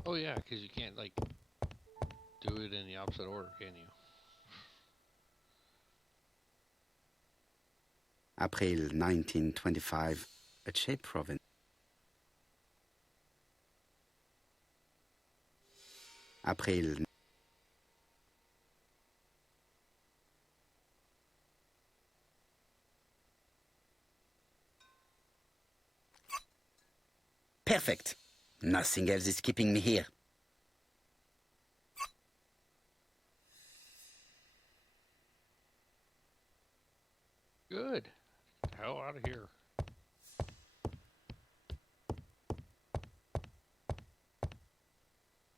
Oh yeah, because you can't like do it in the opposite order, can you? April 1925, Aceh province. April. Perfect. Nothing else is keeping me here. Good. Hell out of here.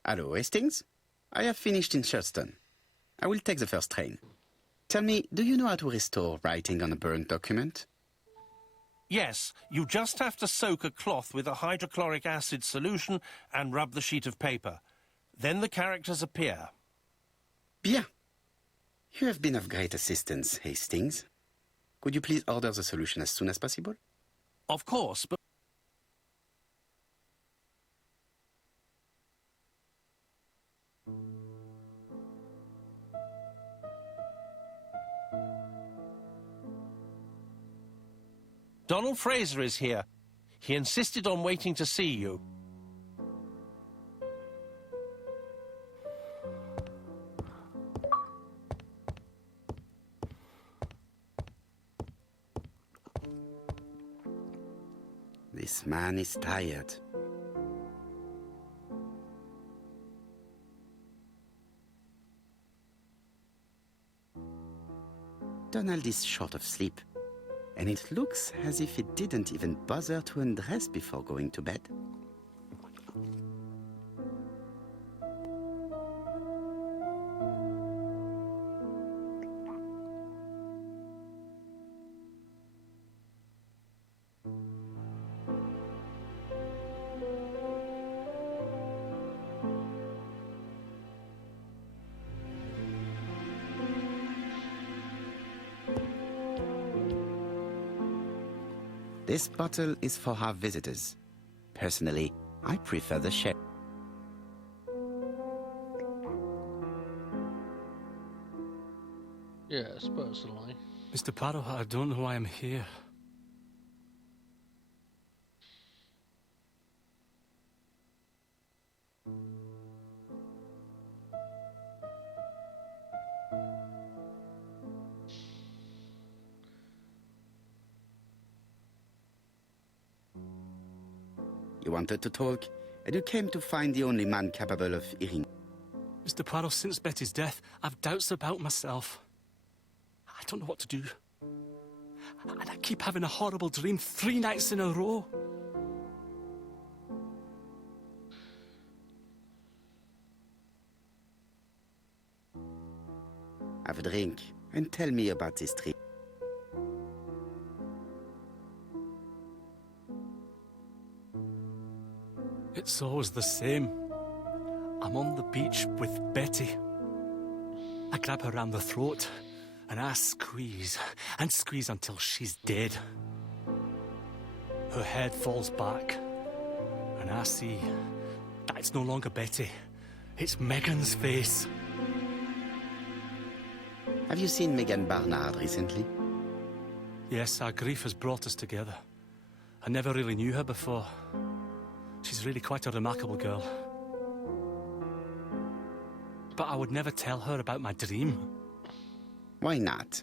Hello, Hastings. I have finished in Shurston. I will take the first train. Tell me, do you know how to restore writing on a burnt document? Yes, you just have to soak a cloth with a hydrochloric acid solution and rub the sheet of paper. Then the characters appear. Bien. You have been of great assistance, Hastings. Could you please order the solution as soon as possible? Of course, but... Donald Fraser is here. He insisted on waiting to see you. This man is tired. Donald is short of sleep, and it looks as if he didn't even bother to undress before going to bed. This bottle is for our visitors. Personally, I prefer the sherry. Yes, personally. Mr. Poirot, I don't know why I'm here. You wanted to talk, and you came to find the only man capable of hearing. Mr. Poirot, since Betty's death, I've doubts about myself. I don't know what to do. And I keep having a horrible dream 3 nights in a row. Have a drink, and tell me about this dream. It's always the same. I'm on the beach with Betty. I grab her around the throat, and I squeeze, and squeeze until she's dead. Her head falls back, and I see that it's no longer Betty. It's Megan's face. Have you seen Megan Barnard recently? Yes, our grief has brought us together. I never really knew her before. She's really quite a remarkable girl. But I would never tell her about my dream. Why not?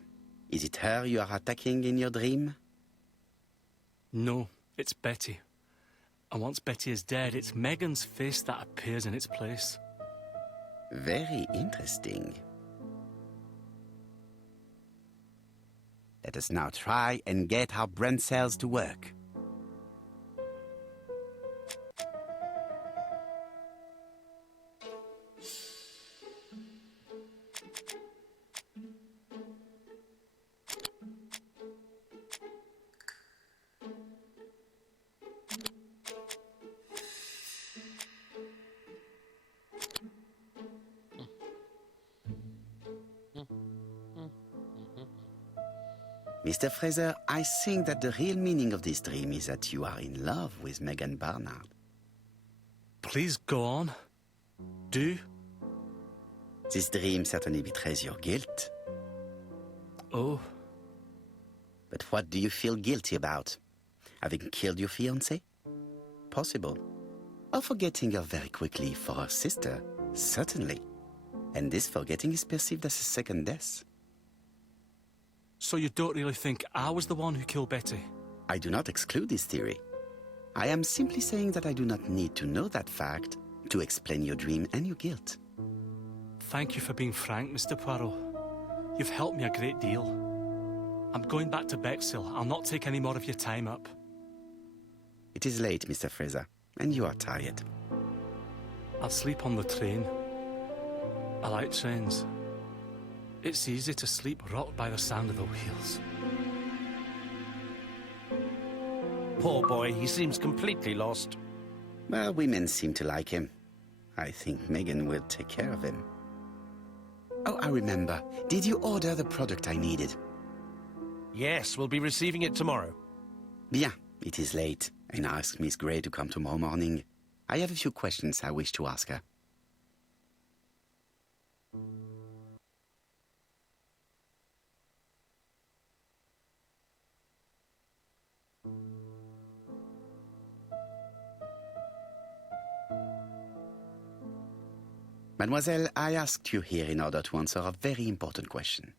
Is it her you are attacking in your dream? No, it's Betty. And once Betty is dead, it's Megan's face that appears in its place. Very interesting. Let us now try and get our brain cells to work. Mr. Fraser, I think that the real meaning of this dream is that you are in love with Megan Barnard. Please go on. Do. This dream certainly betrays your guilt. Oh. But what do you feel guilty about? Having killed your fiancée? Possible. Or forgetting her very quickly for her sister? Certainly. And this forgetting is perceived as a second death. So you don't really think I was the one who killed Betty? I do not exclude this theory. I am simply saying that I do not need to know that fact to explain your dream and your guilt. Thank you for being frank, Mr. Poirot. You've helped me a great deal. I'm going back to Bexhill. I'll not take any more of your time up. It is late, Mr. Fraser, and you are tired. I'll sleep on the train. I like trains. It's easy to sleep rocked by the sound of the wheels. Poor boy, he seems completely lost. Well, women seem to like him. I think Megan will take care of him. Oh, I remember. Did you order the product I needed? Yes, we'll be receiving it tomorrow. Bien, it is late, and I asked Miss Grey to come tomorrow morning. I have a few questions I wish to ask her. Mademoiselle, I asked you here in order to answer a very important question.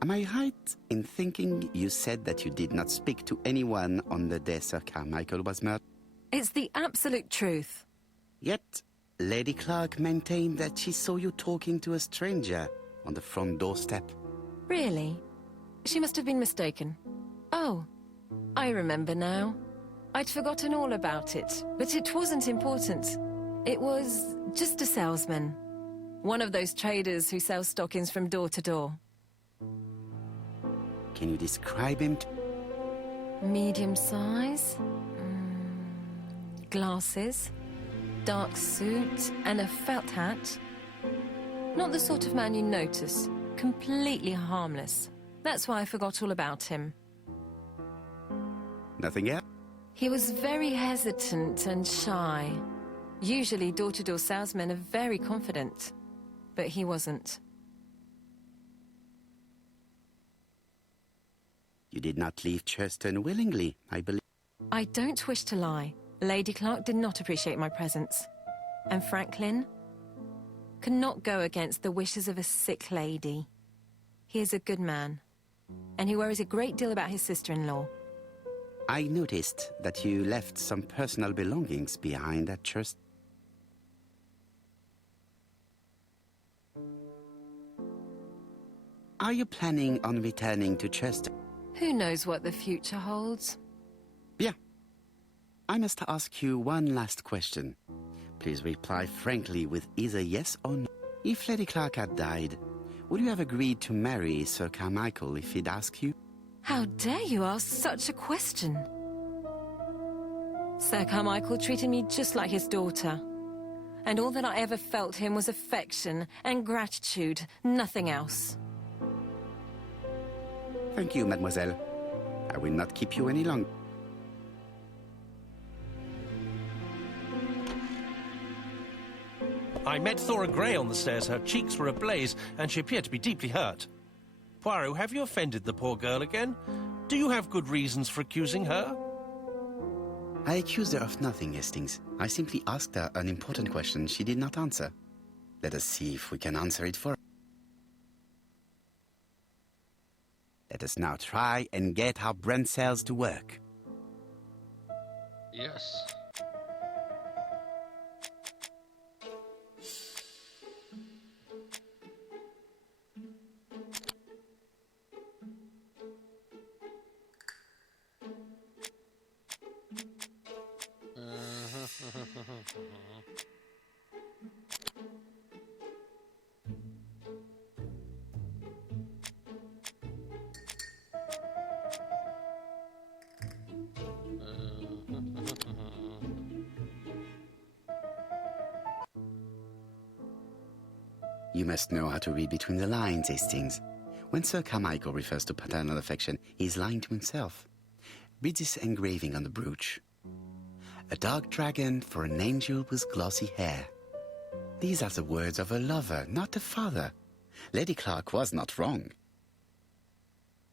Am I right in thinking you said that you did not speak to anyone on the day Sir Carmichael was murdered? It's the absolute truth. Yet, Lady Clark maintained that she saw you talking to a stranger on the front doorstep. Really? She must have been mistaken. Oh, I remember now. I'd forgotten all about it, but it wasn't important. It was just a salesman. One of those traders who sell stockings from door to door. Can you describe him? Medium size. Glasses. Dark suit and a felt hat. Not the sort of man you notice. Completely harmless. That's why I forgot all about him. Nothing else? He was very hesitant and shy. Usually door-to-door salesmen are very confident. But he wasn't. You did not leave Churston willingly, I believe. I don't wish to lie. Lady Clark did not appreciate my presence. And Franklin could not go against the wishes of a sick lady. He is a good man. And he worries a great deal about his sister-in-law. I noticed that you left some personal belongings behind at Churston. Are you planning on returning to Churston? Who knows what the future holds? Bien. I must ask you one last question. Please reply frankly with either yes or no. If Lady Clark had died, would you have agreed to marry Sir Carmichael if he'd asked you? How dare you ask such a question? Sir Carmichael treated me just like his daughter. And all that I ever felt him was affection and gratitude, nothing else. Thank you, mademoiselle. I will not keep you any longer. I met Thora Grey on the stairs. Her cheeks were ablaze, and she appeared to be deeply hurt. Poirot, have you offended the poor girl again? Do you have good reasons for accusing her? I accused her of nothing, Hastings. I simply asked her an important question she did not answer. Let us see if we can answer it for her. Let us now try and get our brain cells to work. Yes. You must know how to read between the lines, Hastings. When Sir Carmichael refers to paternal affection, he is lying to himself. Read this engraving on the brooch. A dark dragon for an angel with glossy hair. These are the words of a lover, not a father. Lady Clark was not wrong.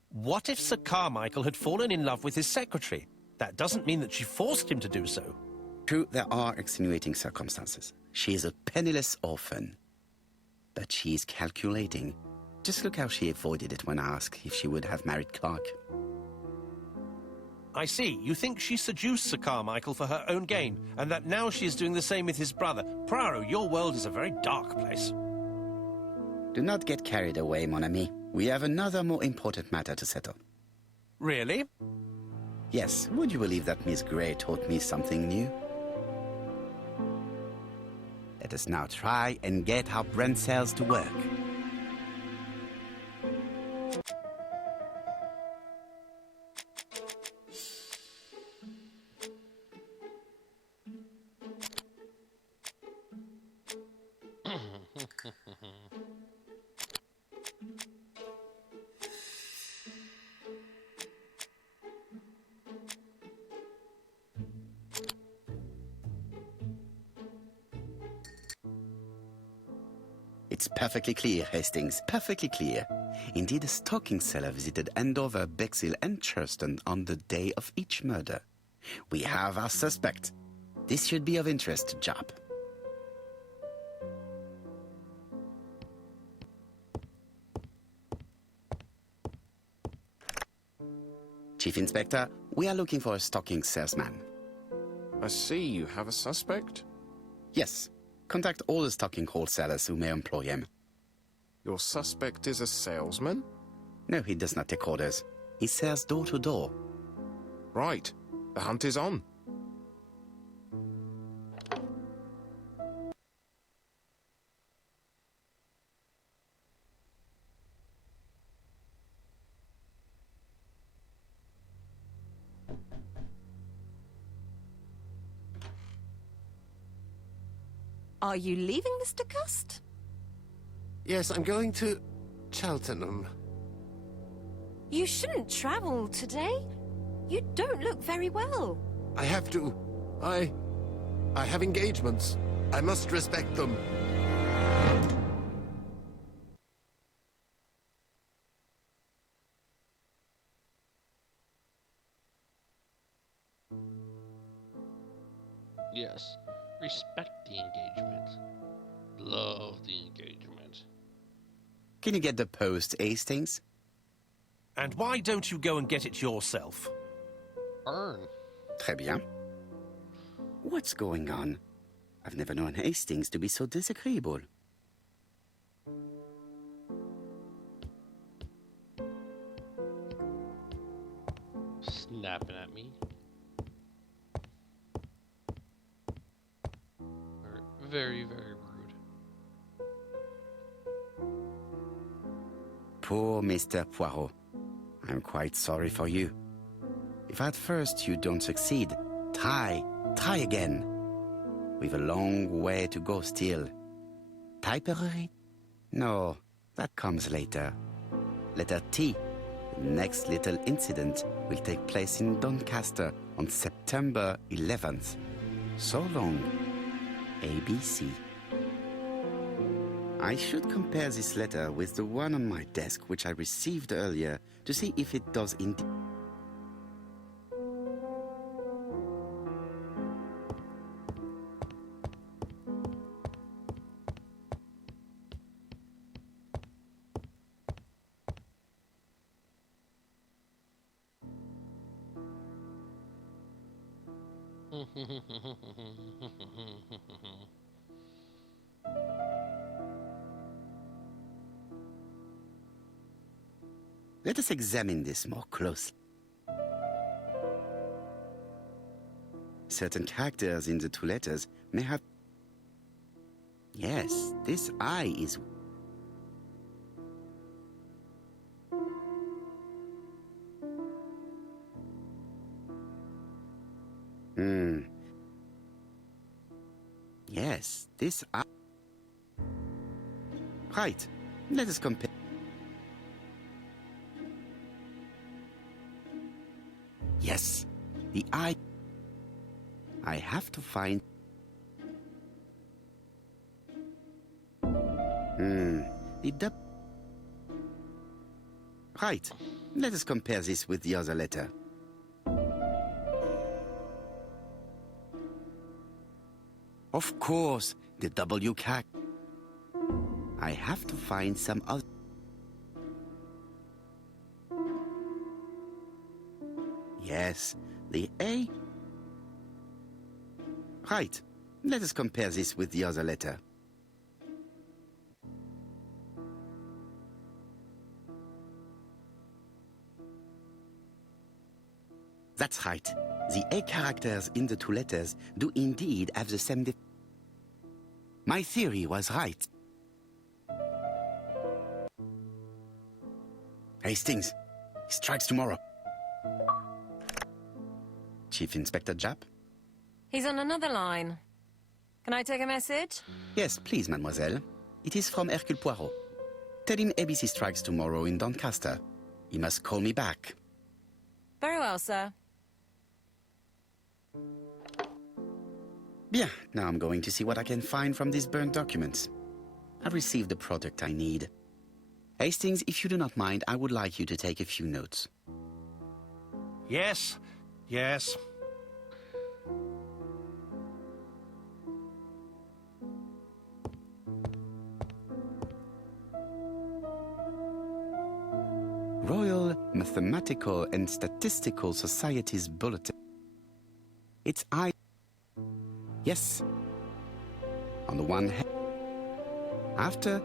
What if Sir Carmichael had fallen in love with his secretary? That doesn't mean that she forced him to do so. True, there are extenuating circumstances. She is a penniless orphan. But she is calculating. Just look how she avoided it when I asked if she would have married Clark. I see. You think she seduced Sir Carmichael for her own gain, and that now she is doing the same with his brother. Poirot, your world is a very dark place. Do not get carried away, mon ami. We have another more important matter to settle. Really? Yes, would you believe that Miss Grey taught me something new? Let us now try and get our brain cells to work. It's perfectly clear, Hastings, perfectly clear. Indeed, a stocking seller visited Andover, Bexhill and Churston on the day of each murder. We have our suspect. This should be of interest to Jap. Chief Inspector, we are looking for a stocking salesman. I see you have a suspect. Yes. Contact all the stocking wholesalers who may employ him. Your suspect is a salesman? No, he does not take orders. He sells door to door. Right. The hunt is on. Are you leaving, Mr. Cust? Yes, I'm going to Cheltenham. You shouldn't travel today. You don't look very well. I have to. I have engagements. I must respect them. Yes. Respect the engagement. Love the engagement. Can you get the post, Hastings? And why don't you go and get it yourself? Earn. Très bien. What's going on? I've never known Hastings to be so disagreeable. Snapping at me. Very, very rude. Poor Mr. Poirot. I'm quite sorry for you. If at first you don't succeed, try again. We've a long way to go still. Typery? No, that comes later. Letter T. The next little incident will take place in Doncaster on September 11th. So long. ABC. I should compare this letter with the one on my desk which I received earlier to see if it does indeed. Let us examine this more closely. Certain characters in the two letters may have... Yes, this I is... Yes, this I... Right, let us compare... Yes, the I have to find... The W... Right, let us compare this with the other letter. Of course, the W character. I have to find some other... Yes, the A. Right. Let us compare this with the other letter. That's right. The A characters in the two letters do indeed have the same My theory was right. Hastings, he strikes tomorrow. Chief Inspector Japp? He's on another line. Can I take a message? Yes, please, mademoiselle. It is from Hercule Poirot. Tell him ABC strikes tomorrow in Doncaster. He must call me back. Very well, sir. Bien, now I'm going to see what I can find from these burnt documents. I've received the product I need. Hastings, if you do not mind, I would like you to take a few notes. Yes, yes. Royal Mathematical and Statistical Society's bulletin. It's I. Yes. On the one hand. After,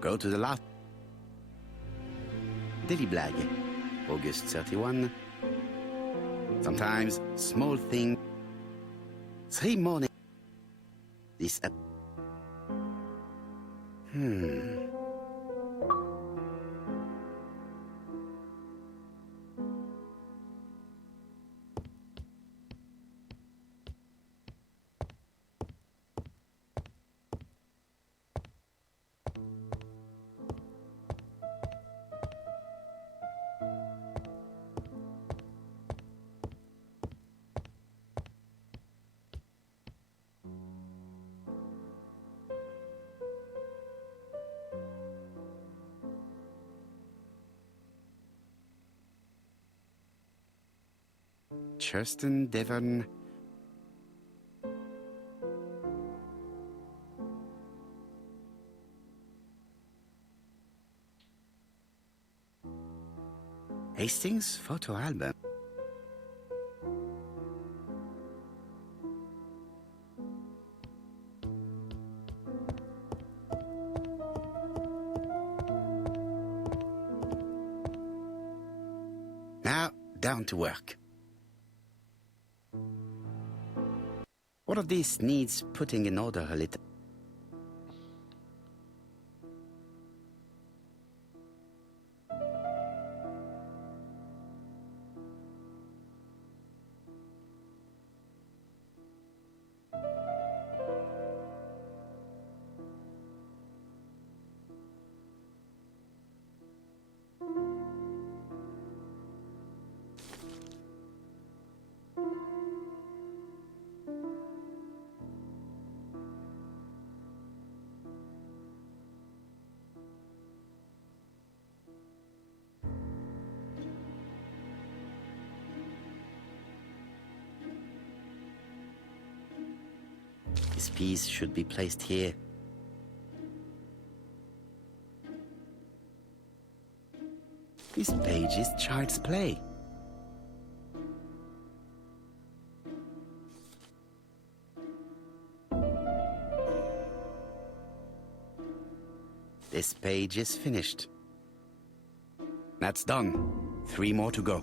go to the last. Daily Blague, August 31. Sometimes, small thing. 3 morning. This. Churston, Devon. Hastings photo album. Now, down to work. All of this needs putting in order a little. This piece should be placed here. This page is child's play. This page is finished. That's done. 3 more to go.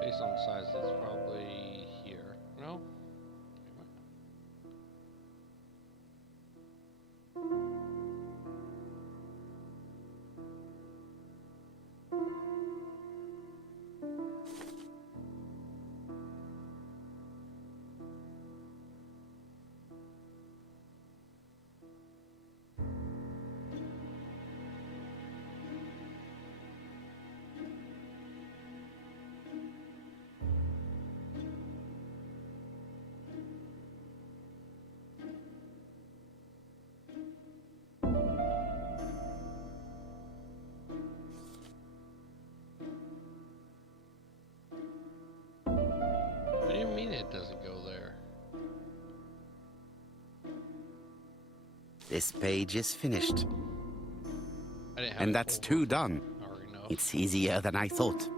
Based on the size, that's probably here. No? This page is finished. I didn't have And it that's pulled. two done. I already know. It's easier than I thought.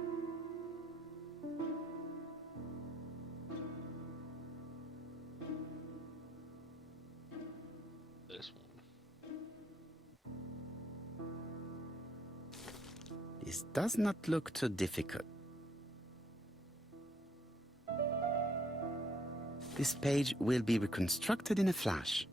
This one. This does not look too difficult. This page will be reconstructed in a flash.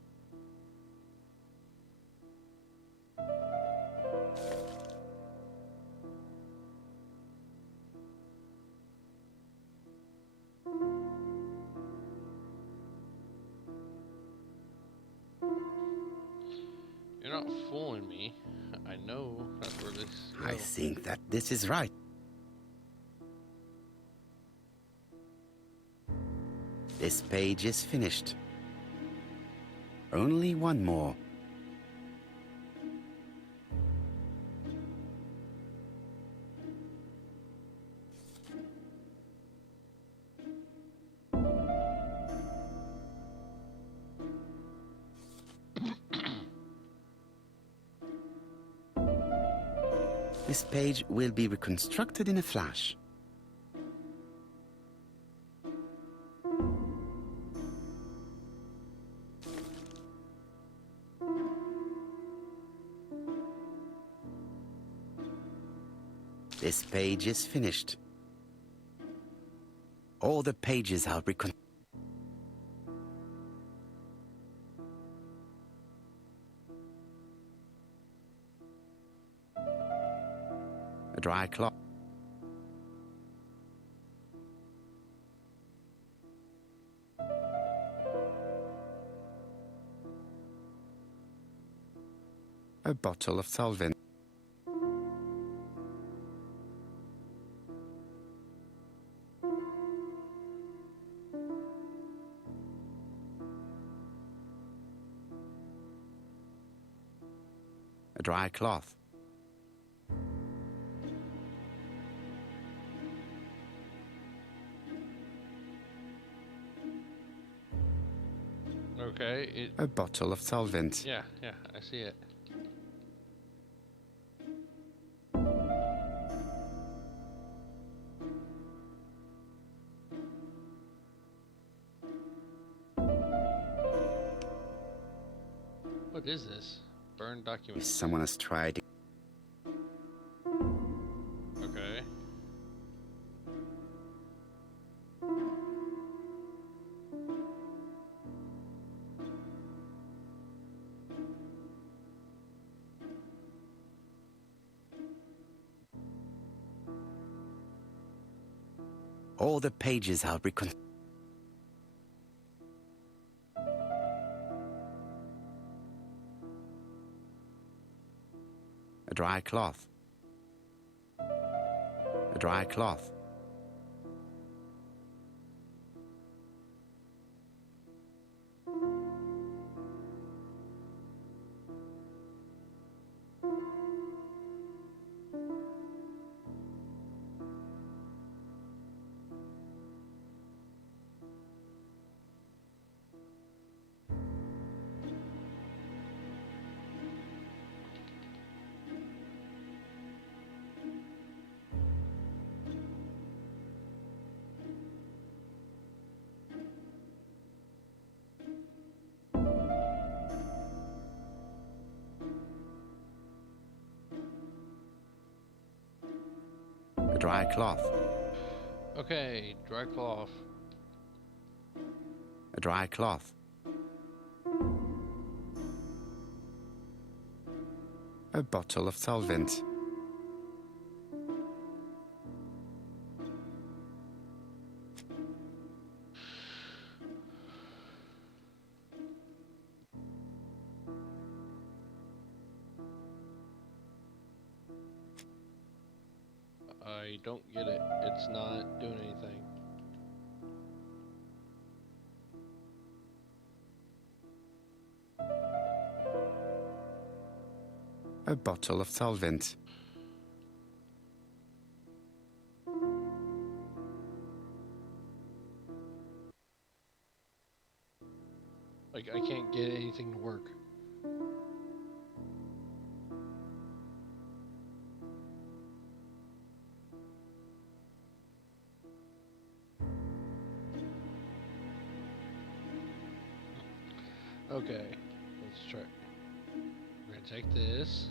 You're not fooling me. I know that's where this. I think that this is right. This page is finished. Only one more. This page will be reconstructed in a flash. This page is finished. All the pages are recon... A dry cloth. A bottle of solvent. A dry cloth. Okay. A bottle of solvent. Yeah, I see it. What is this? Burned If document. someone has tried it. Okay. All the pages are recon... A dry cloth. A dry cloth. A dry cloth. Okay, dry cloth. A dry cloth. A bottle of solvent. I don't get it. It's not doing anything. A bottle of solvent. Like, I can't get anything to work. Okay, let's try. We're gonna take this.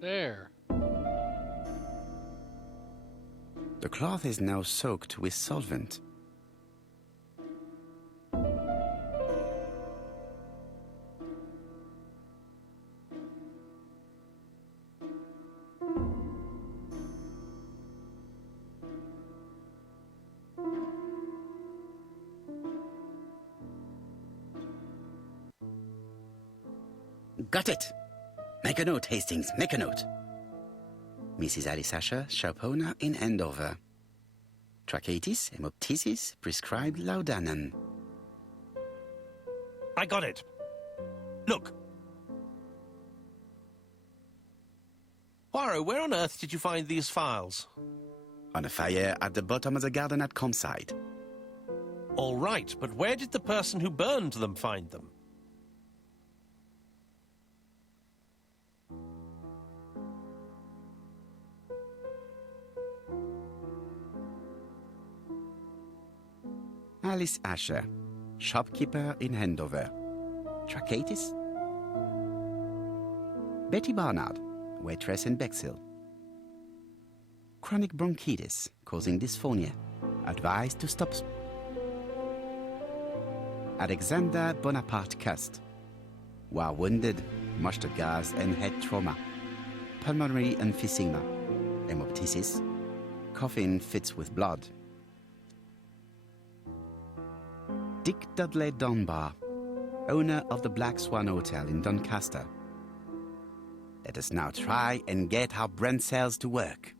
There. The cloth is now soaked with solvent. Got it! Make a note, Hastings, make a note. Mrs. Alice Asher, shop owner in Andover. Tracheitis, hemoptysis, prescribed laudanum. I got it. Look. Poirot, where on earth did you find these files? On a fire at the bottom of the garden at campsite. All right, but where did the person who burned them find them? Alice Asher, shopkeeper in Andover. Tracheitis? Betty Barnard, waitress in Bexhill. Chronic bronchitis, causing dysphonia. Advised to stop. Alexander Bonaparte Cust. War wounded, mustard gas and head trauma. Pulmonary emphysema. Hemoptysis. Coughing fits with blood. Dick Dudley Dunbar, owner of the Black Swan Hotel in Doncaster. Let us now try and get our brain cells to work.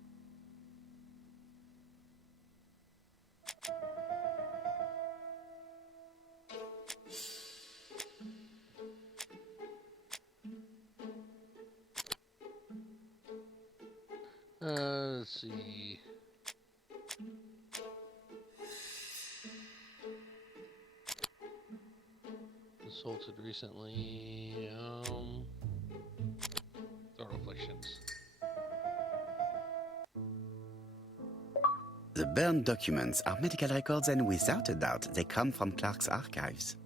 Let's see. Consulted recently. Throat afflictions. The burned documents are medical records, and without a doubt, they come from Clark's archives.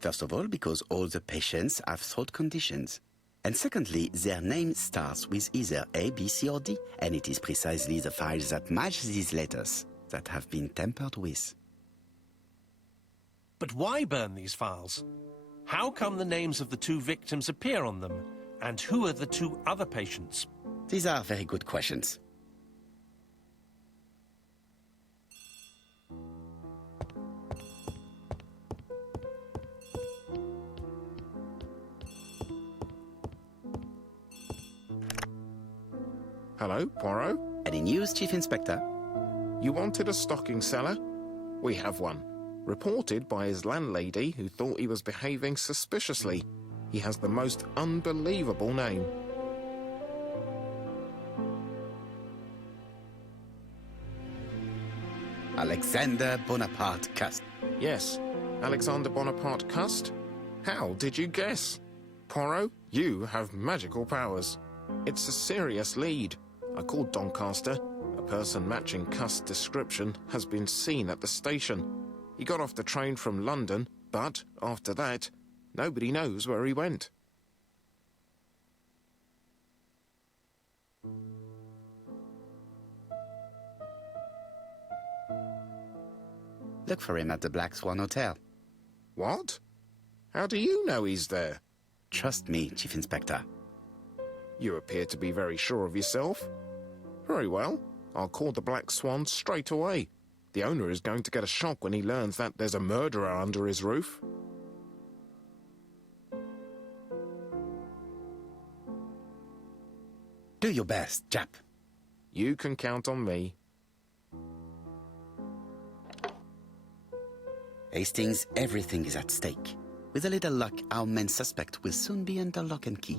First of all, because all the patients have throat conditions. And secondly, their name starts with either A, B, C, or D, and it is precisely the files that match these letters that have been tampered with. But why burn these files? How come the names of the two victims appear on them? And who are the two other patients? These are very good questions. Hello, Poirot? Any news, Chief Inspector? You wanted a stocking seller? We have one. Reported by his landlady, who thought he was behaving suspiciously. He has the most unbelievable name. Alexander Bonaparte Cust. Yes, Alexander Bonaparte Cust? How did you guess? Poirot, you have magical powers. It's a serious lead. I called Doncaster. A person matching Cust's description has been seen at the station. He got off the train from London, but after that, nobody knows where he went. Look for him at the Black Swan Hotel. What? How do you know he's there? Trust me, Chief Inspector. You appear to be very sure of yourself. Very well. I'll call the Black Swan straight away. The owner is going to get a shock when he learns that there's a murderer under his roof. Do your best, Jap. You can count on me. Hastings, everything is at stake. With a little luck, our main suspect will soon be under lock and key.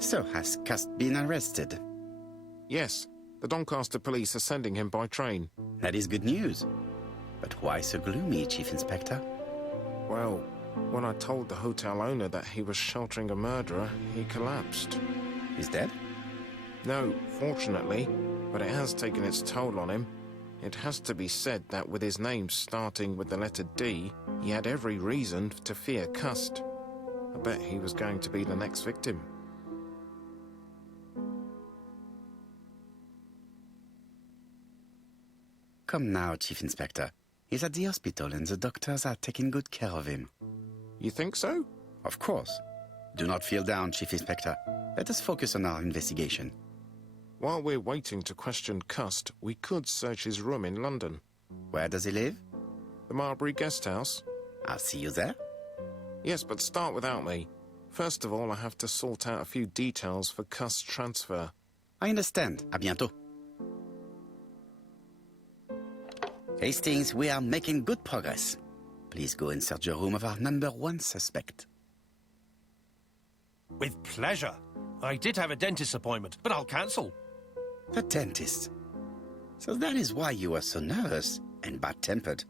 So, has Cust been arrested? Yes, the Doncaster police are sending him by train. That is good news. But why so gloomy, Chief Inspector? Well, when I told the hotel owner that he was sheltering a murderer, he collapsed. He's dead? No, fortunately, but it has taken its toll on him. It has to be said that with his name starting with the letter D, he had every reason to fear Cust. I bet he was going to be the next victim. Come now, Chief Inspector. He's at the hospital and the doctors are taking good care of him. You think so? Of course. Do not feel down, Chief Inspector. Let us focus on our investigation. While we're waiting to question Cust, we could search his room in London. Where does he live? The Marbury Guest House? I'll see you there. Yes, but start without me. First of all, I have to sort out a few details for Cust's transfer. I understand. À bientôt. Hastings, we are making good progress. Please go and search the room of our #1 suspect. With pleasure. I did have a dentist appointment, but I'll cancel. The dentist. So that is why you were so nervous and bad-tempered.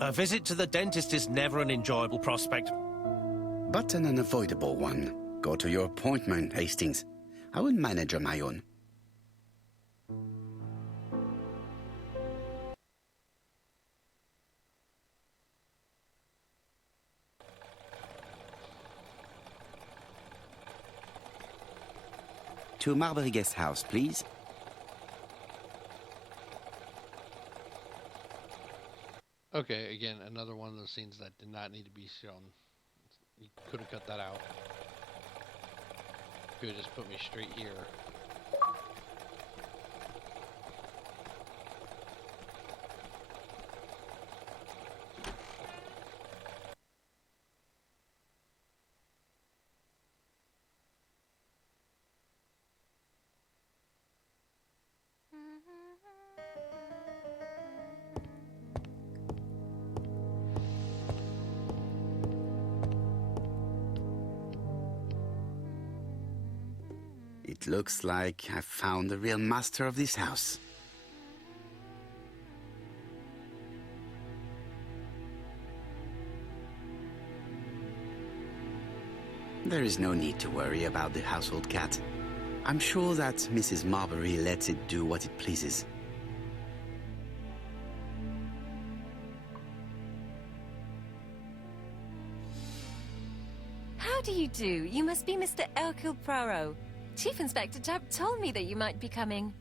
A visit to the dentist is never an enjoyable prospect. But an unavoidable one. Go to your appointment, Hastings. I will manage on my own. To Marbury Guest House, please. Okay, again, another one of those scenes that did not need to be shown. You could have cut that out. Could have just put me straight here. It looks like I've found the real master of this house. There is no need to worry about the household cat. I'm sure that Mrs. Marbury lets it do what it pleases. How do you do? You must be Mr. Hercule Poirot. Chief Inspector Tapp told me that you might be coming.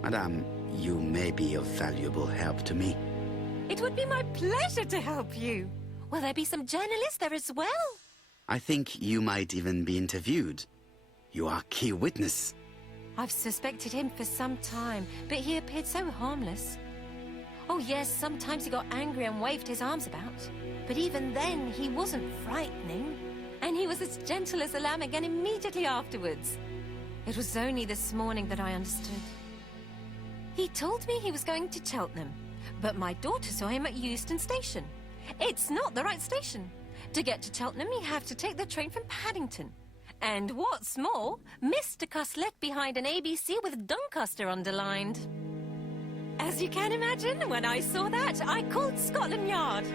Madame, you may be of valuable help to me. It would be my pleasure to help you. Will there be some journalists there as well? I think you might even be interviewed. You are key witness. I've suspected him for some time, but he appeared so harmless. Oh yes, sometimes he got angry and waved his arms about. But even then, he wasn't frightening. And he was as gentle as a lamb again immediately afterwards. It was only this morning that I understood. He told me he was going to Cheltenham, but my daughter saw him at Euston Station. It's not the right station. To get to Cheltenham, you have to take the train from Paddington. And what's more, Mr. Cust left behind an ABC with Doncaster underlined. As you can imagine, when I saw that, I called Scotland Yard.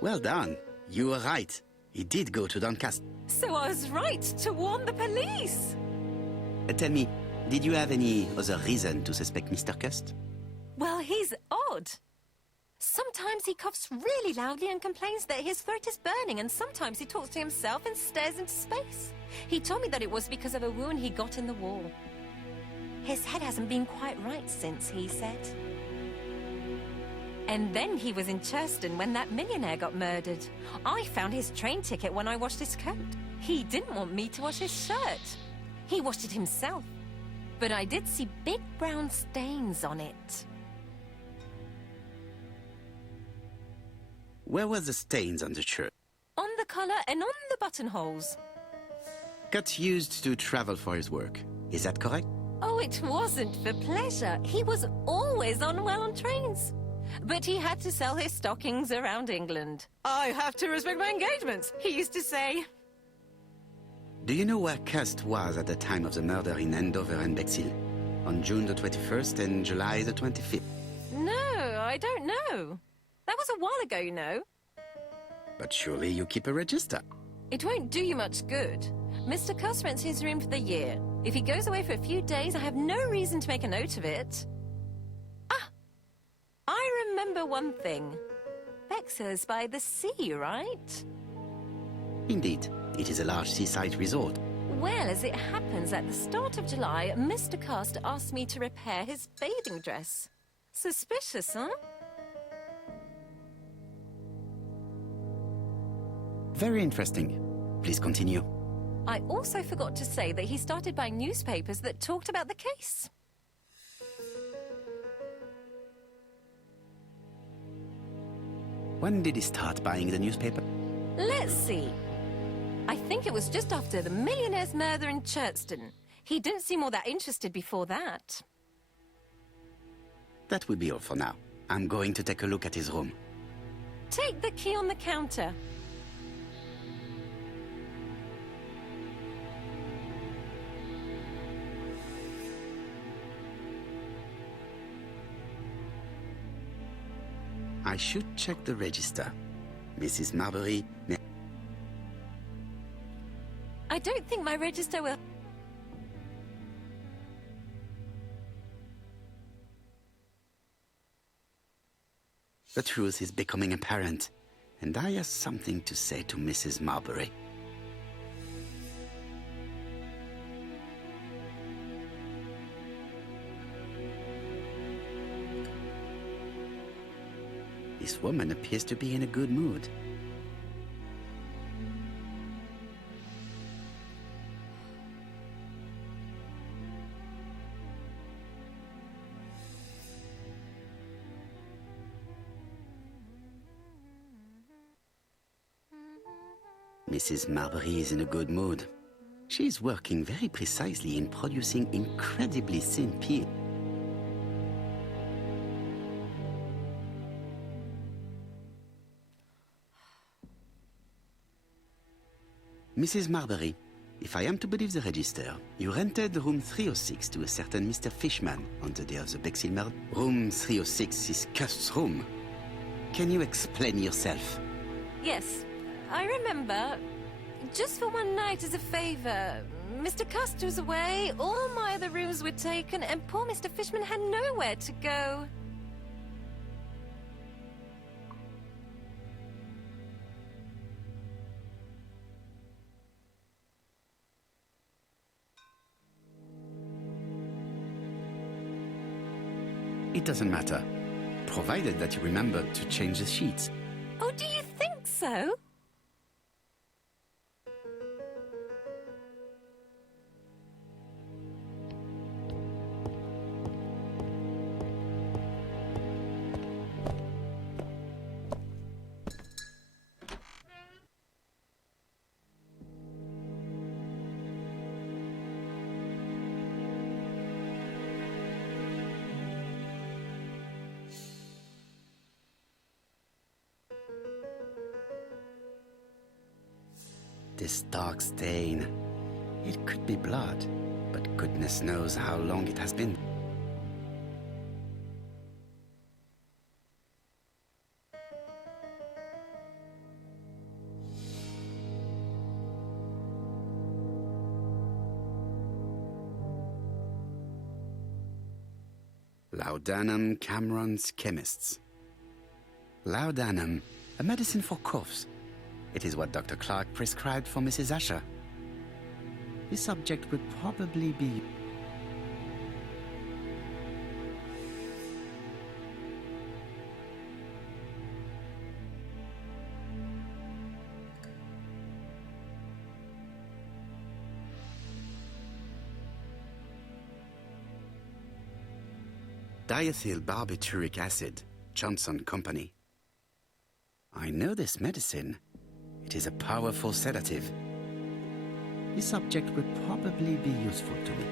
Well done. You were right. He did go to Doncaster. So I was right to warn the police. Tell me, did you have any other reason to suspect Mr. Cust? Well, he's odd. Sometimes he coughs really loudly and complains that his throat is burning, and sometimes he talks to himself and stares into space. He told me that it was because of a wound he got in the wall. His head hasn't been quite right since, he said. And then he was in Churston when that millionaire got murdered. I found his train ticket when I washed his coat. He didn't want me to wash his shirt. He washed it himself. But I did see big brown stains on it. Where were the stains on the shirt? On the collar and on the buttonholes. Cut used to travel for his work. Is that correct? Oh, it wasn't for pleasure. He was always unwell on trains. But he had to sell his stockings around England. I have to respect my engagements, he used to say. Do you know where Cust was at the time of the murder in Andover and Bexhill? on June the 21st and July the 25th. No, I don't know. That was a while ago, you know. But surely you keep a register. It won't do you much good. Mr. Cuss rents his room for the year. If he goes away for a few days, I have no reason to make a note of it. Ah! I remember one thing. Bexhurst by the sea, right? Indeed, it is a large seaside resort. Well, as it happens, at the start of July, Mr. Cust asked me to repair his bathing dress. Suspicious, huh? Very interesting. Please continue. I also forgot to say that he started buying newspapers that talked about the case. When did he start buying the newspaper? Let's see. I think it was just after the millionaire's murder in Chertston. He didn't seem all that interested before that. That will be all for now. I'm going to take a look at his room. Take the key on the counter. I should check the register. Mrs. Marbury... I don't think my register will... The truth is becoming apparent, and I have something to say to Mrs. Marbury. This woman appears to be in a good mood. Mrs. Marbury is in a good mood. She is working very precisely in producing incredibly thin peel. Mrs. Marbury, if I am to believe the register, you rented room 306 to a certain Mr. Fishman on the day of the Bexhill murder. Room 306 is Cust's room. Can you explain yourself? Yes, I remember. Just for one night as a favor. Mr. Cust was away, all my other rooms were taken, and poor Mr. Fishman had nowhere to go. It doesn't matter, provided that you remember to change the sheets. Oh, do you think so? This dark stain. It could be blood, but goodness knows how long it has been. Laudanum Cameron's Chemists. Laudanum, a medicine for coughs. It is what Dr. Clark prescribed for Mrs. Asher. This subject would probably be... Diethyl barbituric acid, Johnson Company. I know this medicine. It is a powerful sedative. This subject would probably be useful to me.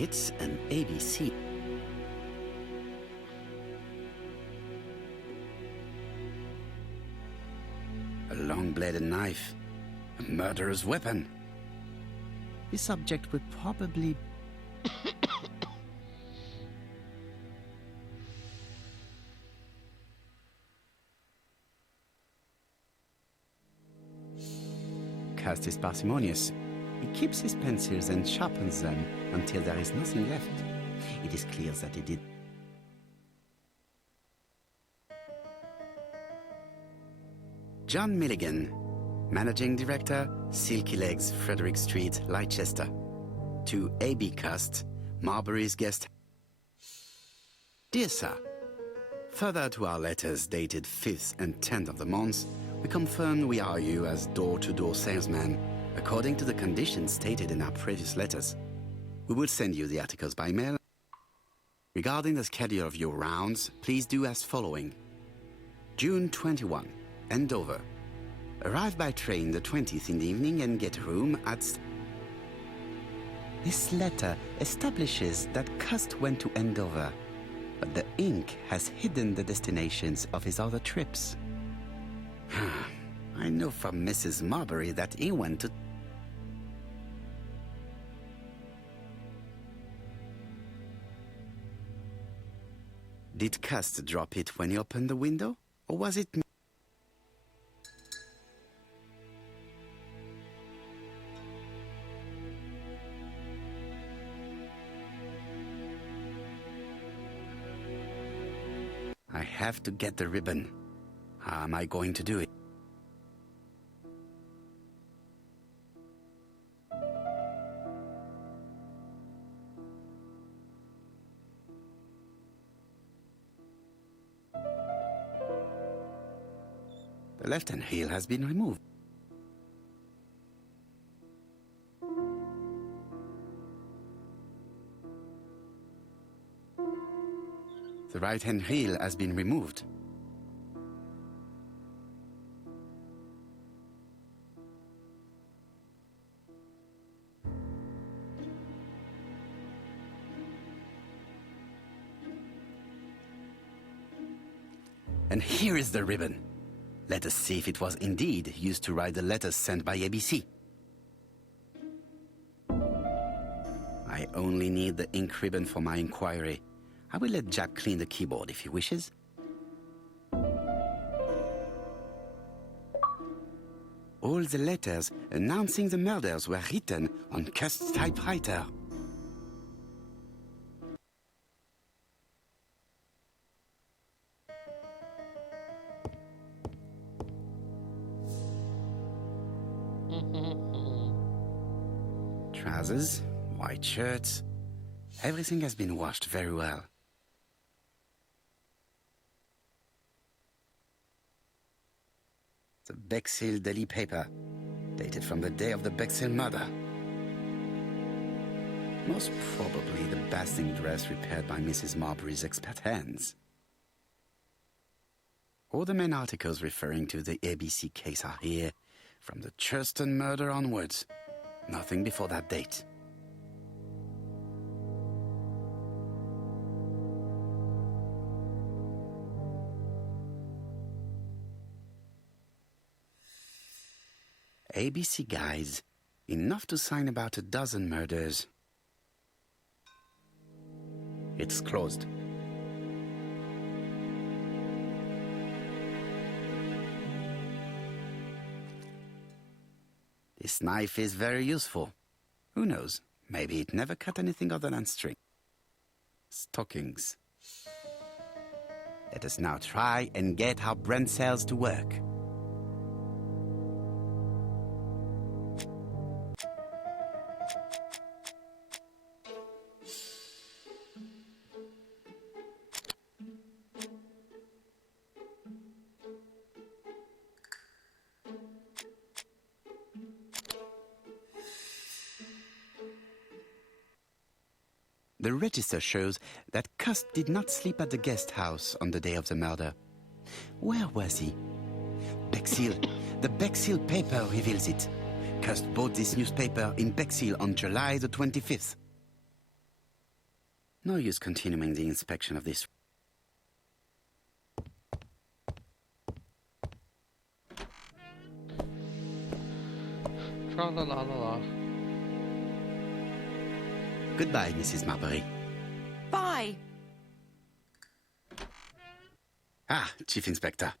It's an ABC. A long-bladed knife. A murderer's weapon. This object would probably... Cust is parsimonious. He keeps his pencils and sharpens them until there is nothing left. It is clear that he did. John Milligan, Managing Director, Silky Legs, Frederick Street, Leicester. To A.B. Cust, Marbury's guest. Dear Sir, further to our letters dated 5th and 10th of the month, we confirm we are you as door-to-door salesman, according to the conditions stated in our previous letters. We will send you the articles by mail. Regarding the schedule of your rounds, please do as following. June 21, Andover. Arrive by train the 20th in the evening and get a room at... This letter establishes that Cust went to Andover, but the ink has hidden the destinations of his other trips. I know from Mrs. Marbury that he went to... Did Cust drop it when he opened the window, or was it... I have to get the ribbon. How am I going to do it? The left-hand heel has been removed. The right-hand heel has been removed. And here is the ribbon. Let us see if it was indeed used to write the letters sent by ABC. I only need the ink ribbon for my inquiry. I will let Jack clean the keyboard if he wishes. All the letters announcing the murders were written on Cust's typewriter. Trousers, white shirts, everything has been washed very well. The Bexhill daily paper, dated from the day of the Bexhill murder. Most probably the basting dress repaired by Mrs. Marbury's expert hands. All the main articles referring to the ABC case are here, from the Churston murder onwards. Nothing before that date. ABC guides, enough to sign about a dozen murders. It's closed. This knife is very useful. Who knows? Maybe it never cut anything other than string. Stockings. Let us now try and get our brain cells to work. The register shows that Cust did not sleep at the guest house on the day of the murder. Where was he? Bexhill. The Bexhill paper reveals it. Cust bought this newspaper in Bexhill on July the 25th. No use continuing the inspection of this. Tra-la-la-la-la. Goodbye, Mrs. Marbury. Bye. Ah, Chief Inspector.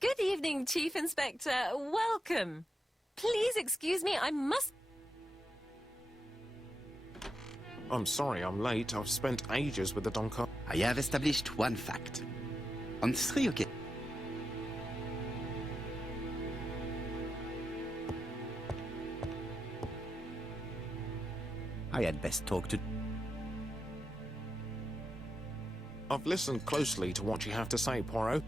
Good evening, Chief Inspector. Welcome. Please excuse me, I must... I'm sorry I'm late. I've spent ages with the Doncaster. I have established one fact. On 3 occasions. I had best talk to... I've listened closely to what you have to say, Poirot.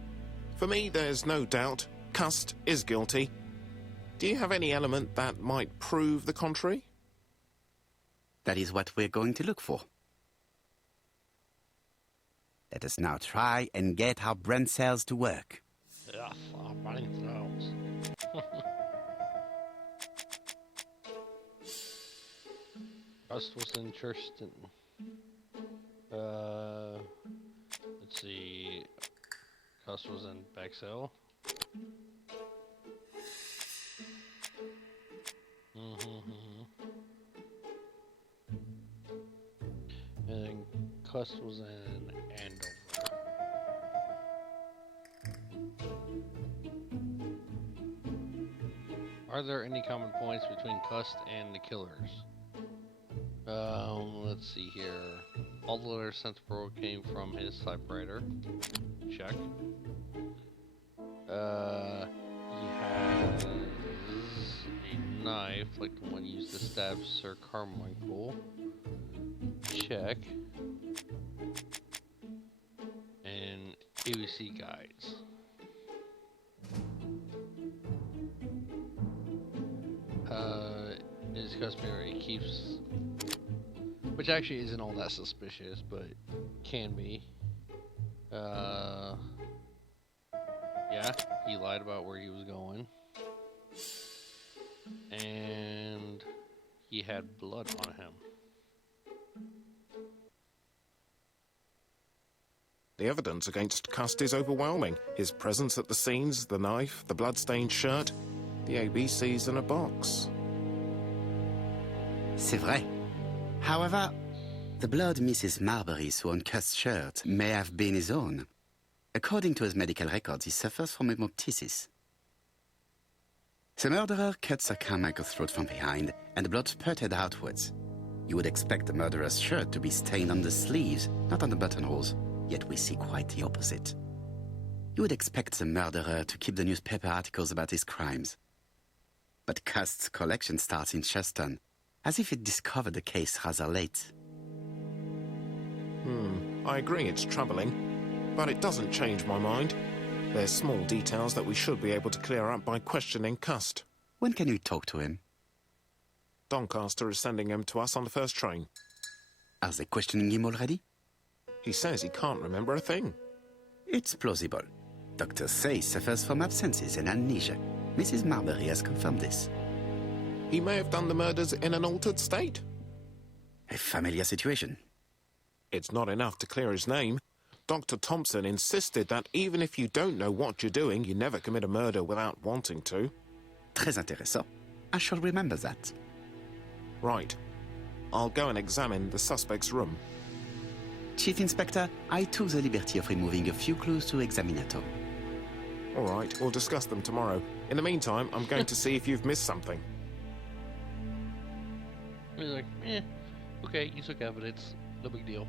For me, there's no doubt Cust is guilty. Do you have any element that might prove the contrary? That is what we're going to look for. Let us now try and get our brain cells to work. Yes, our brain cells. Cust was in Churston. Let's see. Cust was in Bexhill. And then Cust was in Andover. Are there any common points between Cust and the killers? Let's see here. All the letters sent to Poirot came from his typewriter. Check. He has a knife, like the one used to stab Sir Carmichael. Check. And ABC guides. His customary keeps, which actually isn't all that suspicious, but can be. Yeah, he lied about where he was going. And he had blood on him. The evidence against Cust is overwhelming. His presence at the scenes, the knife, the blood-stained shirt, the ABCs in a box. C'est vrai. However, the blood Mrs. Marbury saw on Cust's shirt may have been his own. According to his medical records, he suffers from hemoptysis. The murderer cut Sir Carmichael's throat from behind, and the blood spurted outwards. You would expect the murderer's shirt to be stained on the sleeves, not on the buttonholes, yet we see quite the opposite. You would expect the murderer to keep the newspaper articles about his crimes. But Cust's collection starts in Cheston, as if it discovered the case rather late. I agree it's troubling, but it doesn't change my mind. There's small details that we should be able to clear up by questioning Cust. When can you talk to him? Doncaster is sending him to us on the first train. Are they questioning him already? He says he can't remember a thing. It's plausible. Doctors say he suffers from absences and amnesia. Mrs. Marbury has confirmed this. He may have done the murders in an altered state. A familiar situation. It's not enough to clear his name. Dr. Thompson insisted that even if you don't know what you're doing, you never commit a murder without wanting to. Très intéressant. I shall remember that. Right. I'll go and examine the suspect's room. Chief Inspector, I took the liberty of removing a few clues to Examinator. All right, we'll discuss them tomorrow. In the meantime, I'm going to see if you've missed something. He's like, okay, you took evidence. No big deal.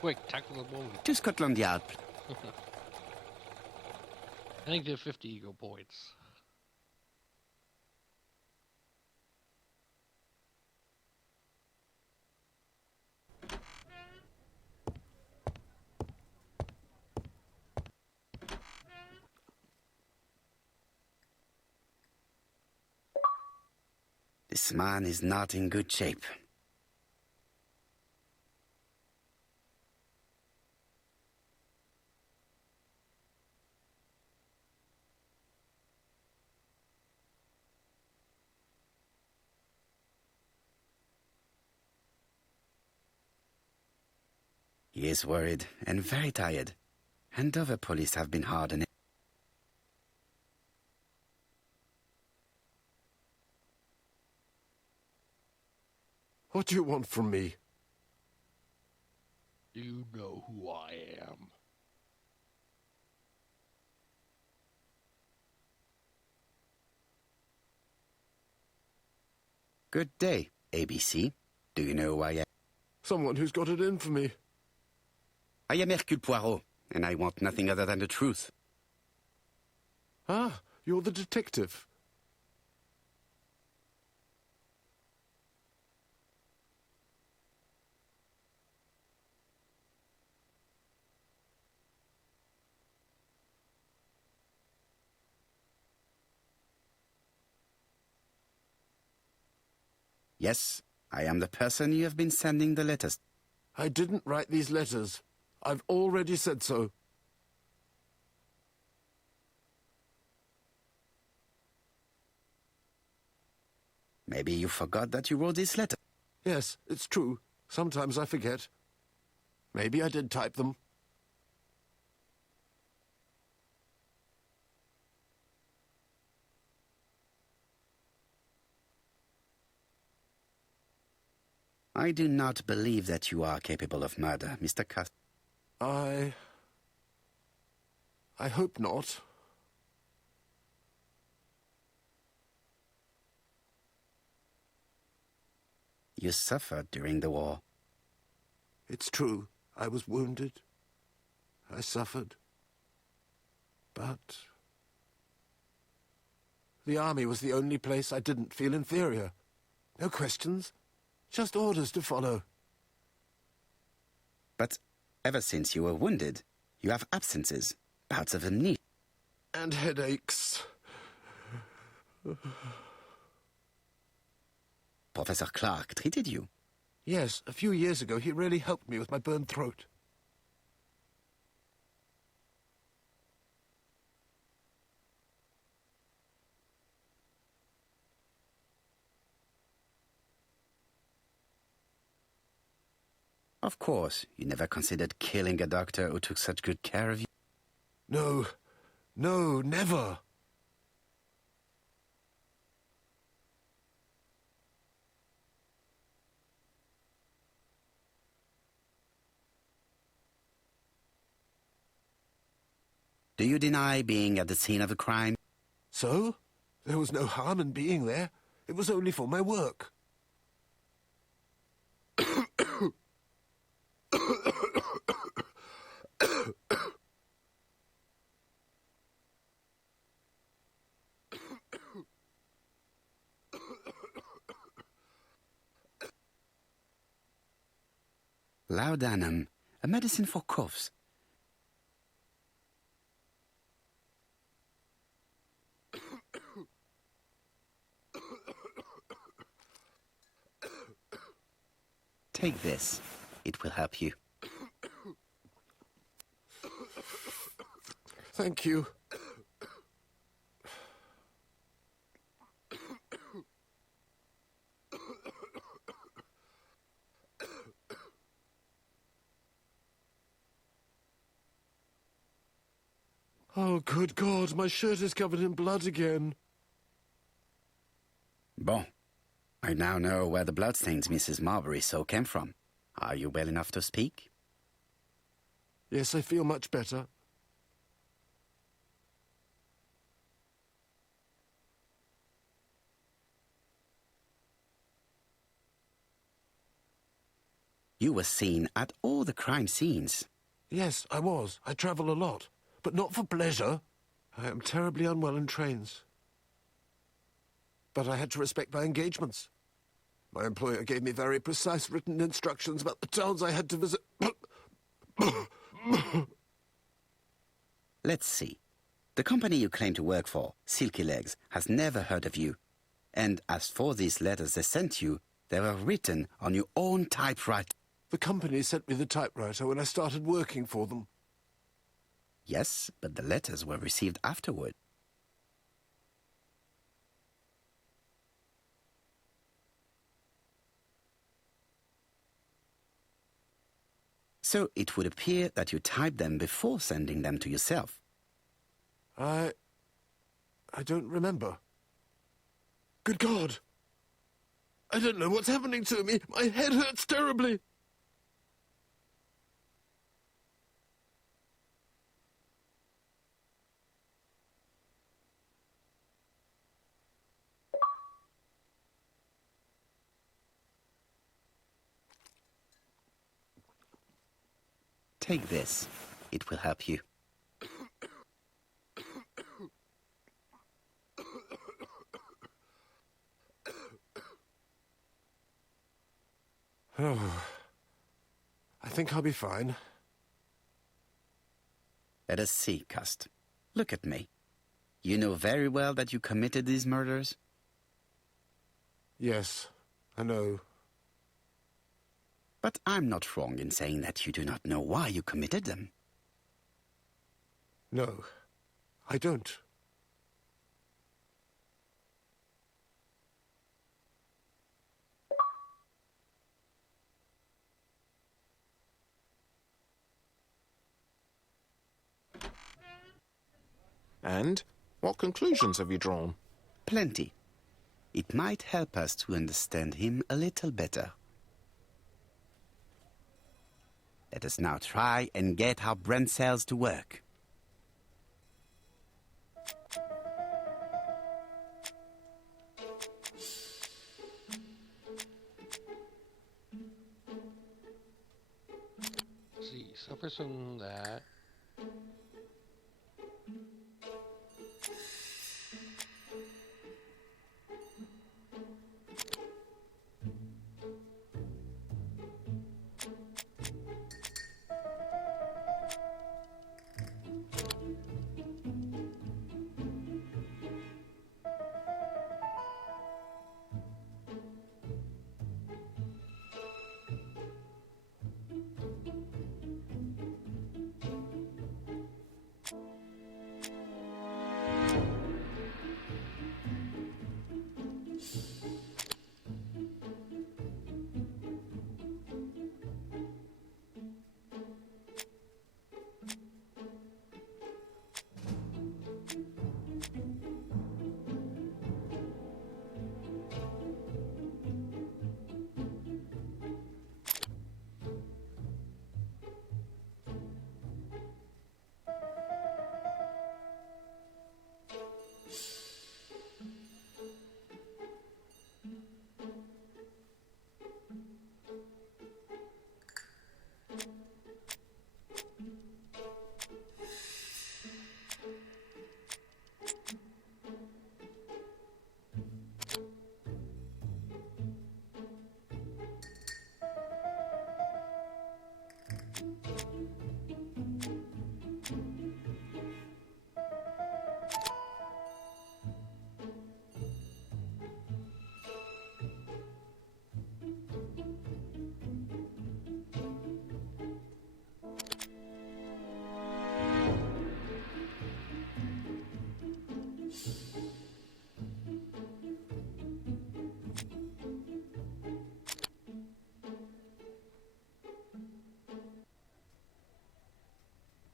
Quick, tackle the ball. To Scotland Yard. I think they're 50 ego points. This man is not in good shape. He is worried and very tired. And other police have been hard on him. What do you want from me? You know who I am. Good day, ABC. Do you know who I am? Someone who's got it in for me. I am Hercule Poirot, and I want nothing other than the truth. Ah, you're the detective. Yes, I am the person you have been sending the letters. I didn't write these letters. I've already said so. Maybe you forgot that you wrote this letter. Yes, it's true. Sometimes I forget. Maybe I did type them. I do not believe that you are capable of murder, Mr. Cuss. I hope not. You suffered during the war. It's true. I was wounded. I suffered. But the army was the only place I didn't feel inferior. No questions. Just orders to follow. But ever since you were wounded, you have absences, bouts of amnesia. And headaches. Professor Clark treated you. Yes, a few years ago he really helped me with my burned throat. Of course, you never considered killing a doctor who took such good care of you. No, no, never. Do you deny being at the scene of the crime? So? There was no harm in being there. It was only for my work. Laudanum, a medicine for coughs. Take this. It will help you. Thank you. Oh, good God, my shirt is covered in blood again. Bon. I now know where the bloodstains Mrs. Marbury saw came from. Are you well enough to speak? Yes, I feel much better. You were seen at all the crime scenes. Yes, I was. I travel a lot, but not for pleasure. I am terribly unwell in trains. But I had to respect my engagements. My employer gave me very precise written instructions about the towns I had to visit. Let's see. The company you claim to work for, Silky Legs, has never heard of you. And as for these letters they sent you, they were written on your own typewriter. The company sent me the typewriter when I started working for them. Yes, but the letters were received afterward. So it would appear that you typed them before sending them to yourself. I don't remember. Good God! I don't know what's happening to me. My head hurts terribly. Take this. It will help you. Oh, I think I'll be fine. Let us see, Cust. Look at me. You know very well that you committed these murders? Yes, I know. But I'm not wrong in saying that you do not know why you committed them. No, I don't. And what conclusions have you drawn? Plenty. It might help us to understand him a little better. Let us now try and get our brain cells to work. See, suffers from that.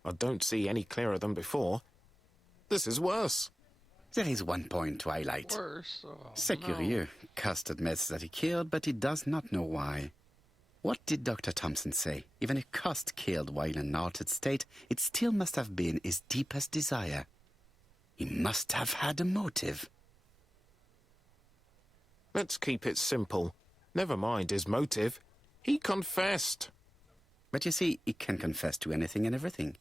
I don't see any clearer than before. This is worse. There is one point to highlight. Worse. Oh, C'est no. curieux. Cust admits that he killed, but he does not know why. What did Dr. Thompson say? Even if Cust killed while in an altered state, it still must have been his deepest desire. He must have had a motive. Let's keep it simple. Never mind his motive. He confessed. But you see, he can confess to anything and everything.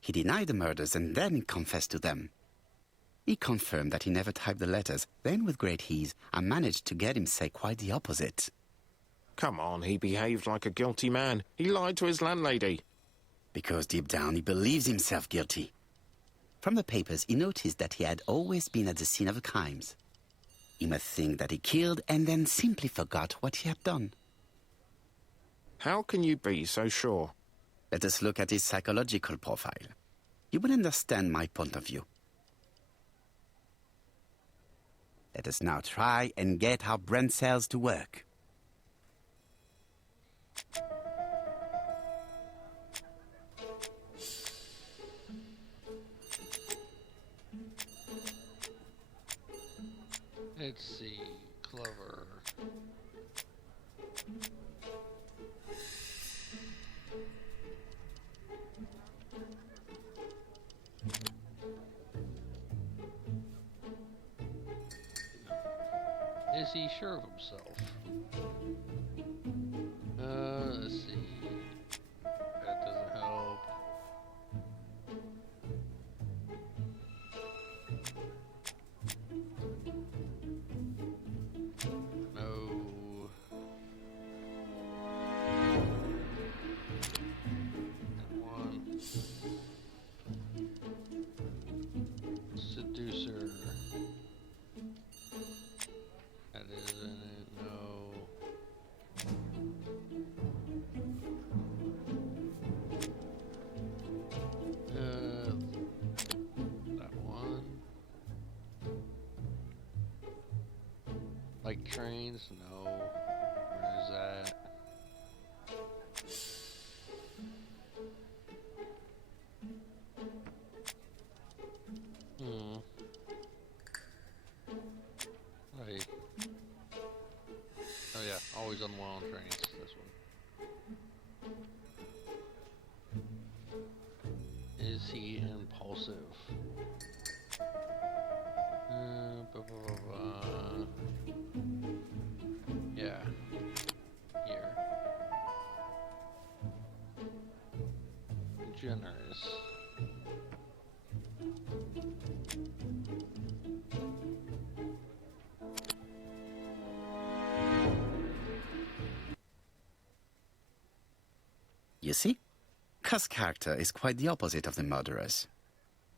He denied the murders and then confessed to them. He confirmed that he never typed the letters. Then, with great ease, I managed to get him say quite the opposite. Come on, he behaved like a guilty man. He lied to his landlady. Because deep down he believes himself guilty. From the papers, he noticed that he had always been at the scene of the crimes. He must think that he killed and then simply forgot what he had done. How can you be so sure? Let us look at his psychological profile. You will understand my point of view. Let us now try and get our brain cells to work. Let's see. Clover. Is he sure of himself? Let's see. That doesn't help. No. And one. Seducer. That isn't it, no. That one. Like trains, no. Where is that? Right. Oh yeah, always on wild trains, this one. Is he impulsive? Blah, blah, blah, blah. Yeah. Here. Generous. You see? Cuss' character is quite the opposite of the murderer's.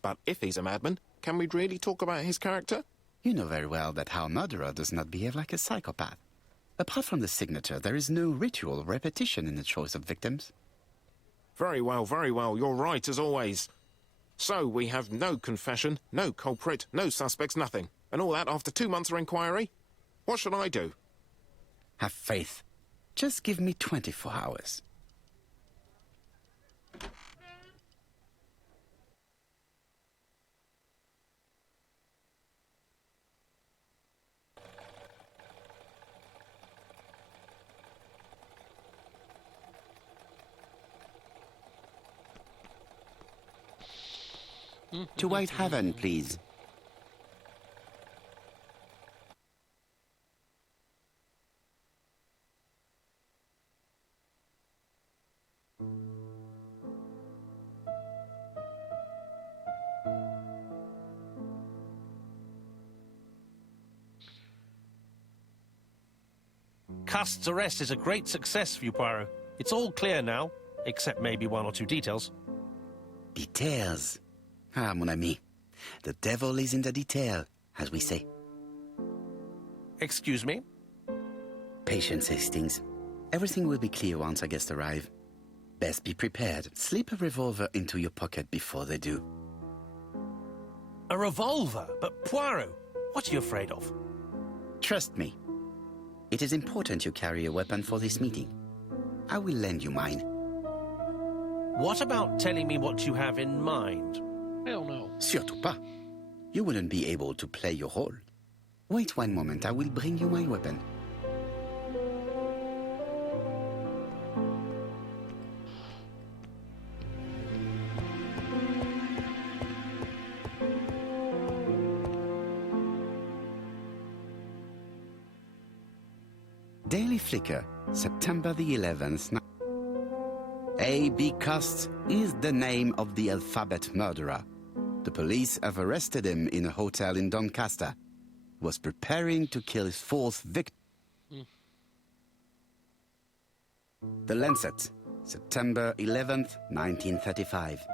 But if he's a madman, can we really talk about his character? You know very well that our murderer does not behave like a psychopath. Apart from the signature, there is no ritual repetition in the choice of victims. Very well, you're right as always. So we have no confession, no culprit, no suspects, nothing. And all that after 2 months of inquiry? What should I do? Have faith. Just give me 24 hours. To Whitehaven, please. Cust's arrest is a great success for you, Poirot. It's all clear now, except maybe 1 or 2 details. Details. Ah, mon ami. The devil is in the detail, as we say. Excuse me? Patience, Hastings. Everything will be clear once our guests arrive. Best be prepared. Slip a revolver into your pocket before they do. A revolver? But Poirot, what are you afraid of? Trust me. It is important you carry a weapon for this meeting. I will lend you mine. What about telling me what you have in mind? Hell no. Surtout pas. You wouldn't be able to play your role. Wait 1 moment, I will bring you my weapon. Daily Flicker, September the 11th. A.B. Cust is the name of the alphabet murderer. The police have arrested him in a hotel in Doncaster. He was preparing to kill his 4th victim. The Lancet, September 11th, 1935.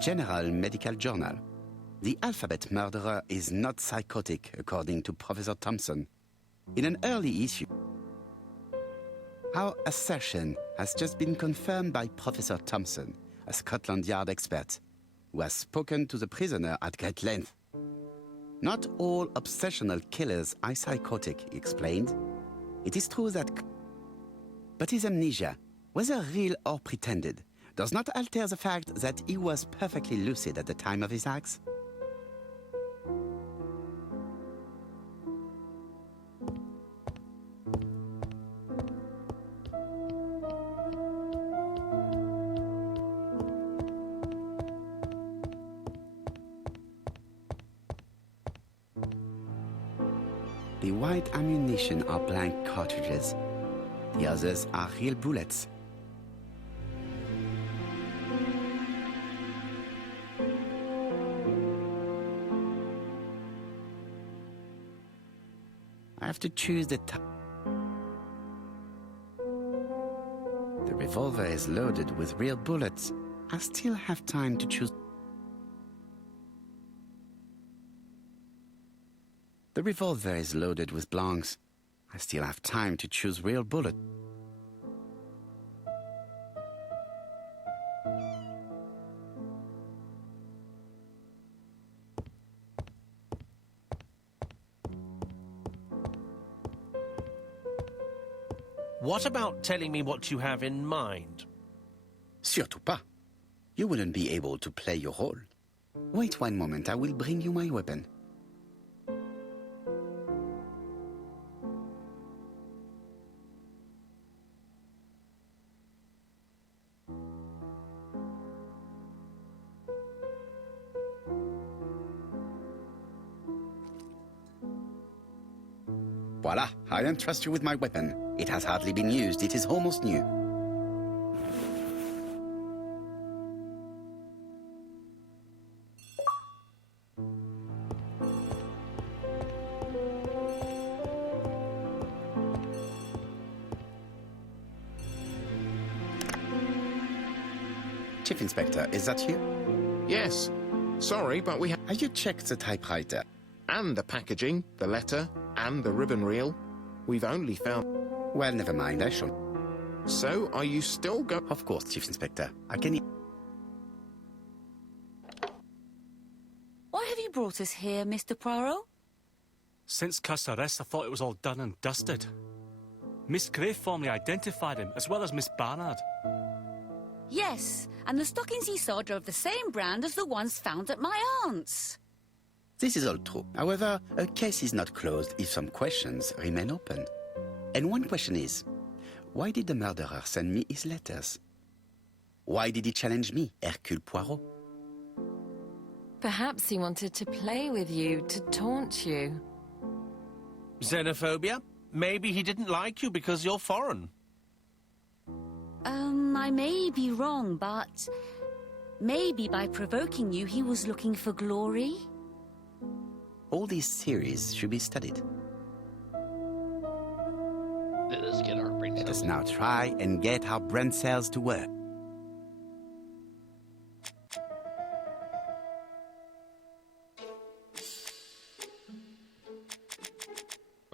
General Medical Journal. The alphabet murderer is not psychotic, according to Professor Thompson. In an early issue, our assertion has just been confirmed by Professor Thompson, a Scotland Yard expert, who has spoken to the prisoner at great length. Not all obsessional killers are psychotic, he explained. It is true that... But his amnesia, whether real or pretended, does not alter the fact that he was perfectly lucid at the time of his acts. The white ammunition are blank cartridges. The others are real bullets. I have to choose the type. The revolver is loaded with real bullets. I still have time to choose. The revolver is loaded with blanks. I still have time to choose real bullet. What about telling me what you have in mind? Surtout pas. You wouldn't be able to play your role. Wait one moment, I will bring you my weapon. Voila, I entrust you with my weapon. It has hardly been used, it is almost new. Chief Inspector, is that you? Yes. Sorry, but we have... Have you checked the typewriter? And the packaging, the letter, and the ribbon reel. We've only found... Well, never mind, I shall... So, are you still go... Of course, Chief Inspector. I can... Why have you brought us here, Mr. Poirot? Since Cuss' arrest, I thought it was all done and dusted. Miss Gray formally identified him, as well as Miss Barnard. Yes, and the stockings he sold are of the same brand as the ones found at my aunt's. This is all true. However, a case is not closed if some questions remain open. And one question is, why did the murderer send me his letters? Why did he challenge me, Hercule Poirot? Perhaps he wanted to play with you, to taunt you. Xenophobia? Maybe he didn't like you because you're foreign. I may be wrong, but maybe by provoking you, he was looking for glory? All these theories should be studied. Let us get our brain Let us cells. now try and get our brain cells to work.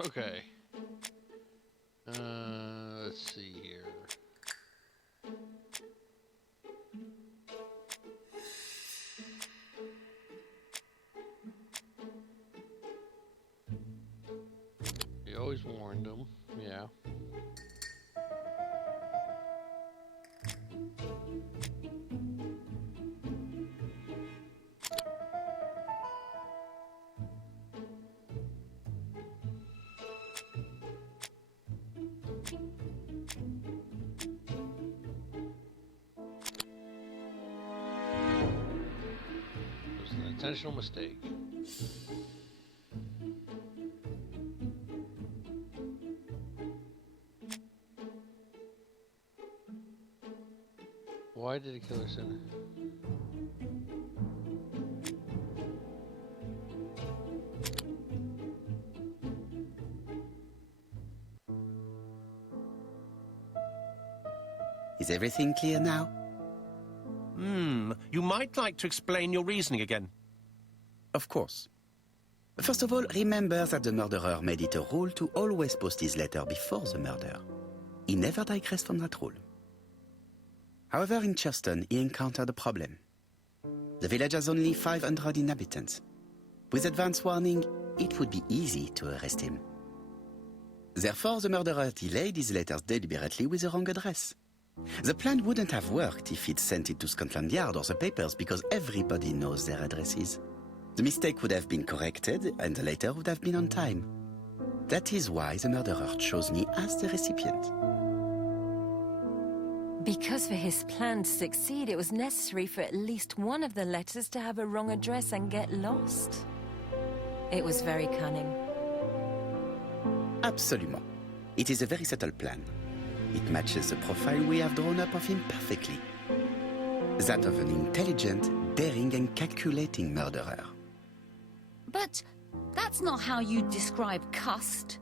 Okay. Let's see here. You always warned them, yeah. It was an intentional mistake. Why did he kill her son? Is everything clear now? You might like to explain your reasoning again. Of course. First of all, remember that the murderer made it a rule to always post his letter before the murder. He never digressed from that rule. However, in Churston, he encountered a problem. The village has only 500 inhabitants. With advance warning, it would be easy to arrest him. Therefore, the murderer delayed his letters deliberately with the wrong address. The plan wouldn't have worked if he'd sent it to Scotland Yard or the papers because everybody knows their addresses. The mistake would have been corrected and the letter would have been on time. That is why the murderer chose me as the recipient. Because for his plan to succeed, it was necessary for at least one of the letters to have a wrong address and get lost. It was very cunning. Absolument. It is a very subtle plan. It matches the profile we have drawn up of him perfectly. That of an intelligent, daring and calculating murderer. But that's not how you describe Cust.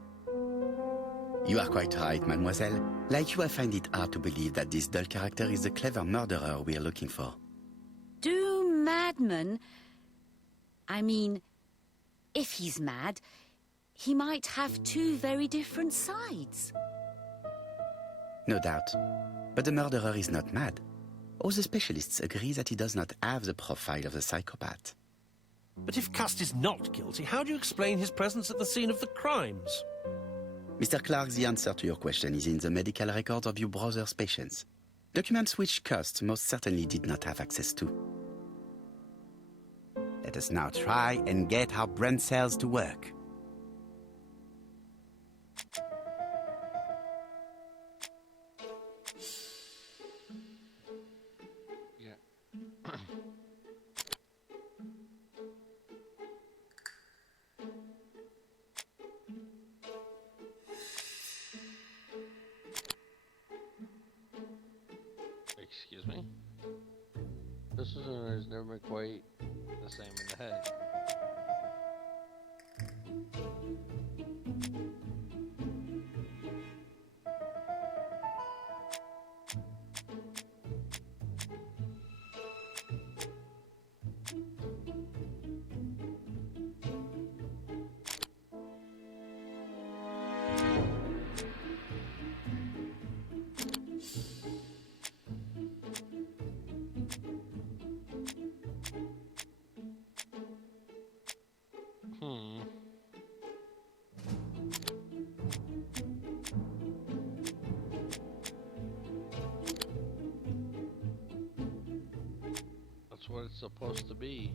You are quite right, mademoiselle. Like you, I find it hard to believe that this dull character is the clever murderer we are looking for. Do madmen... I mean, if he's mad, he might have two very different sides. No doubt. But the murderer is not mad. All the specialists agree that he does not have the profile of the psychopath. But if Cust is not guilty, how do you explain his presence at the scene of the crimes? Mr. Clark, the answer to your question is in the medical records of your brother's patients. Documents which Cust most certainly did not have access to. Let us now try and get our brain cells to work. Excuse me? This one has never been quite the same in the head. That's what it's supposed to be.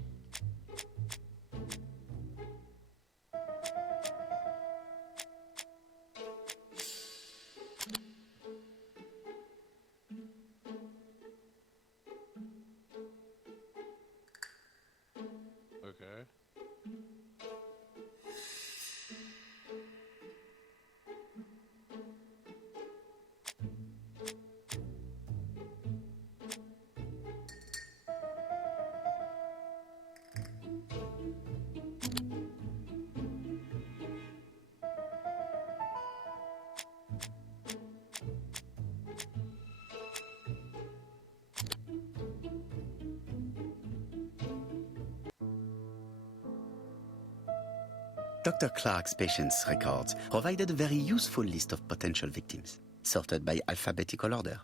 Okay. Dr. Clark's patients' records provided a very useful list of potential victims, sorted by alphabetical order.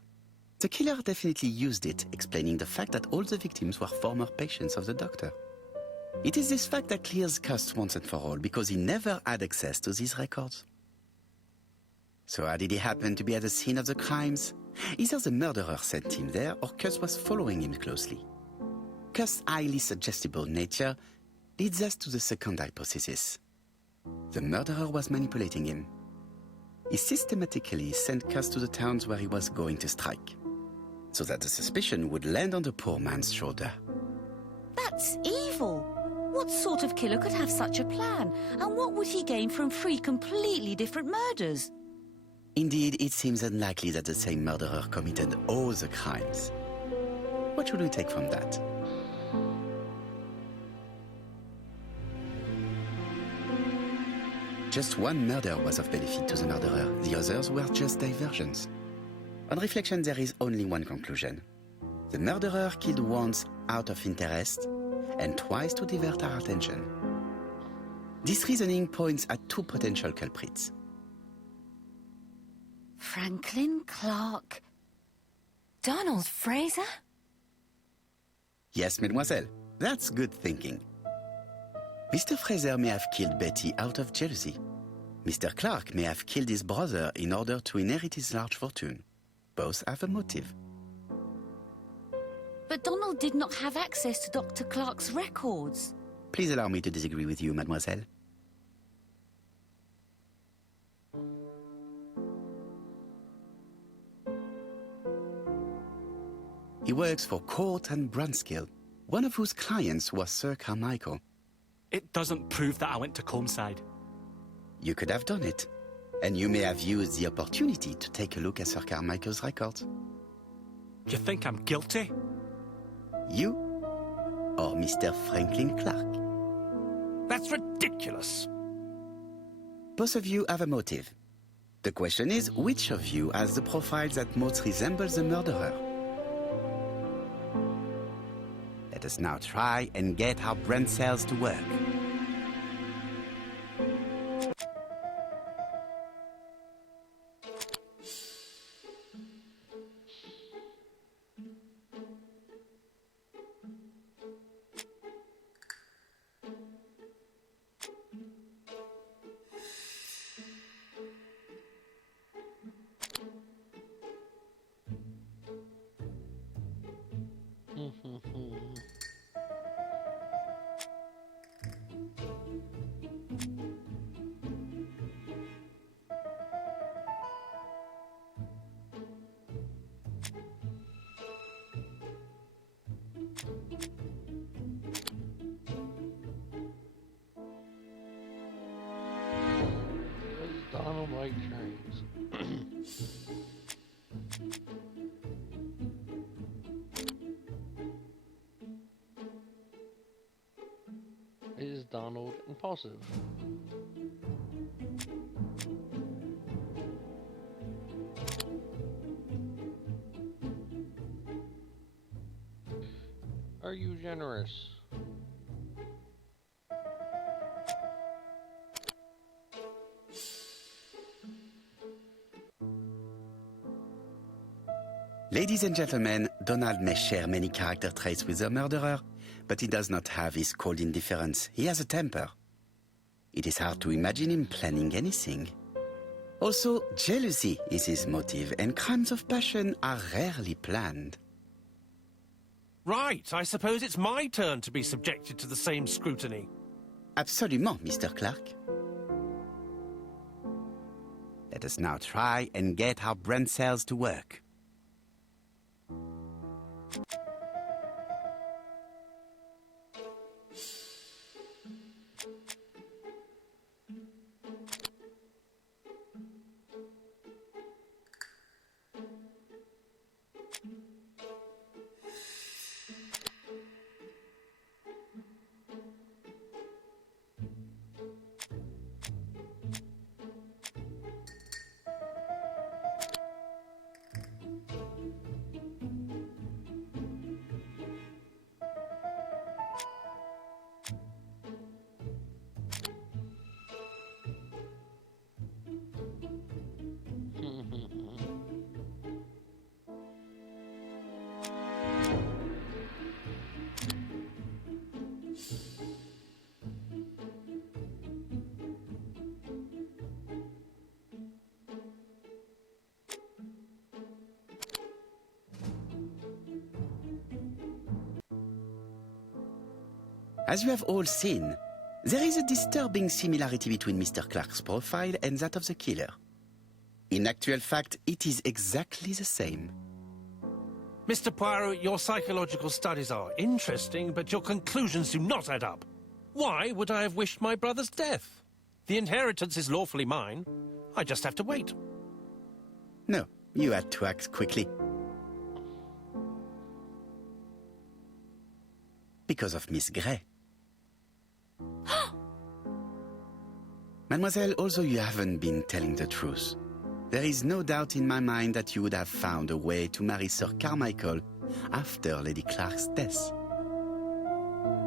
The killer definitely used it, explaining the fact that all the victims were former patients of the doctor. It is this fact that clears Cust once and for all, because he never had access to these records. So how did he happen to be at the scene of the crimes? Either the murderer sent him there, or Cust was following him closely. Cust's highly suggestible nature leads us to the second hypothesis. The murderer was manipulating him. He systematically sent Cust to the towns where he was going to strike, so that the suspicion would land on the poor man's shoulder. That's evil. What sort of killer could have such a plan? And what would he gain from three completely different murders? Indeed, it seems unlikely that the same murderer committed all the crimes. What should we take from that? Just one murder was of benefit to the murderer. The others were just diversions. On reflection, there is only one conclusion. The murderer killed once out of interest and twice to divert our attention. This reasoning points at two potential culprits. Franklin Clark. Donald Fraser? Yes, mademoiselle. That's good thinking. Mr. Fraser may have killed Betty out of jealousy. Mr. Clark may have killed his brother in order to inherit his large fortune. Both have a motive. But Donald did not have access to Dr. Clark's records. Please allow me to disagree with you, mademoiselle. He works for Court and Brunskill, one of whose clients was Sir Carmichael. It doesn't prove that I went to Comeside. You could have done it. And you may have used the opportunity to take a look at Sir Carmichael's records. Do you think I'm guilty? You or Mr. Franklin Clark? That's ridiculous. Both of you have a motive. The question is, which of you has the profile that most resembles the murderer? Let us now try and get our brain cells to work. Donald like trains. Is Donald impulsive? Are you generous? Ladies and gentlemen, Donald may share many character traits with the murderer, but he does not have his cold indifference. He has a temper. It is hard to imagine him planning anything. Also, jealousy is his motive, and crimes of passion are rarely planned. Right, I suppose it's my turn to be subjected to the same scrutiny. Absolument, Mr. Clark. Let us now try and get our brain cells to work. As you have all seen, there is a disturbing similarity between Mr. Clark's profile and that of the killer. In actual fact, it is exactly the same. Mr. Poirot, your psychological studies are interesting, but your conclusions do not add up. Why would I have wished my brother's death? The inheritance is lawfully mine. I just have to wait. No, you had to act quickly. Because of Miss Grey. Mademoiselle, although you haven't been telling the truth, there is no doubt in my mind that you would have found a way to marry Sir Carmichael after Lady Clark's death.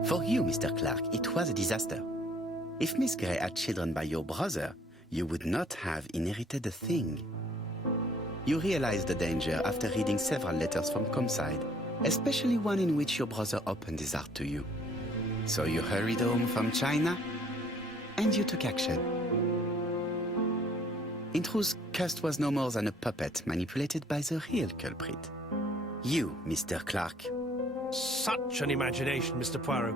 For you, Mr. Clark, it was a disaster. If Miss Grey had children by your brother, you would not have inherited a thing. You realized the danger after reading several letters from Comside, especially one in which your brother opened his heart to you. So you hurried home from China, and you took action. In truth, Cust was no more than a puppet manipulated by the real culprit. You, Mr. Clark. Such an imagination, Mr. Poirot.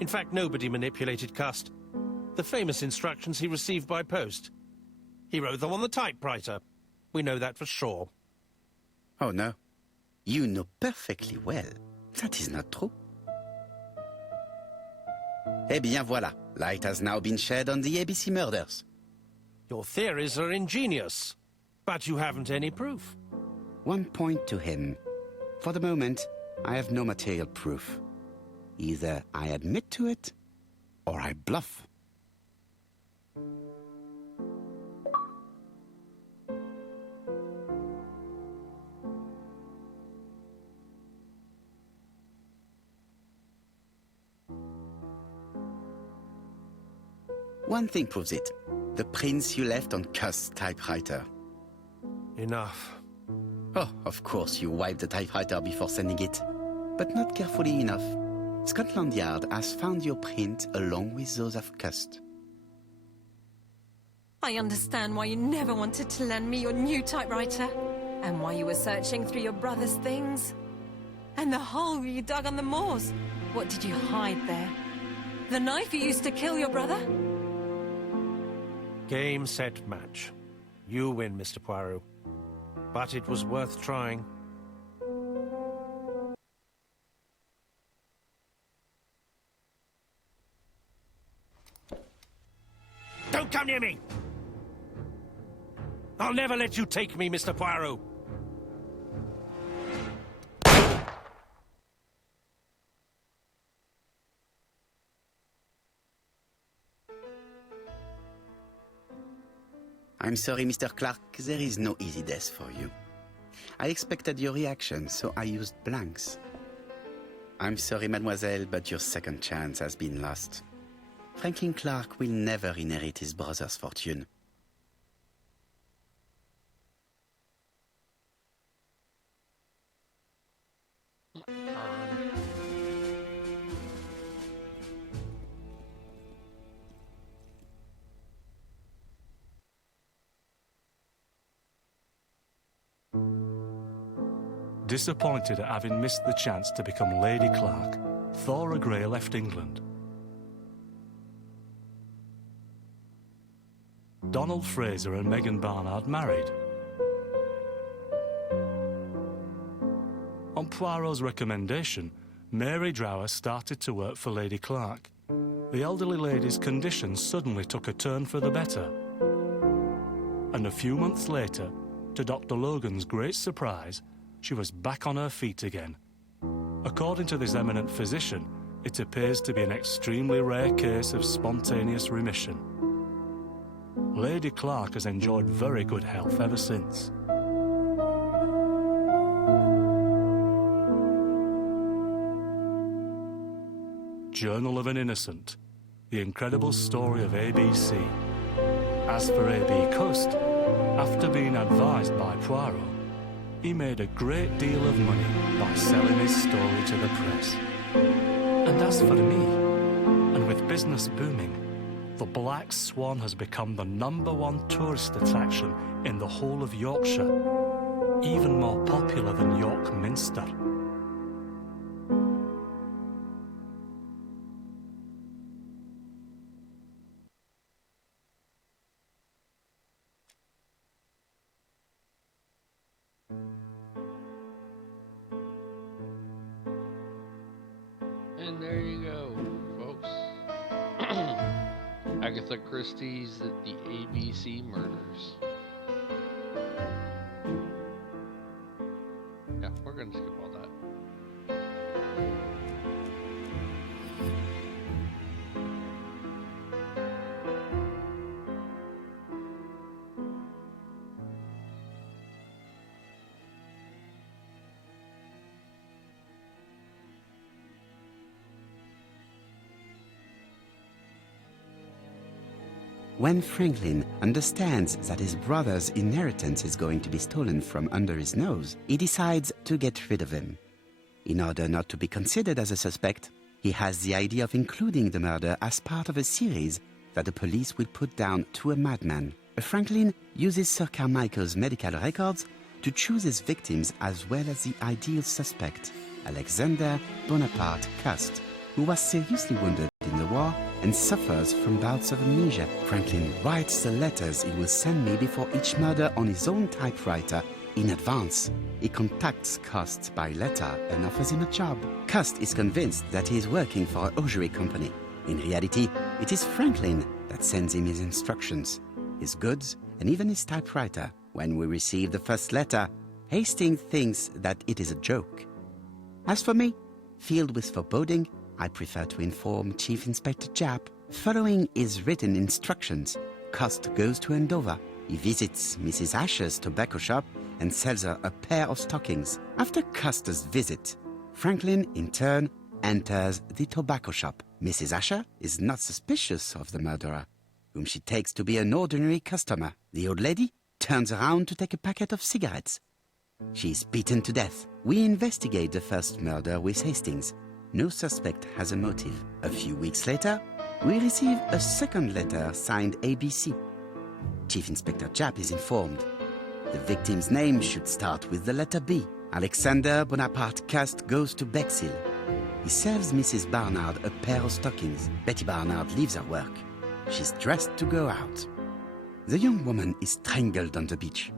In fact, nobody manipulated Cust. The famous instructions he received by post. He wrote them on the typewriter. We know that for sure. Oh, no. You know perfectly well. That is not true. Eh bien, voilà. Light has now been shed on the ABC murders. Your theories are ingenious, but you haven't any proof. One point to him. For the moment, I have no material proof. Either I admit to it, or I bluff. One thing proves it. The prints you left on Cust's typewriter. Enough. Oh, of course you wiped the typewriter before sending it. But not carefully enough. Scotland Yard has found your print along with those of Cust. I understand why you never wanted to lend me your new typewriter, and why you were searching through your brother's things. And the hole you dug on the moors. What did you hide there? The knife you used to kill your brother? Game, set, match. You win, Mr. Poirot. But it was worth trying. Don't come near me! I'll never let you take me, Mr. Poirot! I'm sorry, Mr. Clark, there is no easy death for you. I expected your reaction, so I used blanks. I'm sorry, mademoiselle, but your second chance has been lost. Franklin Clark will never inherit his brother's fortune. Disappointed at having missed the chance to become Lady Clark, Thora Grey left England. Donald Fraser and Megan Barnard married. On Poirot's recommendation, Mary Drower started to work for Lady Clark. The elderly lady's condition suddenly took a turn for the better. And a few months later, to Dr. Logan's great surprise, she was back on her feet again. According to this eminent physician, it appears to be an extremely rare case of spontaneous remission. Lady Clark has enjoyed very good health ever since. Journal of an Innocent, the incredible story of ABC. As for A.B. Cust, after being advised by Poirot, he made a great deal of money by selling his story to the press. And as for me, and with business booming, the Black Swan has become the #1 tourist attraction in the whole of Yorkshire, even more popular than York Minster. And there you go, folks. Agatha Christie's The ABC Murders. Yeah, we're gonna skip all that. When Franklin understands that his brother's inheritance is going to be stolen from under his nose, he decides to get rid of him. In order not to be considered as a suspect, he has the idea of including the murder as part of a series that the police will put down to a madman. Franklin uses Sir Carmichael's medical records to choose his victims as well as the ideal suspect, Alexander Bonaparte Cust, who was seriously wounded in the war and suffers from bouts of amnesia. Franklin writes the letters he will send me before each murder on his own typewriter in advance. He contacts Cust by letter and offers him a job. Cust is convinced that he is working for a hosiery company. In reality, it is Franklin that sends him his instructions. his goods, and even his typewriter. When we receive the first letter, Hastings thinks that it is a joke. As for me, filled with foreboding, I prefer to inform Chief Inspector Japp. Following his written instructions, Cust goes to Andover. He visits Mrs. Asher's tobacco shop and sells her a pair of stockings. After Cust's visit, Franklin, in turn, enters the tobacco shop. Mrs. Asher is not suspicious of the murderer, whom she takes to be an ordinary customer. The old lady turns around to take a packet of cigarettes. She is beaten to death. We investigate the first murder with Hastings. No suspect has a motive. A few weeks later, we receive a second letter signed ABC. Chief Inspector Japp is informed. The victim's name should start with the letter B. Alexander Bonaparte Cust goes to Bexhill. He sells Mrs. Barnard a pair of stockings. Betty Barnard leaves her work. She's dressed to go out. The young woman is strangled on the beach.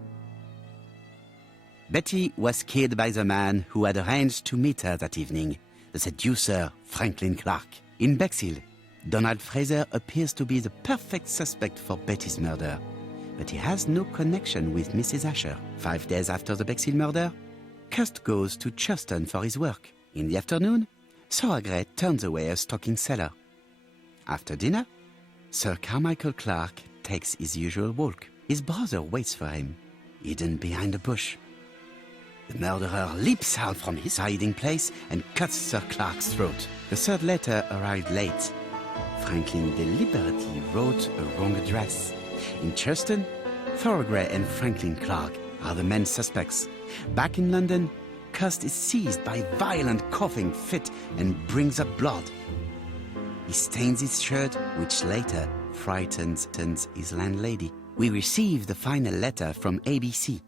Betty was killed by the man who had arranged to meet her that evening, the seducer Franklin Clark. In Bexhill, Donald Fraser appears to be the perfect suspect for Betty's murder, but he has no connection with Mrs. Asher. 5 days after the Bexhill murder, Cust goes to Churston for his work. In the afternoon, Sauergret turns away a stocking seller. After dinner, Sir Carmichael Clark takes his usual walk. His brother waits for him, hidden behind a bush. The murderer leaps out from his hiding place and cuts Sir Clark's throat. The third letter arrived late. Franklin deliberately wrote a wrong address. In Churston, Thorogray and Franklin Clark are the main suspects. Back in London, Cust is seized by a violent coughing fit and brings up blood. He stains his shirt, which later frightens his landlady. We receive the final letter from ABC.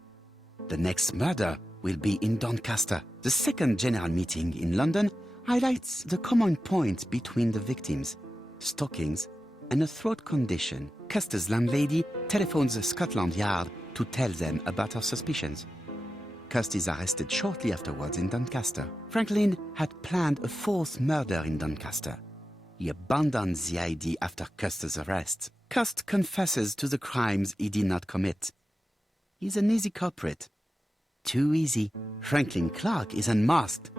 The next murder will be in Doncaster. The second general meeting in London highlights the common point between the victims: stockings and a throat condition. Cust's landlady telephones Scotland Yard to tell them about her suspicions. Cust is arrested shortly afterwards in Doncaster. Franklin had planned a fourth murder in Doncaster. He abandoned the idea after Cust's arrest. Cust confesses to the crimes he did not commit. He's an easy culprit. Too easy. Franklin Clark is unmasked.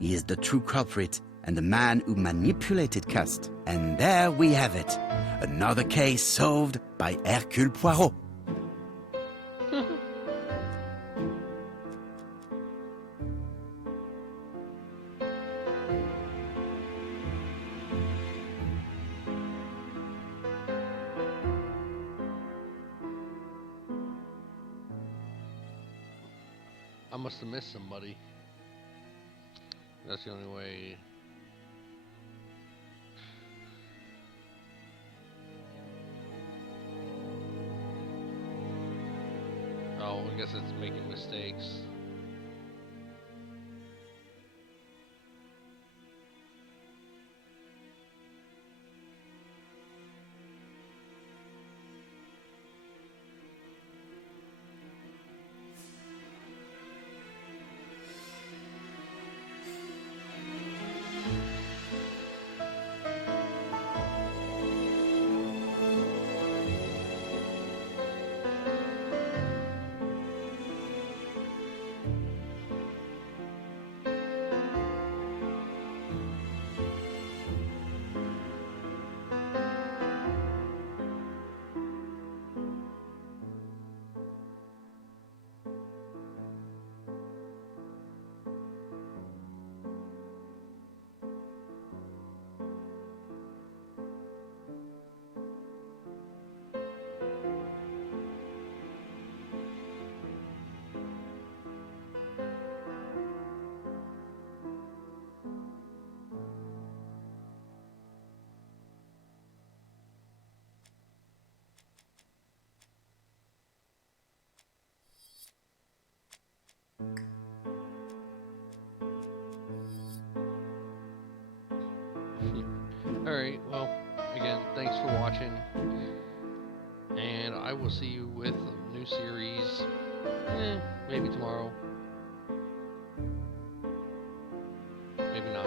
He is the true culprit and the man who manipulated Cust. And there we have it. Another case solved by Hercule Poirot. I must have missed somebody. That's the only way. Oh, I guess it's making mistakes. Alright, well, again, thanks for watching. And I will see you with a new series. Maybe tomorrow. Maybe not.